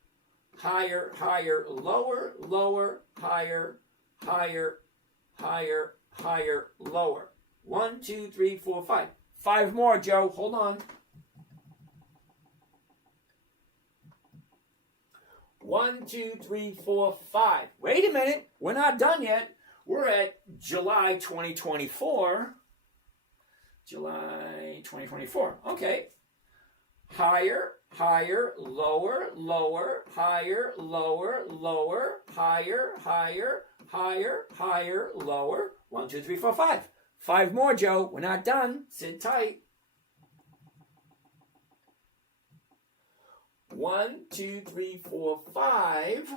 higher, higher, lower, lower, higher, higher, higher, higher, lower. 1, 2, 3, 4, 5. 5 more, Joe. Hold on. 1, 2, 3, 4, 5. Wait a minute. We're not done yet. We're at July 2024. July 2024. Okay. Higher, higher, lower, lower, higher, lower, lower, higher, higher, higher, higher, lower. 1, 2, 3, 4, 5. 5 more, Joe. We're not done. Sit tight. 1, 2, 3, 4, 5.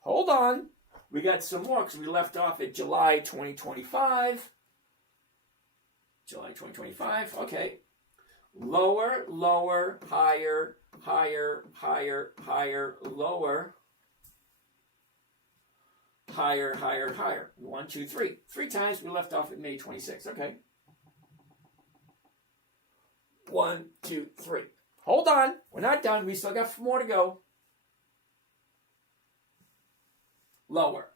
Hold on. We got some more because we left off at July 2025. July 2025. Okay. Lower, lower, higher, higher, higher, higher, lower. Higher, higher, higher. 1, 2, 3. 3 times. We left off at May 26th. Okay. 1, 2, 3. Hold on. We're not done. We still got more to go. Lower.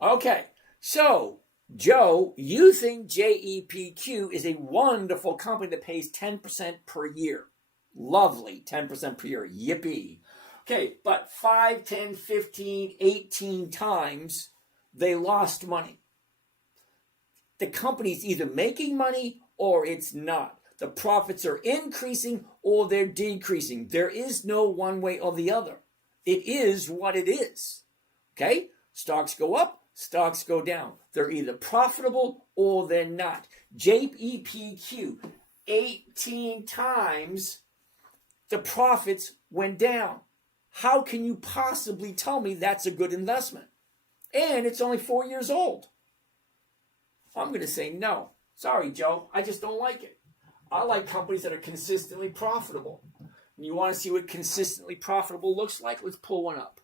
Okay. So, Joe, you think JEPQ is a wonderful company that pays 10% per year. Lovely. 10% per year. Yippee. Okay, but 5, 10, 15, 18 times they lost money. The company's either making money or it's not. The profits are increasing or they're decreasing. There is no one way or the other. It is what it is. Okay? Stocks go up, stocks go down. They're either profitable or they're not. JEPQ, 18 times the profits went down. How can you possibly tell me that's a good investment? And it's only 4 years old. I'm going to say no. Sorry, Joe. I just don't like it. I like companies that are consistently profitable. And you want to see what consistently profitable looks like? Let's pull one up.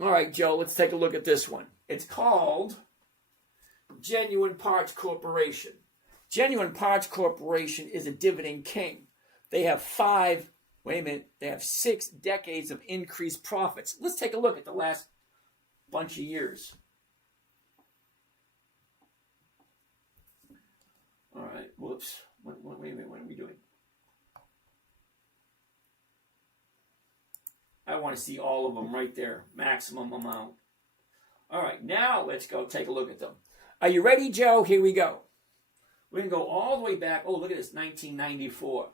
All right, Joe, let's take a look at this one. It's called Genuine Parts Corporation. Genuine Parts Corporation is a dividend king. They have 6 decades of increased profits. Let's take a look at the last bunch of years. All right, whoops. Wait a minute, what are we doing? want to see all of them right there. Maximum amount. All right, now let's go take a look at them. Are you ready, Joe? Here we go. We're going to go all the way back. Oh, look at this. 1994.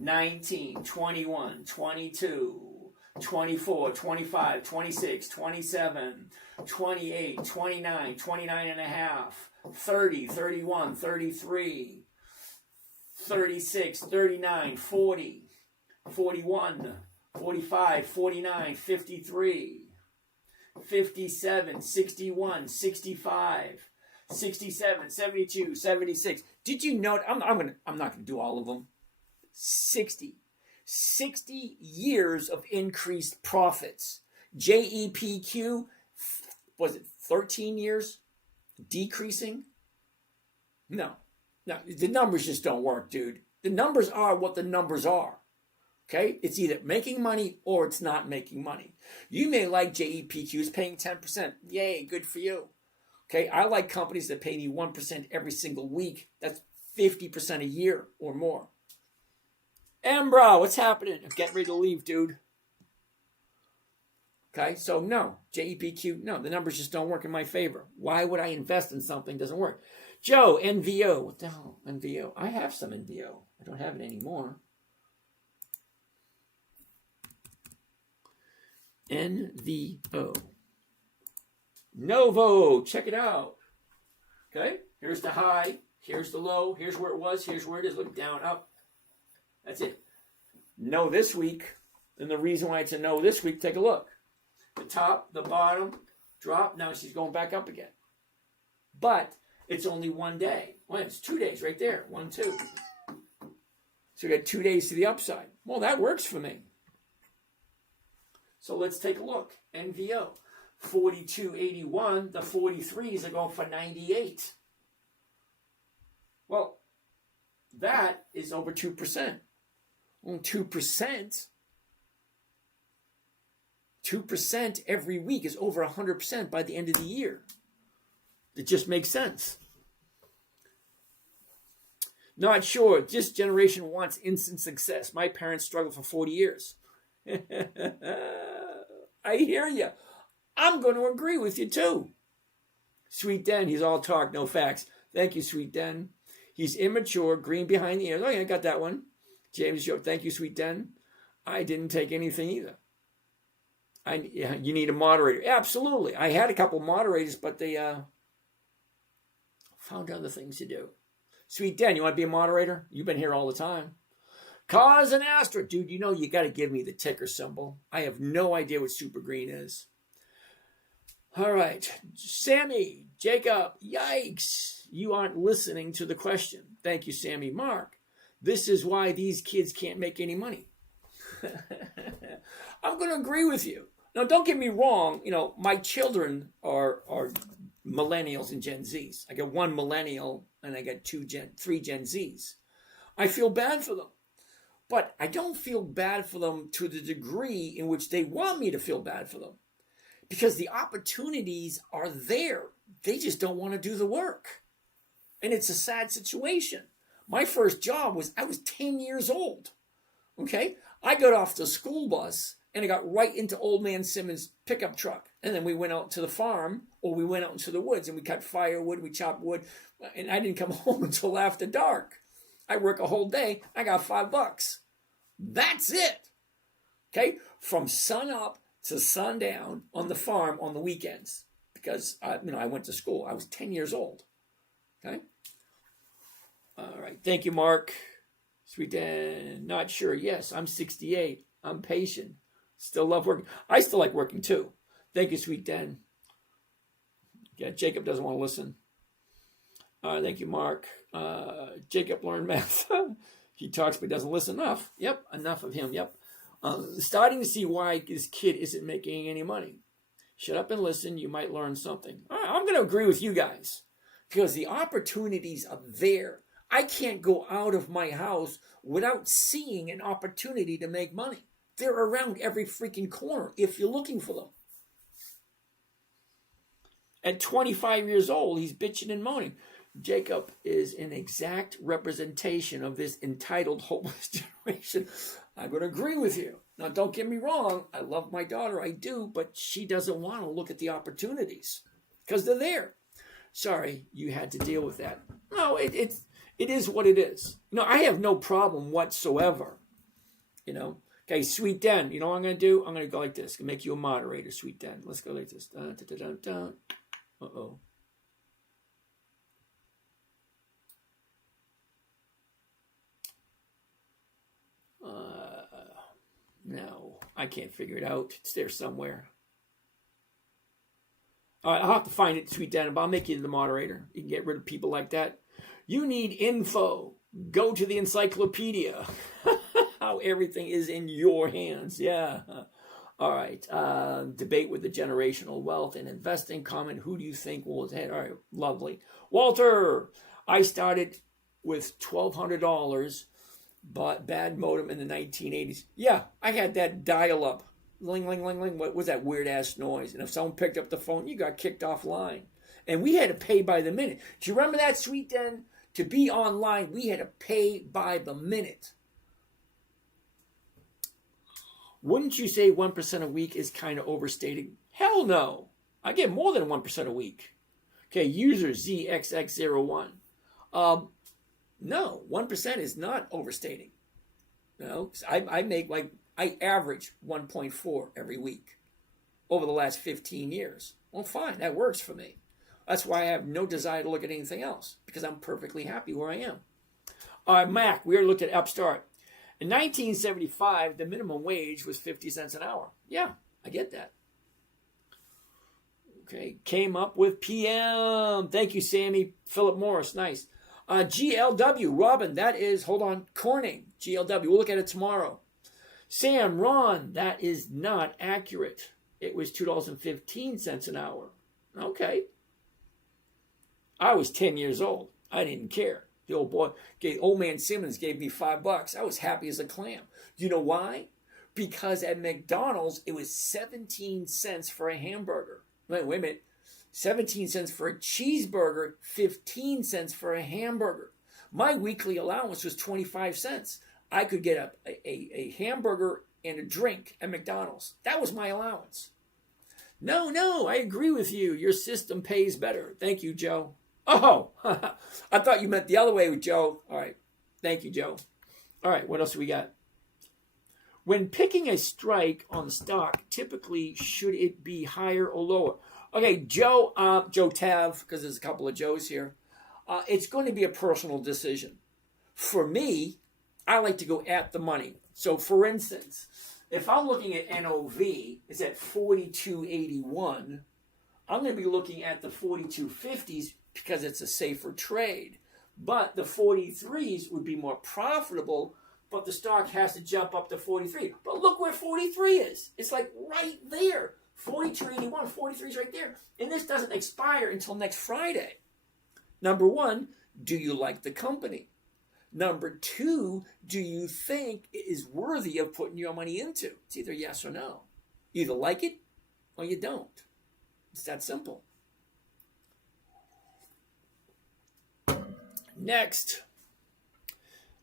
19, 21, 22, 24, 25, 26, 27, 28, 29, 29 and a half, 30, 31, 33, 36, 39, 40, 41, 45, 49, 53, 57, 61, 65, 67, 72, 76. Did you note? I'm not going to do all of them. 60 years of increased profits. JEPQ, was it 13 years decreasing? No, the numbers just don't work, dude. The numbers are what the numbers are. Okay, it's either making money or it's not making money. You may like JEPQs paying 10%. Yay, good for you. Okay, I like companies that pay me 1% every single week. That's 50% a year or more. Embra, what's happening? I'm getting ready to leave, dude. Okay, so no, JEPQ, no, the numbers just don't work in my favor. Why would I invest in something that doesn't work? Joe, NVO, what the hell, NVO? I have some NVO. I don't have it anymore. NVO. Novo, check it out. Okay, here's the high, here's the low, here's where it was, here's where it is. Look, down, up. That's it. No this week. And the reason why it's a no this week, take a look. The top, the bottom, drop. Now she's going back up again. But it's only one day. Well, it's 2 days right there. 1, 2. So we got 2 days to the upside. Well, that works for me. So let's take a look. NVO. 42.81. The 43s are going for 98. Well, that is over 2%. Well, 2%. 2% every week is over 100% by the end of the year. It just makes sense. Not sure. This generation wants instant success. My parents struggled for 40 years. I hear you. I'm going to agree with you too. Sweet Den, he's all talk, no facts. Thank you, Sweet Den. He's immature, green behind the ears. Oh, yeah, I got that one. James Joe, thank you, Sweet Den. I didn't take anything either. You need a moderator. Absolutely. I had a couple moderators, but they found other things to do. Sweet Den, you want to be a moderator? You've been here all the time. Cause an Astra. Dude, you know you got to give me the ticker symbol. I have no idea what super green is. All right. Sammy, Jacob, yikes. You aren't listening to the question. Thank you, Sammy. Mark, this is why these kids can't make any money. I'm going to agree with you. Now, don't get me wrong. You know, my children are millennials and Gen Zs. I got one millennial and I got three Gen Zs. I feel bad for them. But I don't feel bad for them to the degree in which they want me to feel bad for them. Because the opportunities are there. They just don't want to do the work. And it's a sad situation. My first job was, I was 10 years old. Okay? I got off the school bus and I got right into Old Man Simmons' pickup truck. And then we went out to the farm or we went out into the woods and we cut firewood, we chopped wood. And I didn't come home until after dark. I work a whole day. I got $5. That's it. Okay? From sun up to sundown on the farm on the weekends. Because, I went to school. I was 10 years old. Okay? All right. Thank you, Mark. Sweet Dan. Not sure. Yes, I'm 68. I'm patient. Still love working. I still like working too. Thank you, Sweet Dan. Yeah, Jacob doesn't want to listen. Thank you, Mark. Jacob learned math. He talks but doesn't listen enough. Yep, enough of him. Yep. Starting to see why this kid isn't making any money. Shut up and listen. You might learn something. All right, I'm going to agree with you guys because the opportunities are there. I can't go out of my house without seeing an opportunity to make money. They're around every freaking corner if you're looking for them. At 25 years old, he's bitching and moaning. Jacob is an exact representation of this entitled hopeless generation. I'm going to agree with you. Now, don't get me wrong. I love my daughter. I do. But she doesn't want to look at the opportunities because they're there. Sorry, you had to deal with that. No, it is what it is. No, I have no problem whatsoever. Okay, Sweet Den. You know what I'm going to do? I'm going to go like this. I'm going to make you a moderator, Sweet Den. Let's go like this. Dun, dun, dun, dun. Uh-oh. No, I can't figure it out. It's there somewhere. All right, I'll have to find it, Sweet Den, but I'll make you the moderator. You can get rid of people like that. You need info. Go to the encyclopedia. How everything is in your hands. Yeah. All right. Debate with the generational wealth and investing. Comment, who do you think will head? All right, lovely. Walter, I started with $1,200, bought bad modem in the 1980s. Yeah, I had that dial-up. Ling, ling, ling, ling. What was that weird-ass noise? And if someone picked up the phone, you got kicked offline. And we had to pay by the minute. Do you remember that, Sweet Den? To be online, we had to pay by the minute. Wouldn't you say 1% a week is kind of overstating? Hell no. I get more than 1% a week. Okay, user ZXX01. No, 1% is not overstating. I average 1.4 every week over the last 15 years. Well, fine, that works for me. That's why I have no desire to look at anything else, because I'm perfectly happy where I am. All right, Mac, we already looked at Upstart. In 1975, the minimum wage was 50 cents an hour. Yeah, I get that. Okay, came up with PM. Thank you, Sammy. Philip Morris, nice. GLW, Robin, that is, hold on, Corning, GLW. We'll look at it tomorrow. Sam, Ron, that is not accurate. It was $2.15 an hour. Okay. I was 10 years old. I didn't care. The old man Simmons gave me $5. I was happy as a clam. You know why? Because at McDonald's, it was 17 cents for a hamburger. Wait a minute. 17 cents for a cheeseburger, 15 cents for a hamburger. My weekly allowance was 25 cents. I could get a hamburger and a drink at McDonald's. That was my allowance. No, I agree with you. Your system pays better. Thank you, Joe. Oh, I thought you meant the other way with Joe. All right. Thank you, Joe. All right, what else do we got? When picking a strike on the stock, typically should it be higher or lower? Okay, Joe Tav, because there's a couple of Joes here. It's going to be a personal decision. For me, I like to go at the money. So, for instance, if I'm looking at NOV, it's at 42.81. I'm going to be looking at the 42.50s because it's a safer trade. But the 43s would be more profitable, but the stock has to jump up to 43. But look where 43 is. It's like right there. 42.81, 43 is right there. And this doesn't expire until next Friday. Number one, do you like the company? Number two, do you think it is worthy of putting your money into? It's either yes or no. You either like it or you don't. It's that simple. Next,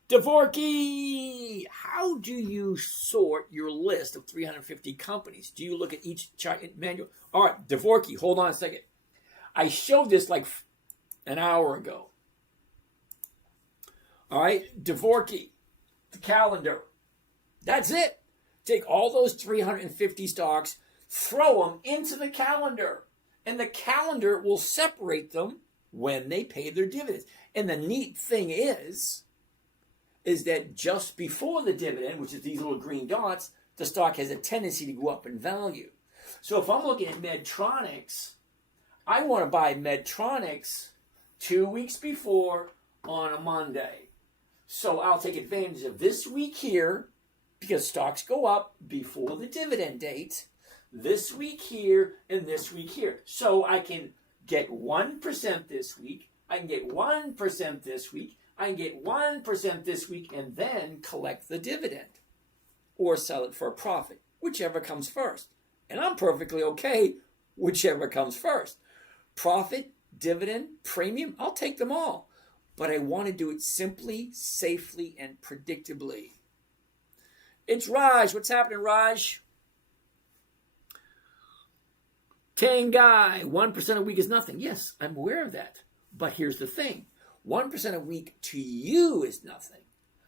Dvorky. How do you sort your list of 350 companies? Do you look at each chart manual? All right, Dvorky, hold on a second. I showed this like an hour ago. All right, Dvorky, the calendar. That's it. Take all those 350 stocks, throw them into the calendar, and the calendar will separate them when they pay their dividends. And the neat thing is that just before the dividend, which is these little green dots, the stock has a tendency to go up in value. So if I'm looking at Medtronics, I want to buy Medtronics 2 weeks before on a Monday. So I'll take advantage of this week here because stocks go up before the dividend date. This week here and this week here. So I can get 1% this week. I can get 1% this week. I can get 1% this week and then collect the dividend or sell it for a profit, whichever comes first. And I'm perfectly okay whichever comes first. Profit, dividend, premium, I'll take them all. But I want to do it simply, safely, and predictably. It's Raj. What's happening, Raj? Tang Guy, 1% a week is nothing. Yes, I'm aware of that. But here's the thing. 1% a week to you is nothing.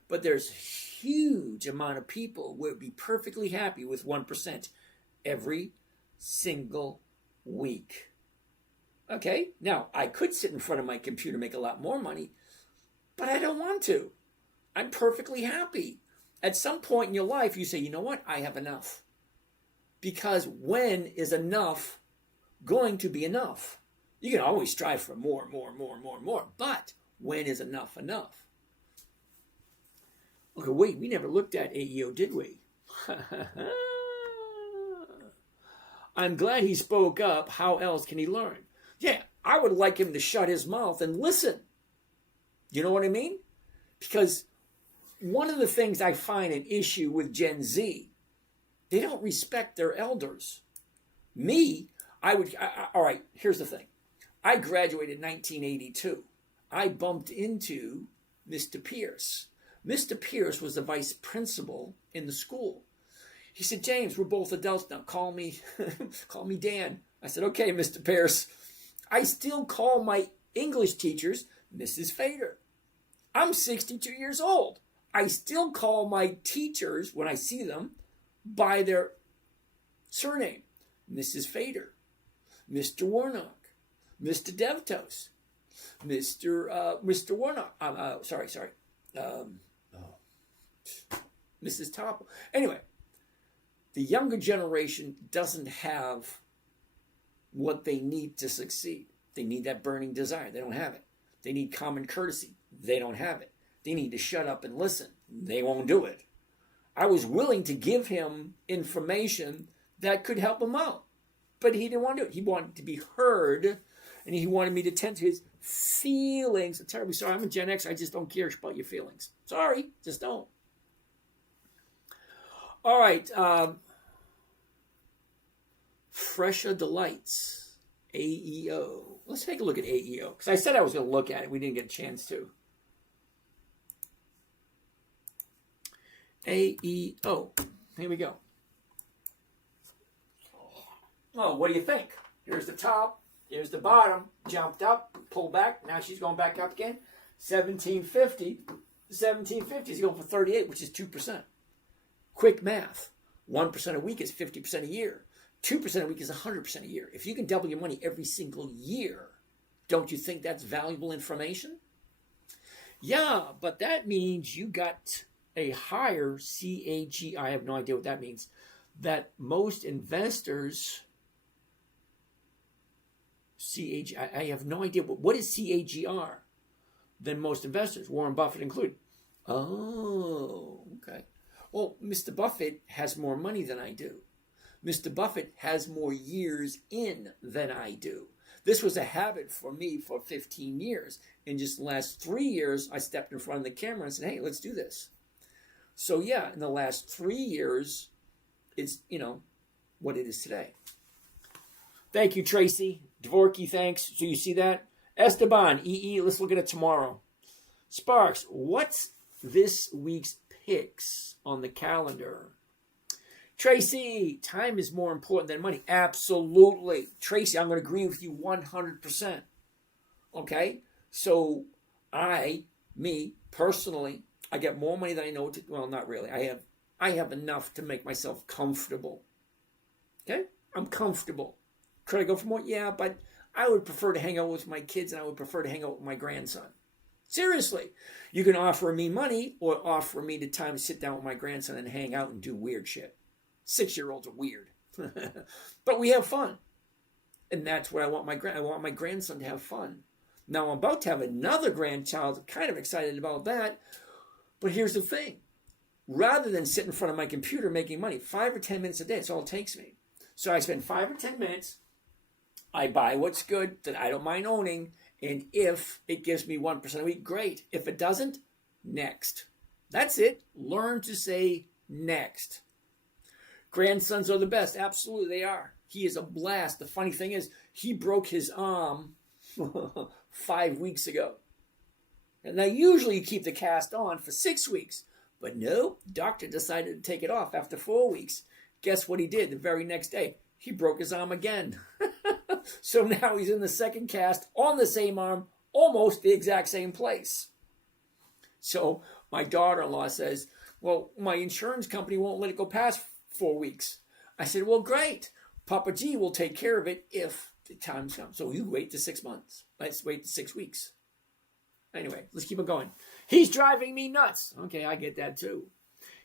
But there's a huge amount of people who would be perfectly happy with 1% every single week. Okay? Now, I could sit in front of my computer and make a lot more money, but I don't want to. I'm perfectly happy. At some point in your life, you say, you know what? I have enough. Because when is enough going to be enough? You can always strive for more. But when is enough enough? Okay, wait, we never looked at AEO, did we? I'm glad he spoke up. How else can he learn? Yeah, I would like him to shut his mouth and listen. You know what I mean? Because one of the things I find an issue with Gen Z, they don't respect their elders. Me, all right, here's the thing. I graduated in 1982. I bumped into Mr. Pierce. Mr. Pierce was the vice principal in the school. He said, James, we're both adults now. Call me Dan. I said, okay, Mr. Pierce. I still call my English teachers Mrs. Fader. I'm 62 years old. I still call my teachers, when I see them, by their surname. Mrs. Fader, Mr. Warnock, Mr. Devtos, Mr. Warnock. Mrs. Topple. Anyway, the younger generation doesn't have what they need to succeed. They need that burning desire. They don't have it. They need common courtesy. They don't have it. They need to shut up and listen. They won't do it. I was willing to give him information that could help him out, but he didn't want to do it. He wanted to be heard, and he wanted me to tend to his feelings. I'm terribly sorry. I'm a Gen X. I just don't care about your feelings. Sorry, just don't. All right. Fresher Delights, AEO. Let's take a look at AEO, because I said I was going to look at it. We didn't get a chance to. AEO. Here we go. Oh, what do you think? Here's the top. Here's the bottom. Jumped up. Pulled back. Now she's going back up again. 1750. 1750 is going for 38, which is 2%. Quick math. 1% a week is 50% a year. 2% a week is 100% a year. If you can double your money every single year, don't you think that's valuable information? Yeah, but that means you got a higher CAG. I have no idea what that means. That most investors, CAG, I have no idea. What is CAGR than most investors, Warren Buffett included? Oh, okay. Well, Mr. Buffett has more money than I do. Mr. Buffett has more years in than I do. This was a habit for me for 15 years. In just the last 3 years, I stepped in front of the camera and said, hey, let's do this. So yeah, in the last 3 years, it's, what it is today. Thank you, Tracy. Dvorky, thanks. So you see that? Esteban, EE, let's look at it tomorrow. Sparks, what's this week's picks on the calendar? Tracy, time is more important than money. Absolutely. Tracy, I'm going to agree with you 100%. Okay? So me, personally, I get more money than I know to, well, not really. I have enough to make myself comfortable. Okay? I'm comfortable. Could I go for more? Yeah, but I would prefer to hang out with my kids, and I would prefer to hang out with my grandson. Seriously. You can offer me money or offer me the time to sit down with my grandson and hang out and do weird shit. 6-year-olds are weird. But we have fun. And that's what I want I want my grandson to have fun. Now I'm about to have another grandchild. I'm kind of excited about that. But here's the thing. Rather than sit in front of my computer making money, 5 or 10 minutes a day, that's all it takes me. So I spend 5 or 10 minutes. I buy what's good that I don't mind owning. And if it gives me 1% a week, great. If it doesn't, next. That's it. Learn to say next. Grandsons are the best. Absolutely, they are. He is a blast. The funny thing is, he broke his arm 5 weeks ago. And now usually you keep the cast on for 6 weeks. But no, the doctor decided to take it off after 4 weeks. Guess what he did the very next day? He broke his arm again. So now he's in the second cast on the same arm, almost the exact same place. So my daughter-in-law says, well, my insurance company won't let it go past 4 weeks. I said, well, great. Papa G will take care of it if the time comes. So you wait to 6 months. Let's wait to 6 weeks. Anyway, let's keep it going. He's driving me nuts. Okay, I get that too.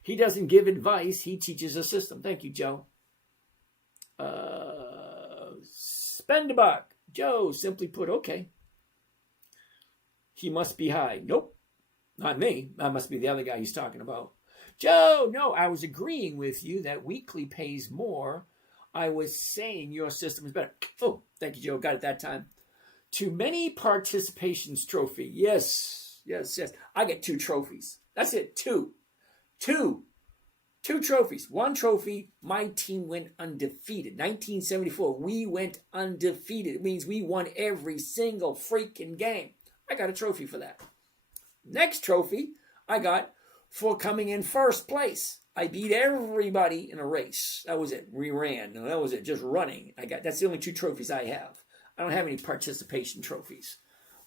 He doesn't give advice. He teaches a system. Thank you, Joe. Spend a buck. Joe, simply put, okay. He must be high. Nope, not me. That must be the other guy he's talking about. Joe, no, I was agreeing with you that weekly pays more. I was saying your system is better. Oh, thank you, Joe. Got it that time. Too many participations trophy. Yes. I get 2 trophies. That's it. Two trophies. 1 trophy, my team went undefeated. 1974, we went undefeated. It means we won every single freaking game. I got a trophy for that. Next trophy I got for coming in first place. I beat everybody in a race. That was it. We ran. No, that was it. Just running. That's the only 2 trophies I have. I don't have any participation trophies.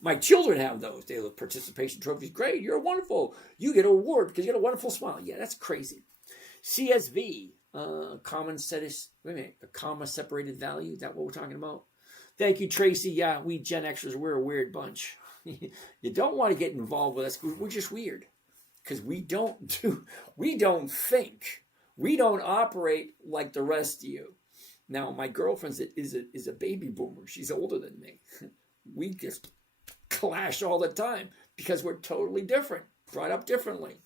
My children have those. They look participation trophies. Great. You're wonderful. You get an award because you got a wonderful smile. Yeah, that's crazy. CSV, comma separated value. Is that what we're talking about? Thank you, Tracy. Yeah, we Gen Xers, we're a weird bunch. You don't want to get involved with us. We're just weird because we don't think. We don't operate like the rest of you. Now, my girlfriend is a baby boomer. She's older than me. We just clash all the time because we're totally different, brought up differently.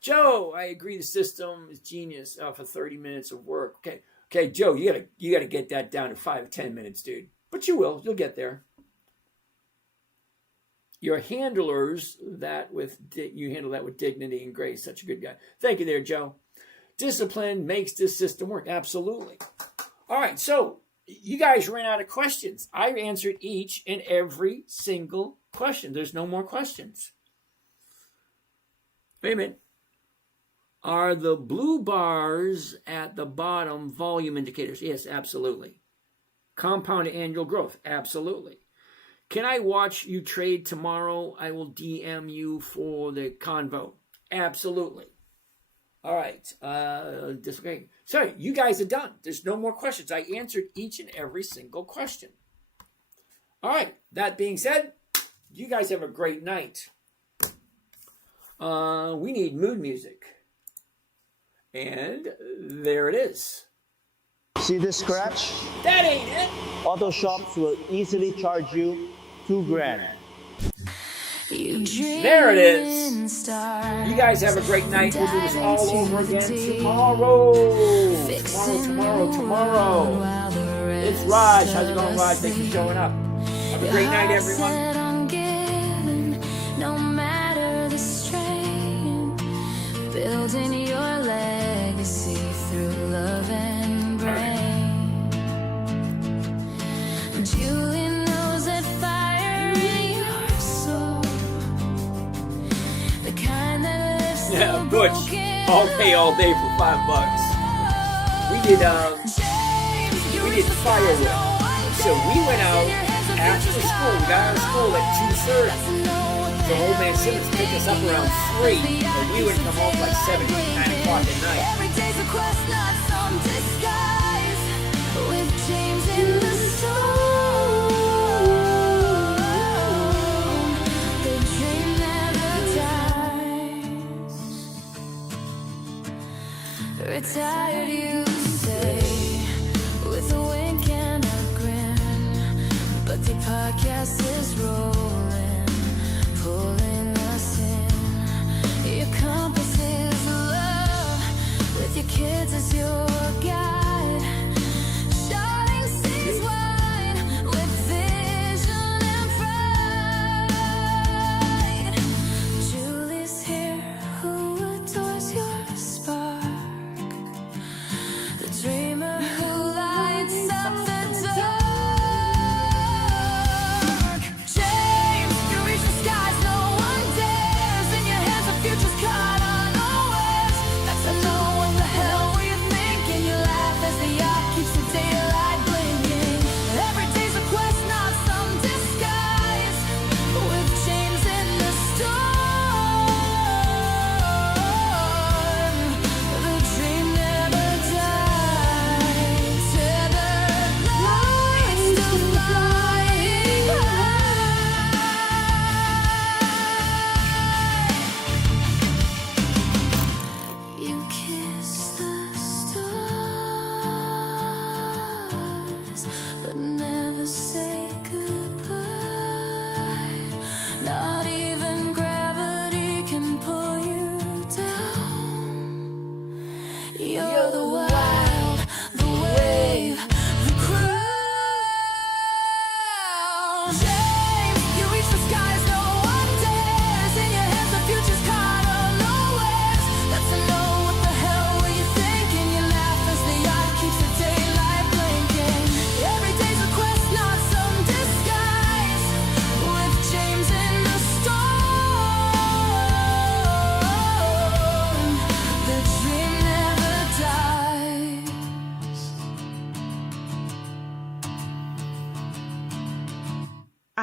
Joe, I agree the system is genius for 30 minutes of work. Okay, Joe, you gotta get that down to 5 or 10 minutes, dude. But you will. You'll get there. Your handlers you handle that with dignity and grace. Such a good guy. Thank you there, Joe. Discipline makes this system work. Absolutely. All right, so you guys ran out of questions. I answered each and every single question. There's no more questions. Wait a minute. Are the blue bars at the bottom volume indicators? Yes, absolutely. Compound annual growth? Absolutely. Can I watch you trade tomorrow? I will DM you for the convo. Absolutely. All right. Disagree. Sorry, you guys are done. There's no more questions. I answered each and every single question. All right. That being said, you guys have a great night. We need mood music. And there it is. See this scratch? That ain't it. Auto shops will easily charge you $2,000. There it is. You guys have a great night. We'll do this all over again tomorrow. It's Raj. How's it going, Raj? Thanks for showing up. Have a great night, everyone. Building your legacy through love and brain. Julie knows that fire in your soul, the kind that lifts the Butch, broken all day for $5. We did firewood. So we went out after school. We got out of school at 2:30. So old man Simmons picked us up around 3, and we would come home like 7, 9 o'clock at night. Every day's a quest, not some disguise. With James in the storm, the dream never dies. Retired, you say, with a wink and a grin, but the podcast is rolling, pulling us in. Your compass is love, with your kids as your guide. Shouting seas wide, with vision and pride. Julie's here, who adores your spark, the dreamer who lights up the dark. James,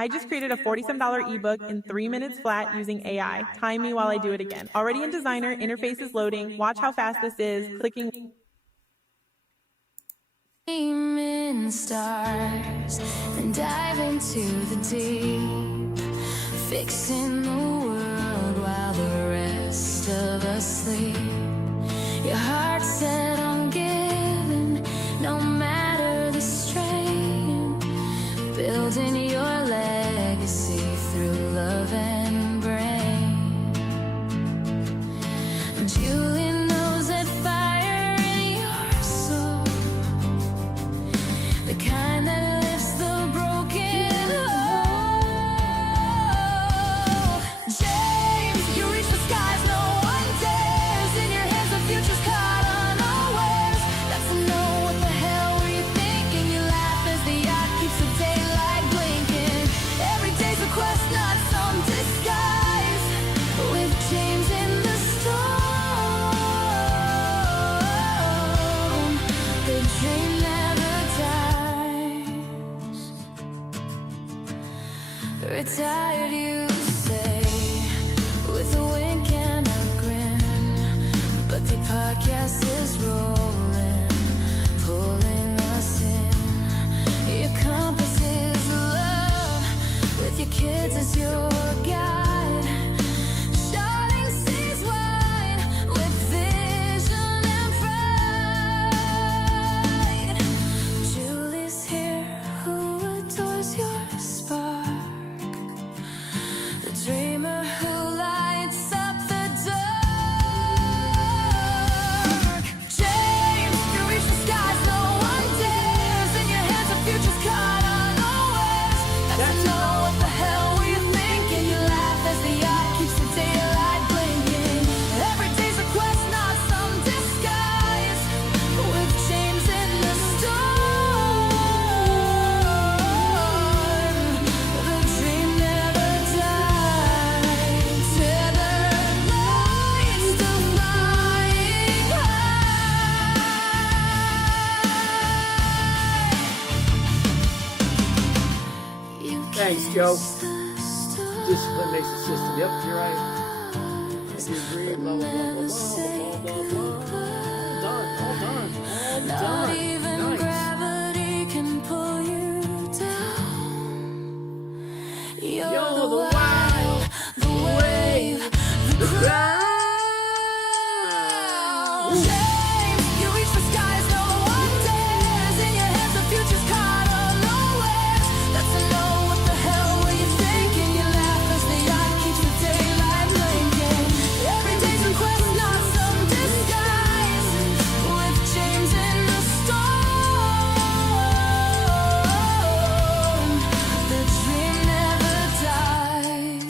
I just created a $47 ebook in 3 minutes flat using AI. Time me while I do it again. Already in Designer, interface is loading. Watch how fast this is. Clicking. Aim in the stars and dive into the deep, fixing the world while the rest of us sleep. Your heart set on giving, no matter the strain, building your legacy through love and brain. Julie knows that fire in your soul, the kind that lifts the broken whole. James, you reach the skies, no one dares. In your hands, the future's caught unawares. That's to know what the hell were you thinking. You laugh as the yacht keeps the daylight blinking. Every day's a quest, not some disguise. With James in the storm, the dream never dies. Retired, you say, with a wink and a grin, but the podcast is rolling, pulling us in. Your compass is love, with your kids as your guide. Shining seas wide, with vision and pride. Julie's here, who adores your spark, the dreamer who lights up the dark. James, you reach the skies, no one dares. In your hands, the future's caught unawares. That's to know what the hell were you thinking. You laugh as the yacht keeps the daylight blinking. Every day's a quest, not some disguise. With James in the storm, the dream never dies. Tethered lights still flying high. You Thanks, kiss Joe. the stars. Discipline makes the system. Yep, you're right. If you agree, blah, blah, blah, blah, blah, blah, blah, blah. All done. Not All even done. Nice. gravity can pull you down. You're the wild, the wave, the crowd. James, you reach the skies, no one dares. In your hands, the future's caught unawares. That's to know what the hell were you thinking. You laugh as the yacht keeps the daylight blinking. Every day's a quest, not some disguise. With James in the storm, the dream never dies.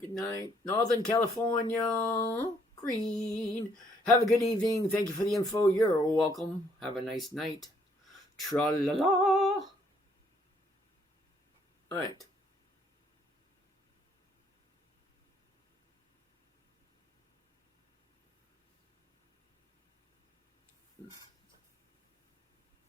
Good night, Northern California. Green. Have a good evening. Thank you for the info. You're welcome. Have a nice night. Tra-la-la. All right.